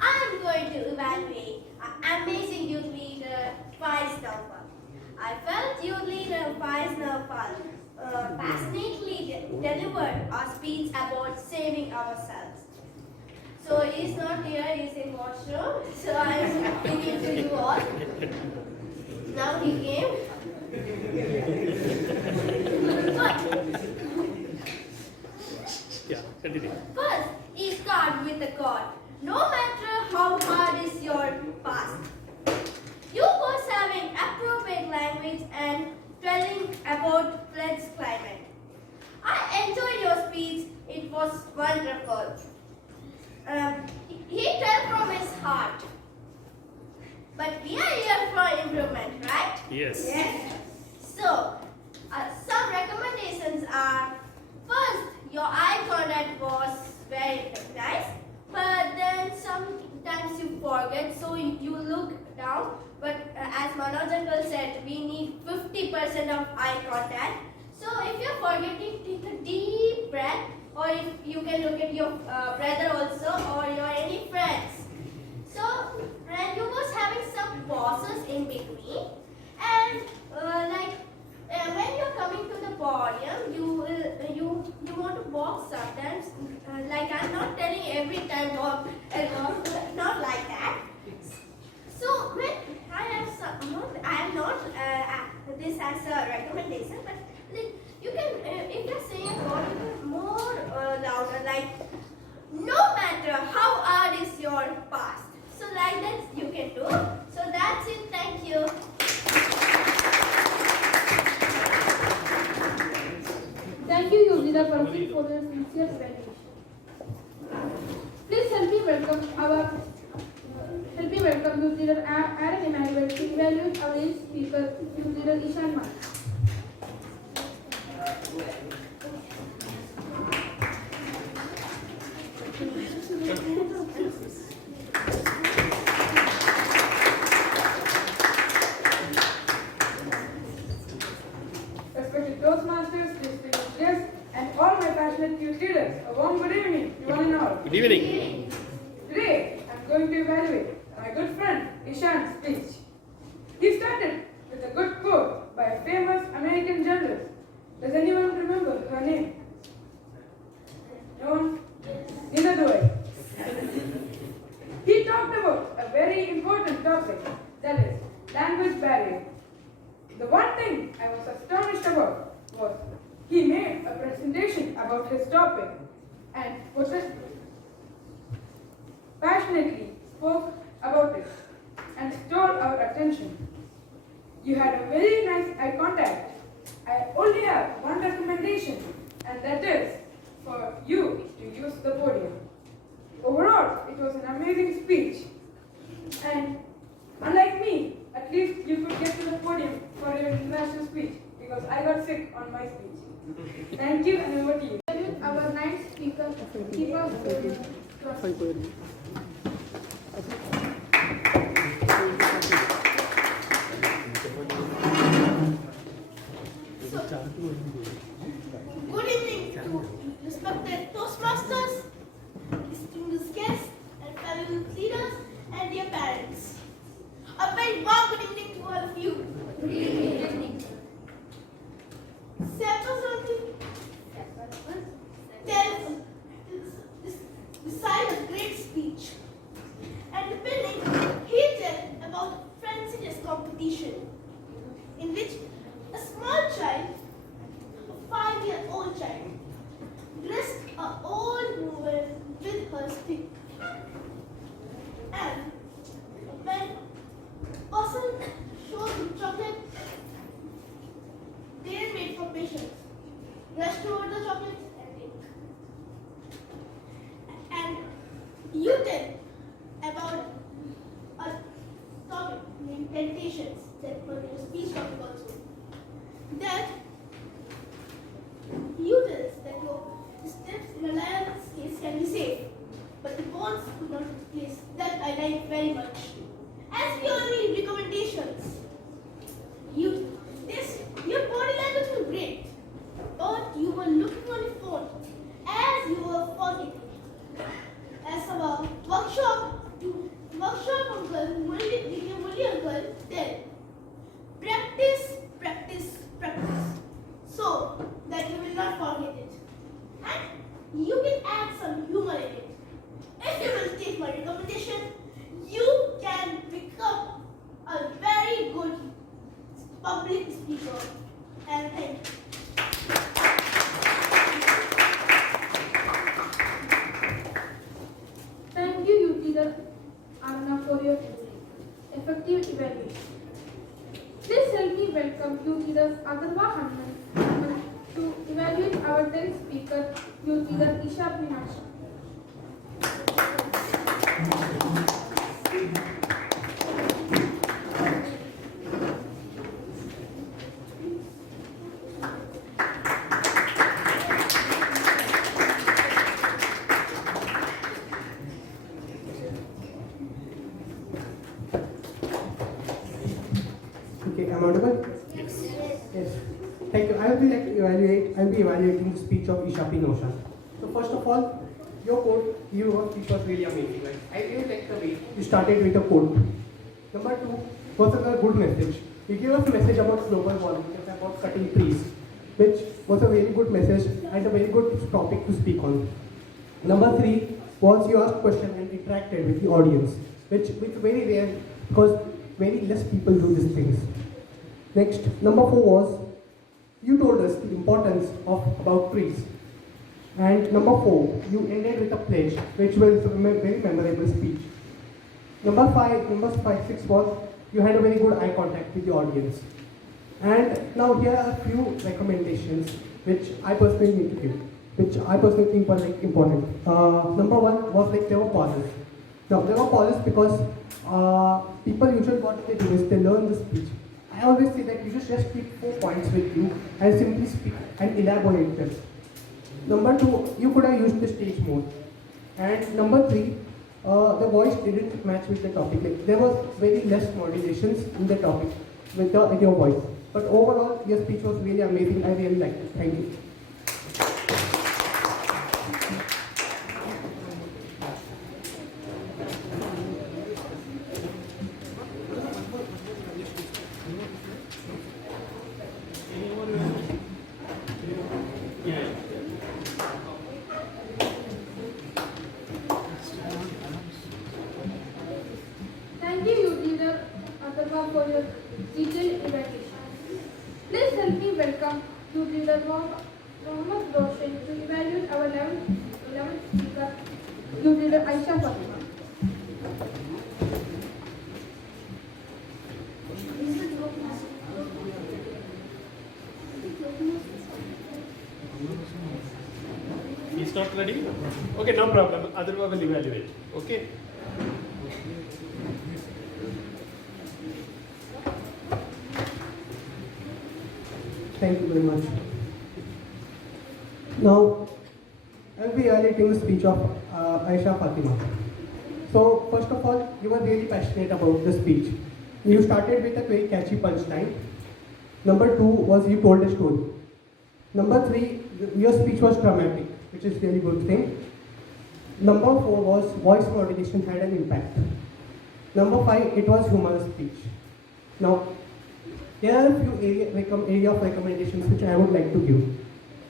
I am going to evaluate an amazing youth leader, Faiz Naufal. I felt youth leader Faiz Naufal passionately delivered a speech about saving ourselves. So he is not here, he is in washroom. So I am speaking to you all. Now he came. Yeah, continue. First, he started with a chord. No matter how hard is your past, you were having appropriate language and telling about Fred's climate. I enjoyed your speech. It was wonderful. Yes. Yes. So, some recommendations are, first, your eye contact was very nice, but then sometimes you forget, so you look down. But as Manoj uncle said, we need 50% of eye contact. So if you're forgetting, take a deep breath, or if you can look at your brother also, or your any friends. So when you was having some pauses in between, and when you're coming to the podium, you want to walk sometimes. Like I'm not telling every time walk and walk, not like that. So when I have some, I am not this as a recommendation, but like you can if you're saying God, you can more louder, like no matter how hard is your past. So like that you can do. So that's it. Thank you. Thank you, Yuzida, for your sincere evaluation. Please help me welcome Yuzida Aaron Emmanuel to evaluate our guest speaker, Yuzida Ishan Man. Respected Toastmasters, distinguished guests, and all my passionate youth leaders, a warm good evening to one and all. Good evening. Today, I'm going to evaluate my good friend Ishan's speech. He started with a good quote by a famous American journalist. Does anyone remember her name? No one? Neither do I. He talked about a very important topic, that is language barrier. The one thing I was astonished about was he made a presentation about his topic and passionately spoke about it and stole our attention. You had a very nice eye contact. I only have one recommendation, and that is for you to use the podium. Overall, it was an amazing speech. And unlike me, at least you could get to the podium for your international speech, because I got sick on my speech. Thank you, and over to you. Our ninth speaker, Keeper. Good evening to respected Toastmasters, distinguished guests, and fellow youth leaders, and dear parents. A very warm good evening to all of you. Good evening. Beside a great speech, at the beginning, he told about a friendliness competition in which a small child, a 5-year-old child, dressed an old woman with her stick. And when person showed the chocolate, they didn't wait for patience. Rushed over the chocolates and ate. And you tell about a topic named temptations that was your speech topic also. That you tell us that your steps in a lion's case can be safe, but the bones could not replace. That I like very much. As we all need recommendations, your body language was great, but you were looking on your phone as you were forgetting. As our workshop uncle, Mulli uncle, said, practice, practice, practice, so that you will not forget it. And you can add some humor in it. If you will take my recommendation, you can become a very good public speaker. And thank you. Thank you, youth leader Aruna, for your effective evaluation. Please help me welcome youth leader Agarwa Hanuman to evaluate our 10th speaker, youth leader Isha Meenakshi. Am I audible? Yes. Yes. Thank you. I'll be evaluating the speech of Isha P. Noshan. So first of all, your speech was really amazing. Right? I really like the way you started with a quote. Number two was a good message. You gave us a message about global warming, about cutting trees, which was a very good message and a very good topic to speak on. Number three was you asked question and interacted with the audience, which very rare because very less people do these things. Next, number four was you told us the importance of about trees. And number four, you ended with a pledge, which was a very memorable speech. Number five, six was you had a very good eye contact with the audience. And now here are a few recommendations which I personally need to give, which I personally think were like important. Number one was like there were pauses. Now there were pauses because people usually what they do is they learn the speech. I always say that you just keep 4 points with you and simply speak and elaborate them. Number two, you could have used the stage mode. And number three, the voice didn't match with the topic. Like there was very less modulations in the topic with your voice. But overall, your speech was really amazing. I really liked it. Thank you. Thank you, youth leader Atharva, for your detailed evaluation. Please help me welcome youth leader Mohammad Roshan to evaluate our 11th speaker, youth leader Aisha Fatima. He's not ready? Okay, no problem. Atharva will evaluate. Okay? Thank you very much. Now, I'll be evaluating the speech of Aisha Fatima. So, first of all, you were really passionate about the speech. You started with a very catchy punchline. Number two was you told a story. Number three, your speech was dramatic, which is really good thing. Number four was voice modulation had an impact. Number five, it was humorous speech. Now, there are a few area of recommendations which I would like to give.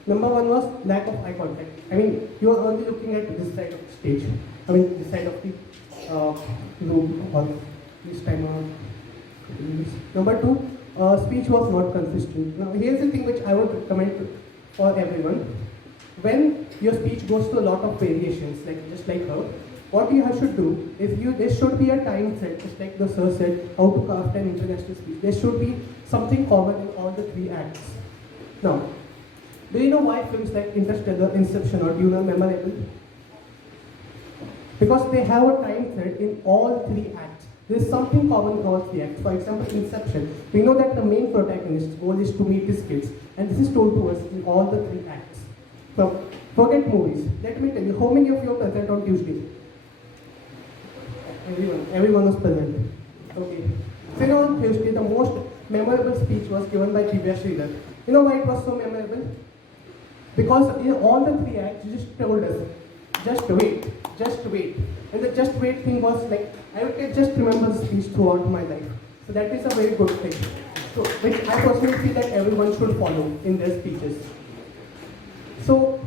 Number one was lack of eye contact. I mean, you are only looking at this side of the stage. I mean, this side of the room or this time around. Number two, speech was not consistent. Now, here's the thing which I would recommend for everyone. When your speech goes to a lot of variations, like just like her, what you should do is there should be a time set, just like the sir said, how to craft an international speech. There should be something common in all the three acts. Now, do you know why films like Interstellar, Inception or Dune are memorable? Because they have a time thread in all three acts. There is something common in all three acts. For example, Inception, we know that the main protagonist's goal is to meet his kids, and this is told to us in all the three acts. So, forget movies. Let me tell you, how many of you are present on Tuesday? Everyone was present. Okay. So, you know, on Tuesday, the most memorable speech was given by Divya Sridhar. You know why it was so memorable? Because in all the three acts, you just told us, just wait, just wait. And the just wait thing was like, I would just remember the speech throughout my life. So that is a very good thing. So, which I personally feel that everyone should follow in their speeches. So,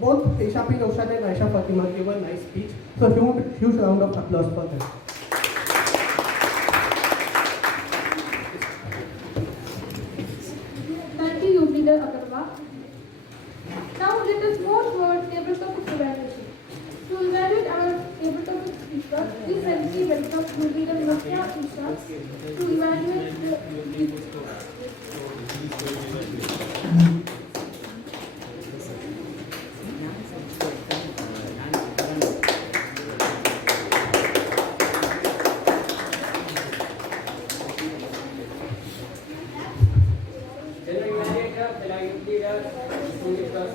both Aisha P. Noshan and Aisha Fatima gave a nice speech. So, huge round of applause for them. Thank you, youth leader Atharva. Now let us move towards table topic evaluation. To evaluate our table topic speaker, please help me welcome youth leader Nafia Isha to evaluate the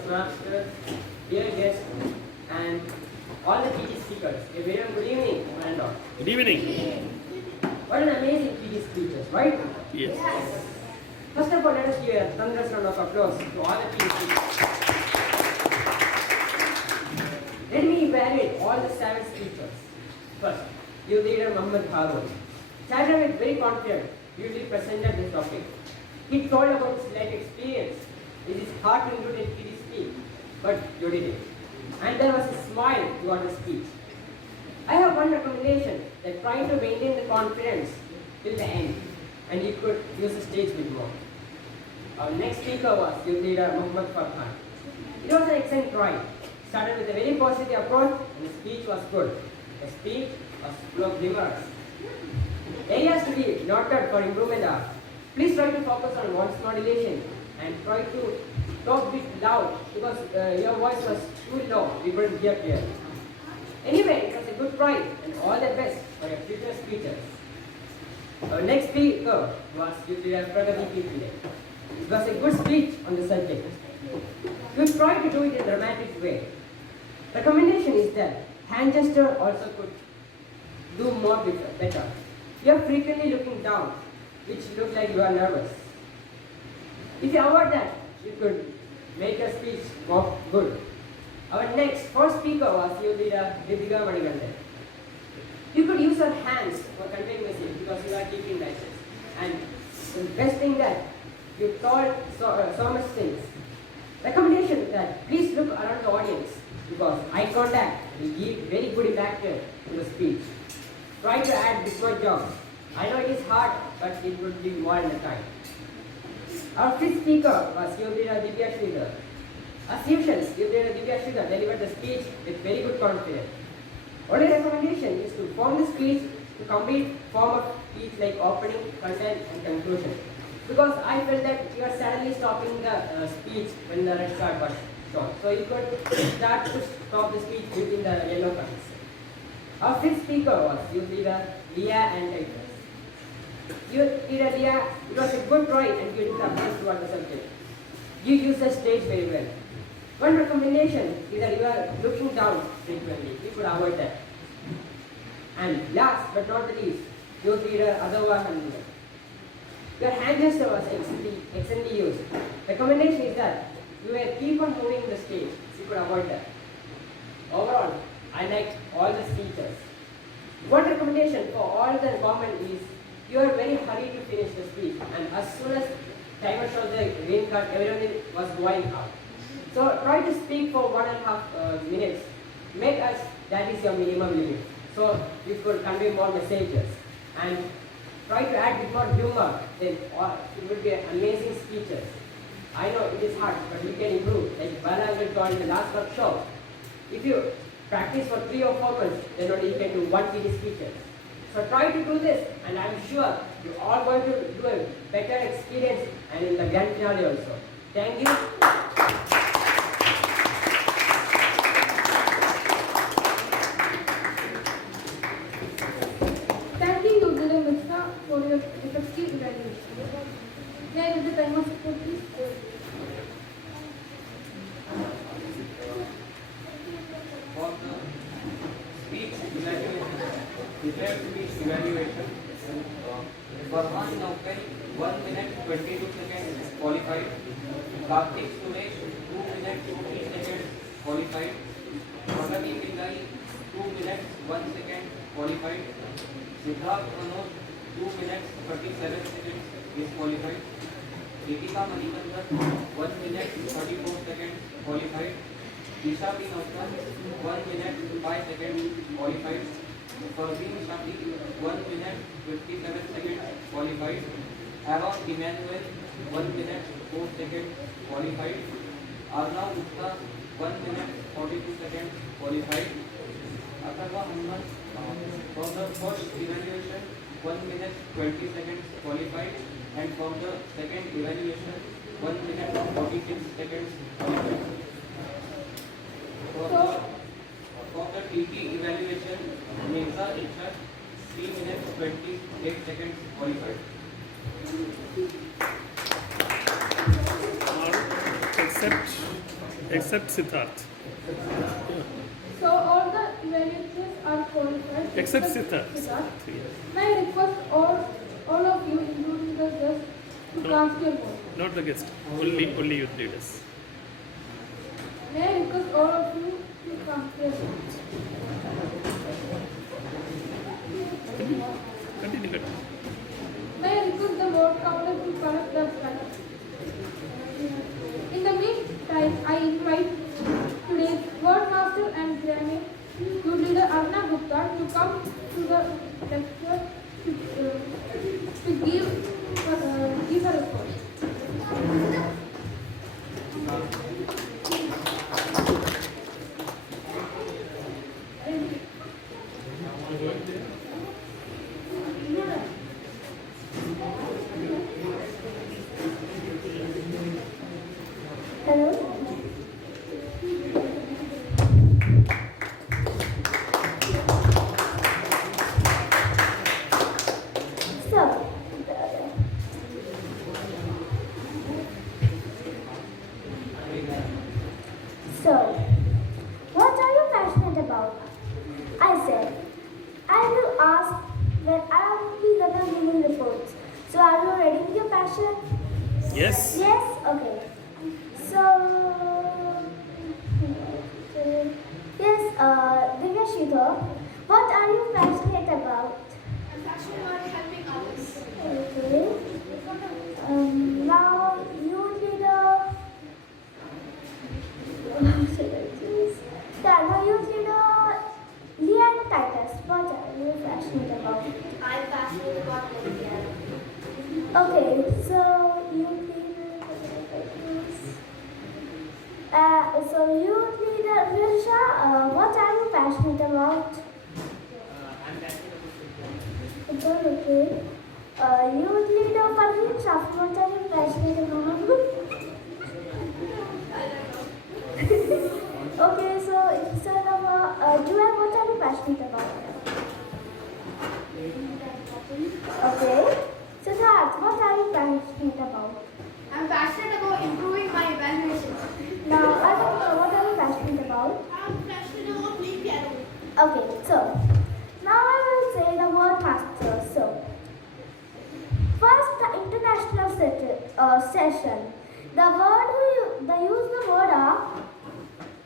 Masters, dear guests, and all the PG speakers. A very good evening, and all. Good evening. What an amazing PD speeches, right? Yes. First of all, let us give a thunderous round of applause to all the PD speakers. Let me evaluate all the 7 speakers. First, youth leader Muhammad Harun. Started with very confident, beautifully presented this topic. He told about his life experience. It is hard to include in PD speak, but you did it. And there was a smile throughout the speech. I have one recommendation, that try to maintain the confidence till the end, and you could use the stage bit more. Our next speaker was youth leader Muhammad Farhan. It was an excellent try. Started with a very positive approach, and the speech was good. The speech was full of humor. Areas to be noted for improvement are: please try to focus on voice modulation and try to talk a bit loud because your voice was too low, we couldn't hear clearly. Anyway, it was a good try and all the best for your future speeches. Our next speaker was youth leader Pragati Pile. It was a good speech on the subject. You try to do it in a dramatic way. Recommendation is that hand gesture also could do more better. You are frequently looking down, which looks like you are nervous. If you avoid that, you could make your speech more good. Our next first speaker was youth leader Vidika Manigandan. You could use your hands for conveying message because you are keeping distance. And the best thing that you told so much things. Recommendation is that please look around the audience because eye contact will give very good impact to the speech. Try to add bit more jokes. I know it is hard, but it would be more in the time. Our fifth speaker was youth leader Divya Sridhar. As usual, youth leader Divya Sridhar delivered the speech with very good confidence. Only recommendation is to form the speech to complete form of speech like opening, content, and conclusion. Because I felt that you are suddenly stopping the speech when the red card was shown. So you could start to stop the speech within the yellow cards. Our fifth speaker was youth leader Leah and Titus. Youth leader Leah, it was a good try and you did the best toward the subject. You used the stage very well. One recommendation is that you are looking down frequently. You could avoid that. And last but not the least, youth leader Adava Hanula. Your hand gesture was excellently used. Recommendation is that you will keep on moving the stage. So you could avoid that. Overall, I liked all the speeches. One recommendation for all the comment is you are very hurried to finish the speech, and as soon as timer showed the green card, everyone was going out. So try to speak for 1.5 minutes. Make us that is your minimum limit. So you could convey more messages and try to add bit more humor. Then it would be amazing speeches. I know it is hard, but we can improve. Like Bala will told in the last workshop, if you practice for 3 or 4 months, then only you can do 1 PD speeches. So try to do this, and I'm sure you're all going to do a better experience and in the grand finale also. Thank you. Thank you, Dr. Mishra, for your effective evaluation. May I have the timer support, please? For the speech evaluation, prepared speech evaluation, Farhan Naukari, 1 minute 22 seconds qualified. Kartik Suresh, 2 minutes 15 seconds qualified. Pragati Pillai, 2 minutes 1 second qualified. Siddharth Manoj, 2 minutes 37 seconds disqualified. Deepika Manikandan, 1 minute 34 seconds qualified. Isha P. Naukar, 1 minute 5 seconds qualified. Parveen Shafi, 1 minute 57 seconds qualified. Aaron Emmanuel, 1 minute 4 seconds qualified. Arnav Gupta, 1 minute 42 seconds qualified. Atharva Hanuman, from the first evaluation, 1 minute 20 seconds qualified. And from the second evaluation, 1 minute 46 seconds qualified. For the TT evaluation, Mirza Irshad, 3 minutes 28 seconds qualified. Except Siddharth. So all the evaluators are qualified. Except Siddharth. May I request all of you, including the guests, to cast your vote. Not the guest, only youth leaders. May I request all of you to cast your vote. Continue. May I request the vote counter to collect the ballots. In the meantime, I invite today's word master and grammar youth leader Arna Gupta to come to the lecture to give her report. Hello. So, what are you passionate about? I said, I will ask when I will be gonna giving reports. So, are you ready with your passion? Yes. Yes? Okay. So, yes, Divya Shita, what are you passionate about? I'm passionate about helping others. Okay. Now, you leader. Should I choose? Yeah, now you leader. Leah and Titus, what are you passionate about? I'm passionate about Olympiad. Okay, so you leader. So you leader Virsha, what are you passionate about? I'm passionate about football. Football, okay. You leader Parveen Shah, what are you passionate about? Okay, so instead of Joel, what are you passionate about? Okay. Siddharth, what are you passionate about? I'm passionate about improving my evaluation. Now, I want to know what are you passionate about? I'm passionate about playing piano. Okay, so now I will say the word master. So, first the international session. They use the word are.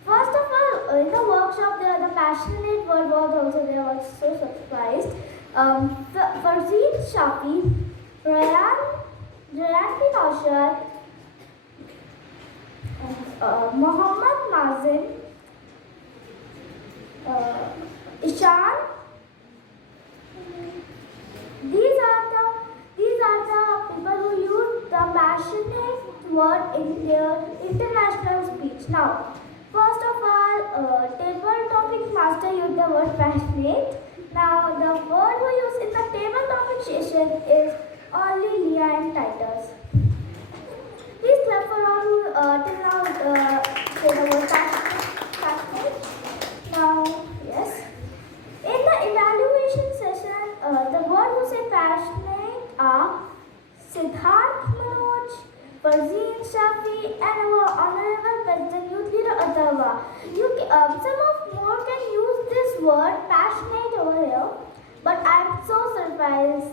First of all, in the workshop, the passionate word was also there. I was so surprised. Farzeen Shafi, Rayan Pinashar, Mohammad Nazim, Ishan. These are the people who use the passionate word in their international speech. Now, first of all, table topic master used the word passionate. Now, the word we use in the table topic session is only Leah and Titus. Please clap for all who till now say the word passionate. Now, yes. In the evaluation session, the word who say passionate are Siddharth Manoj, Farzeen Shafi, and our Honorable President Youth Leader Atharva. Some of more can use this word passionate over here, but I'm so surprised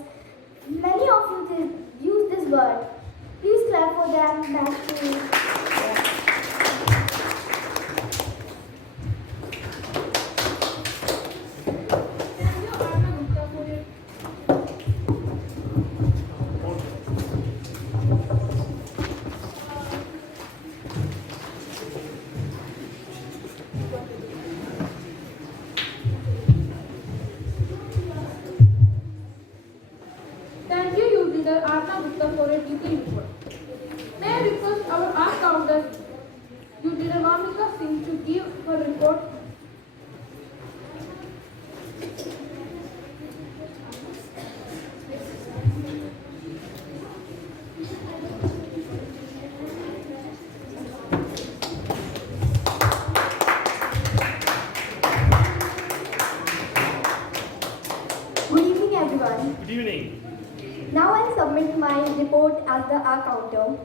many of you use this word. Please clap for them. Thank you. Thank you, youth leader Arna Gupta, for a detailed report. May I request our art counter, youth leader Vamika Singh, to give her report. Good evening, everyone. Good evening. Now I submit my report as the R counter.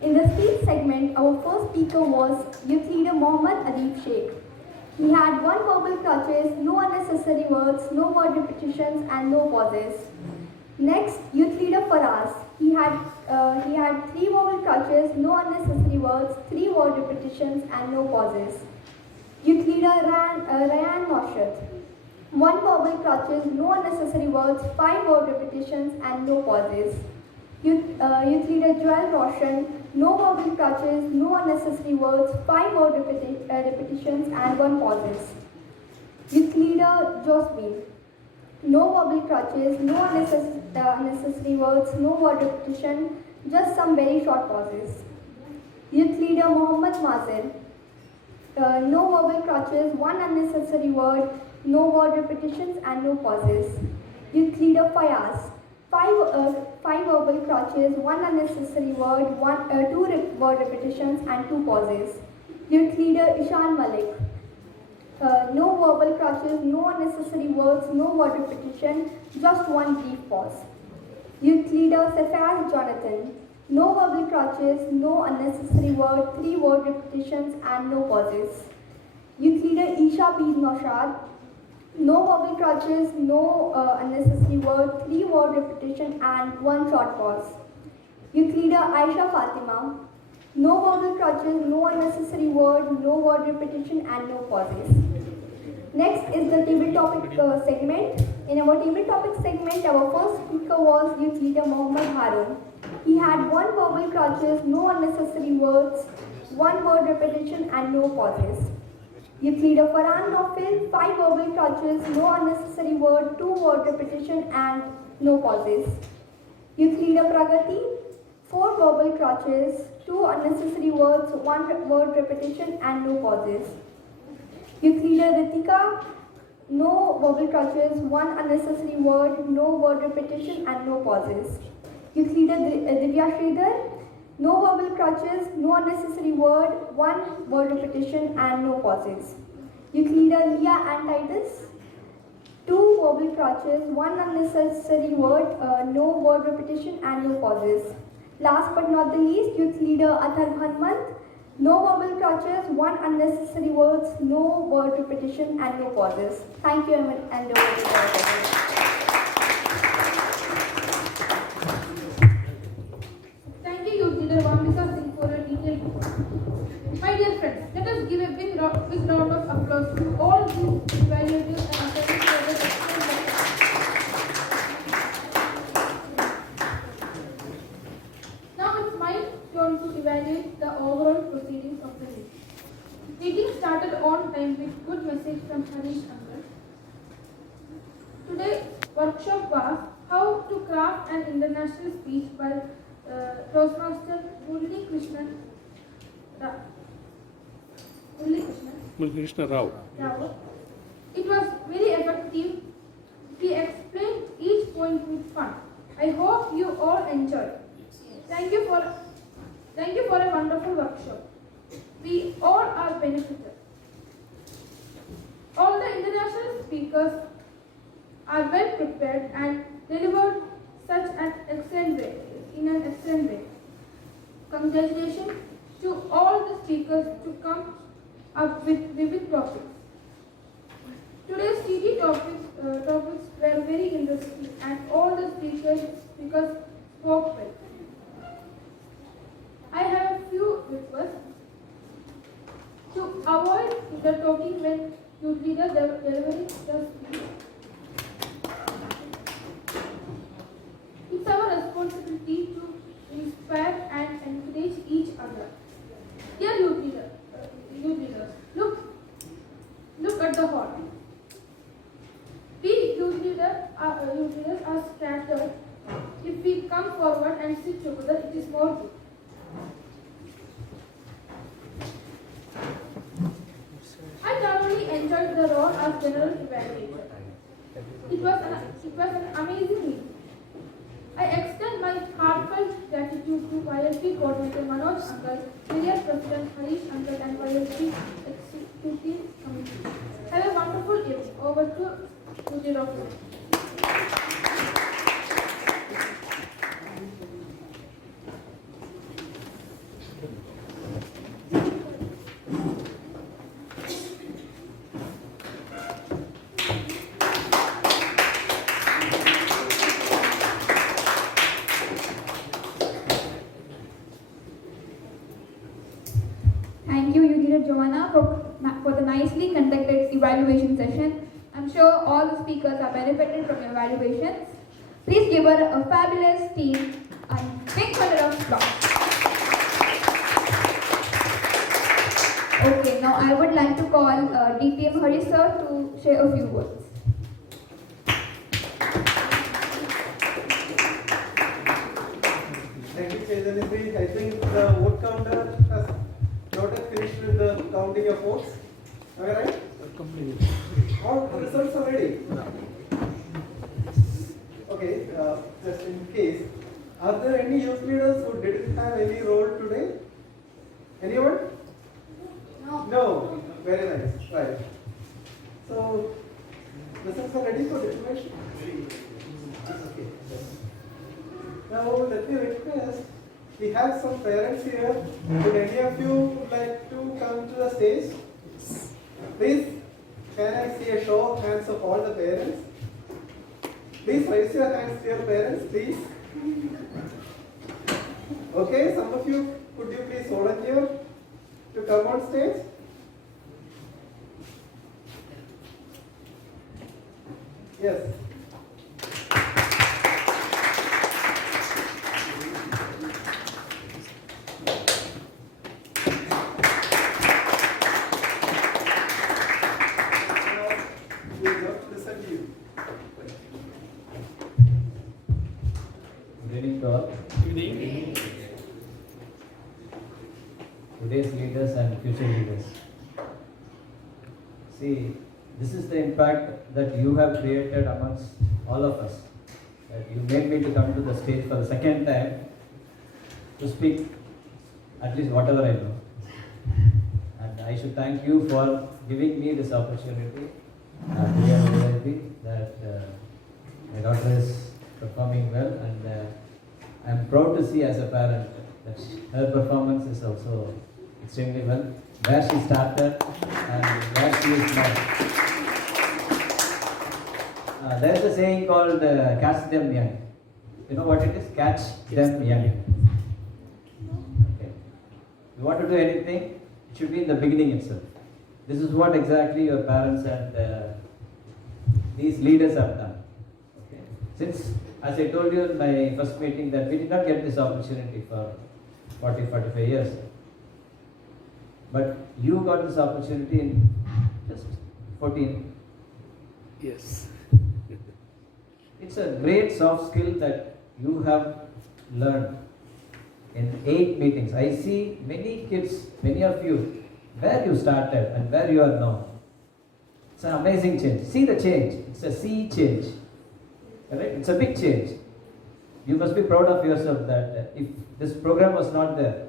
In the speech segment, our first speaker was Youth Leader Mohammad Adib Sheikh. He had one verbal crutches, no unnecessary words, no word repetitions, and no pauses. Next, youth leader Faraz. He had three verbal crutches, no unnecessary words, three word repetitions, and no pauses. Youth leader Ryan Noshad. One verbal crutches, no unnecessary words, five word repetitions, and no pauses. Youth leader Joel Roshan. No verbal crutches, no unnecessary words, five word repetitions, and one pauses. Youth leader Josephine. No verbal crutches, no unnecessary words, no word repetition, just some very short pauses. Youth leader Mohammad Mazin. No verbal crutches, one unnecessary word, no word repetitions, and no pauses. Youth leader Fayaz. Five verbal crutches, one unnecessary word, two word repetitions, and two pauses. Youth leader Ishan Malik. No verbal crutches, no unnecessary words, no word repetition, just one brief pause. Youth leader Safaz Jonathan. No verbal crutches, no unnecessary word, three word repetitions, and no pauses. Youth leader Isha P. Noshad. No verbal crutches, no unnecessary word, three word repetition, and one short pause. Youth leader Aisha Fatima. No verbal crutches, no unnecessary word, no word repetition, and no pauses. Next is the table topic segment. In our table topic segment, our first speaker was youth leader Muhammad Harun. He had one verbal crutches, no unnecessary words, one word repetition, and no pauses. Youth leader Farhan Nofil, five verbal crutches, no unnecessary word, two word repetition, and no pauses. Youth leader Pragati, four verbal crutches, two unnecessary words, one word repetition, and no pauses. Youth leader Ritika, no verbal crutches, one unnecessary word, no word repetition, and no pauses. Youth leader Divya Sridhar, no verbal crutches, no unnecessary word, one word repetition, and no pauses. Youth leader Leah and Titus, two verbal crutches, one unnecessary word, no word repetition, and no pauses. Last but not the least, youth leader Athar Bhanmant, no verbal crutches, one unnecessary words, no word repetition, and no pauses. Thank you, and over to you. Thank you, youth leader Vamika Singh, for a detailed report. My dear friends, let us give a big round of applause to all these evaluators and academic for their excellent work. Now it's my turn to evaluate the overall proceedings of the meeting. Meeting started on time with good message from Harish Uncle. Today's workshop was how to craft an international speech by Toastmaster Murli Krishnan Rao. It was very effective. He explained each point with fun. I hope you all enjoyed. Thank you for a wonderful workshop. We all are benefited. All the international speakers are well prepared and delivered such an excellent way. Congratulations to all the speakers to come up with vivid topics. Today's TT topics were very interesting and all the speakers spoke well. I have a few requests. To avoid the talking when you leader delivering the speech. It's our responsibility to inspire and encourage each other. Dear youth leaders, look at the hall. We youth leaders are scattered. If we come forward and sit together, it is more good. I thoroughly enjoyed the role as general evaluator. It was an amazing meeting. I extend my heartfelt gratitude to YLP coordinator Manoj Uncle, Periyar President Harish Uncle, and YLP Executive Committee. Have a wonderful evening. Over to the officer. evaluation session. I'm sure all the speakers are benefited from your evaluations. Please give her a fabulous team and big round of applause. Okay, now I would like to call DPM Hari sir to share a few words. Thank you, Chaitanya. I think the vote counter has not yet finished with the counting of votes. Am I right? All results are ready. Okay, just in case, are there any youth leaders who didn't have any role today? Anyone? No. No. Very nice. Right. So, results are ready for declaration. Okay. Now, let me request, we have some parents here. Would any of you like to come to the stage? Please, can I see a show of hands of all the parents? Please raise your hands to your parents, please. Okay, some of you, could you please volunteer to come on stage? Yes. Today's leaders and future leaders. See, this is the impact that you have created amongst all of us. That you made me to come to the stage for the second time to speak at least whatever I know. And I should thank you for giving me this opportunity. Periyar YLP, that my daughter is performing well, and I'm proud to see as a parent that her performance is also extremely well, where she started and where she is now. There is a saying called catch them young. You know what it is? Catch them young. Okay. You want to do anything, it should be in the beginning itself. This is what exactly your parents and these leaders have done. Okay. Since, as I told you in my first meeting, that we did not get this opportunity for 40-45 years. But you got this opportunity in just 14. Yes. It's a great soft skill that you have learned in 8 meetings. I see many kids, many of you, where you started and where you are now. It's an amazing change. See the change. It's a sea change. Right? It's a big change. You must be proud of yourself that if this program was not there,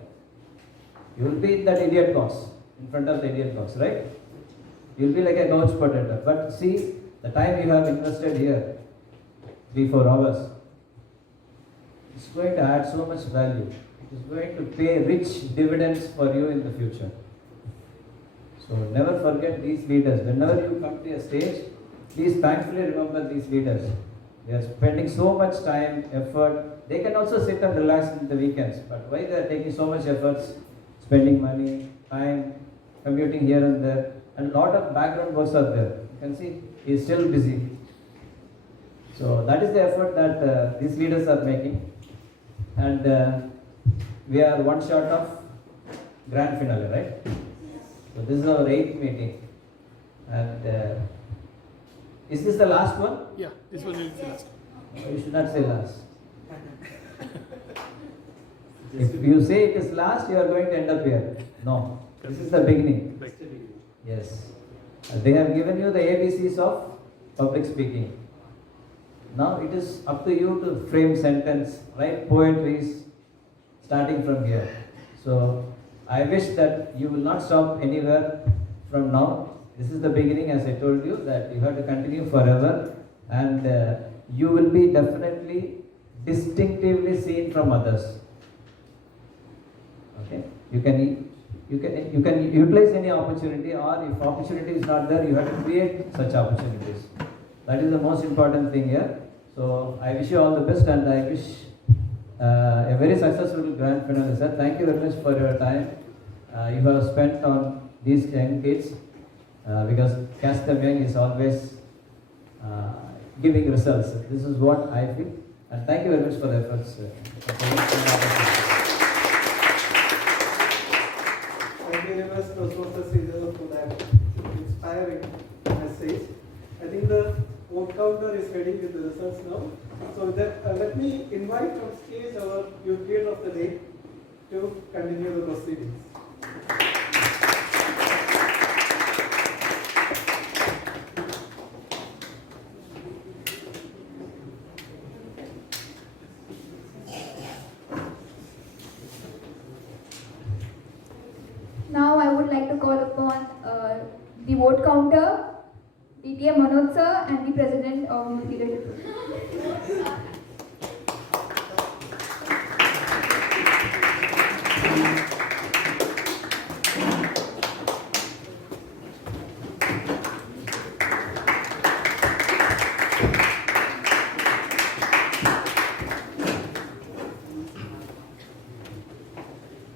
you will be in that idiot box, in front of the idiot box, right? You will be like a couch potato. But see, the time you have invested here, 3-4 hours, it's going to add so much value. It is going to pay rich dividends for you in the future. So never forget these leaders. Whenever you come to a stage, please thankfully remember these leaders. They are spending so much time, effort. They can also sit and relax in the weekends. But why they are taking so much efforts, spending money, time, commuting here and there, and a lot of background works are there. You can see he is still busy. So that is the effort that these leaders are making. And we are one short of grand finale, right? So this is our 8th meeting. And is this the last one? Yeah, this one is the last. You should not say last. If you say it is last, you are going to end up here. No, this is the beginning. Yes. They have given you the ABCs of public speaking. Now it is up to you to frame sentence, write poetries, starting from here. So I wish that you will not stop anywhere from now. This is the beginning, as I told you, that you have to continue forever, and you will be definitely distinctively seen from others. Okay, you can utilize any opportunity, or if opportunity is not there, you have to create such opportunities. That is the most important thing here. So I wish you all the best, and I wish a very successful grand finale, sir. Thank you very much for your time you have spent on these young kids. because Cast Them Young is always giving results. This is what I feel. And thank you very much for the efforts. Thank you very much, Toastmasters Sridhar, for that inspiring message. I think the vote counter is ready with the results now. So let me invite from stage our youth leader of the day to continue the proceedings. Now I would like to call upon the vote counter, DTM Manoj sir, and the president of Youth Leadership.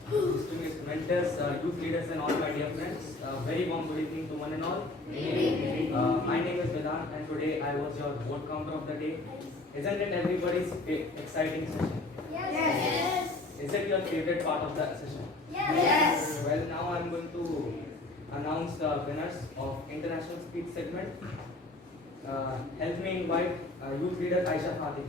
Distinguished mentors, youth leaders, and all my dear friends, very warm good evening to one and all. My name is Vedant, and today I was your vote counter of the day. Isn't it everybody's exciting session? Yes. Is it your favorite part of the session? Yes. Well, now I'm going to announce the winners of international speech segment. Help me invite youth leader Aisha Fatimi.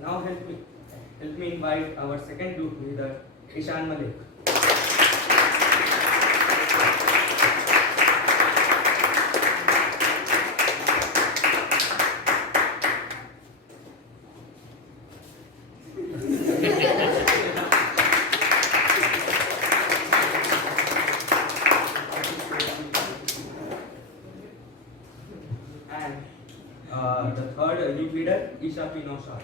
Now help me invite our second group leader, Ishan Malik. And the third youth leader, Isha Pinoshar.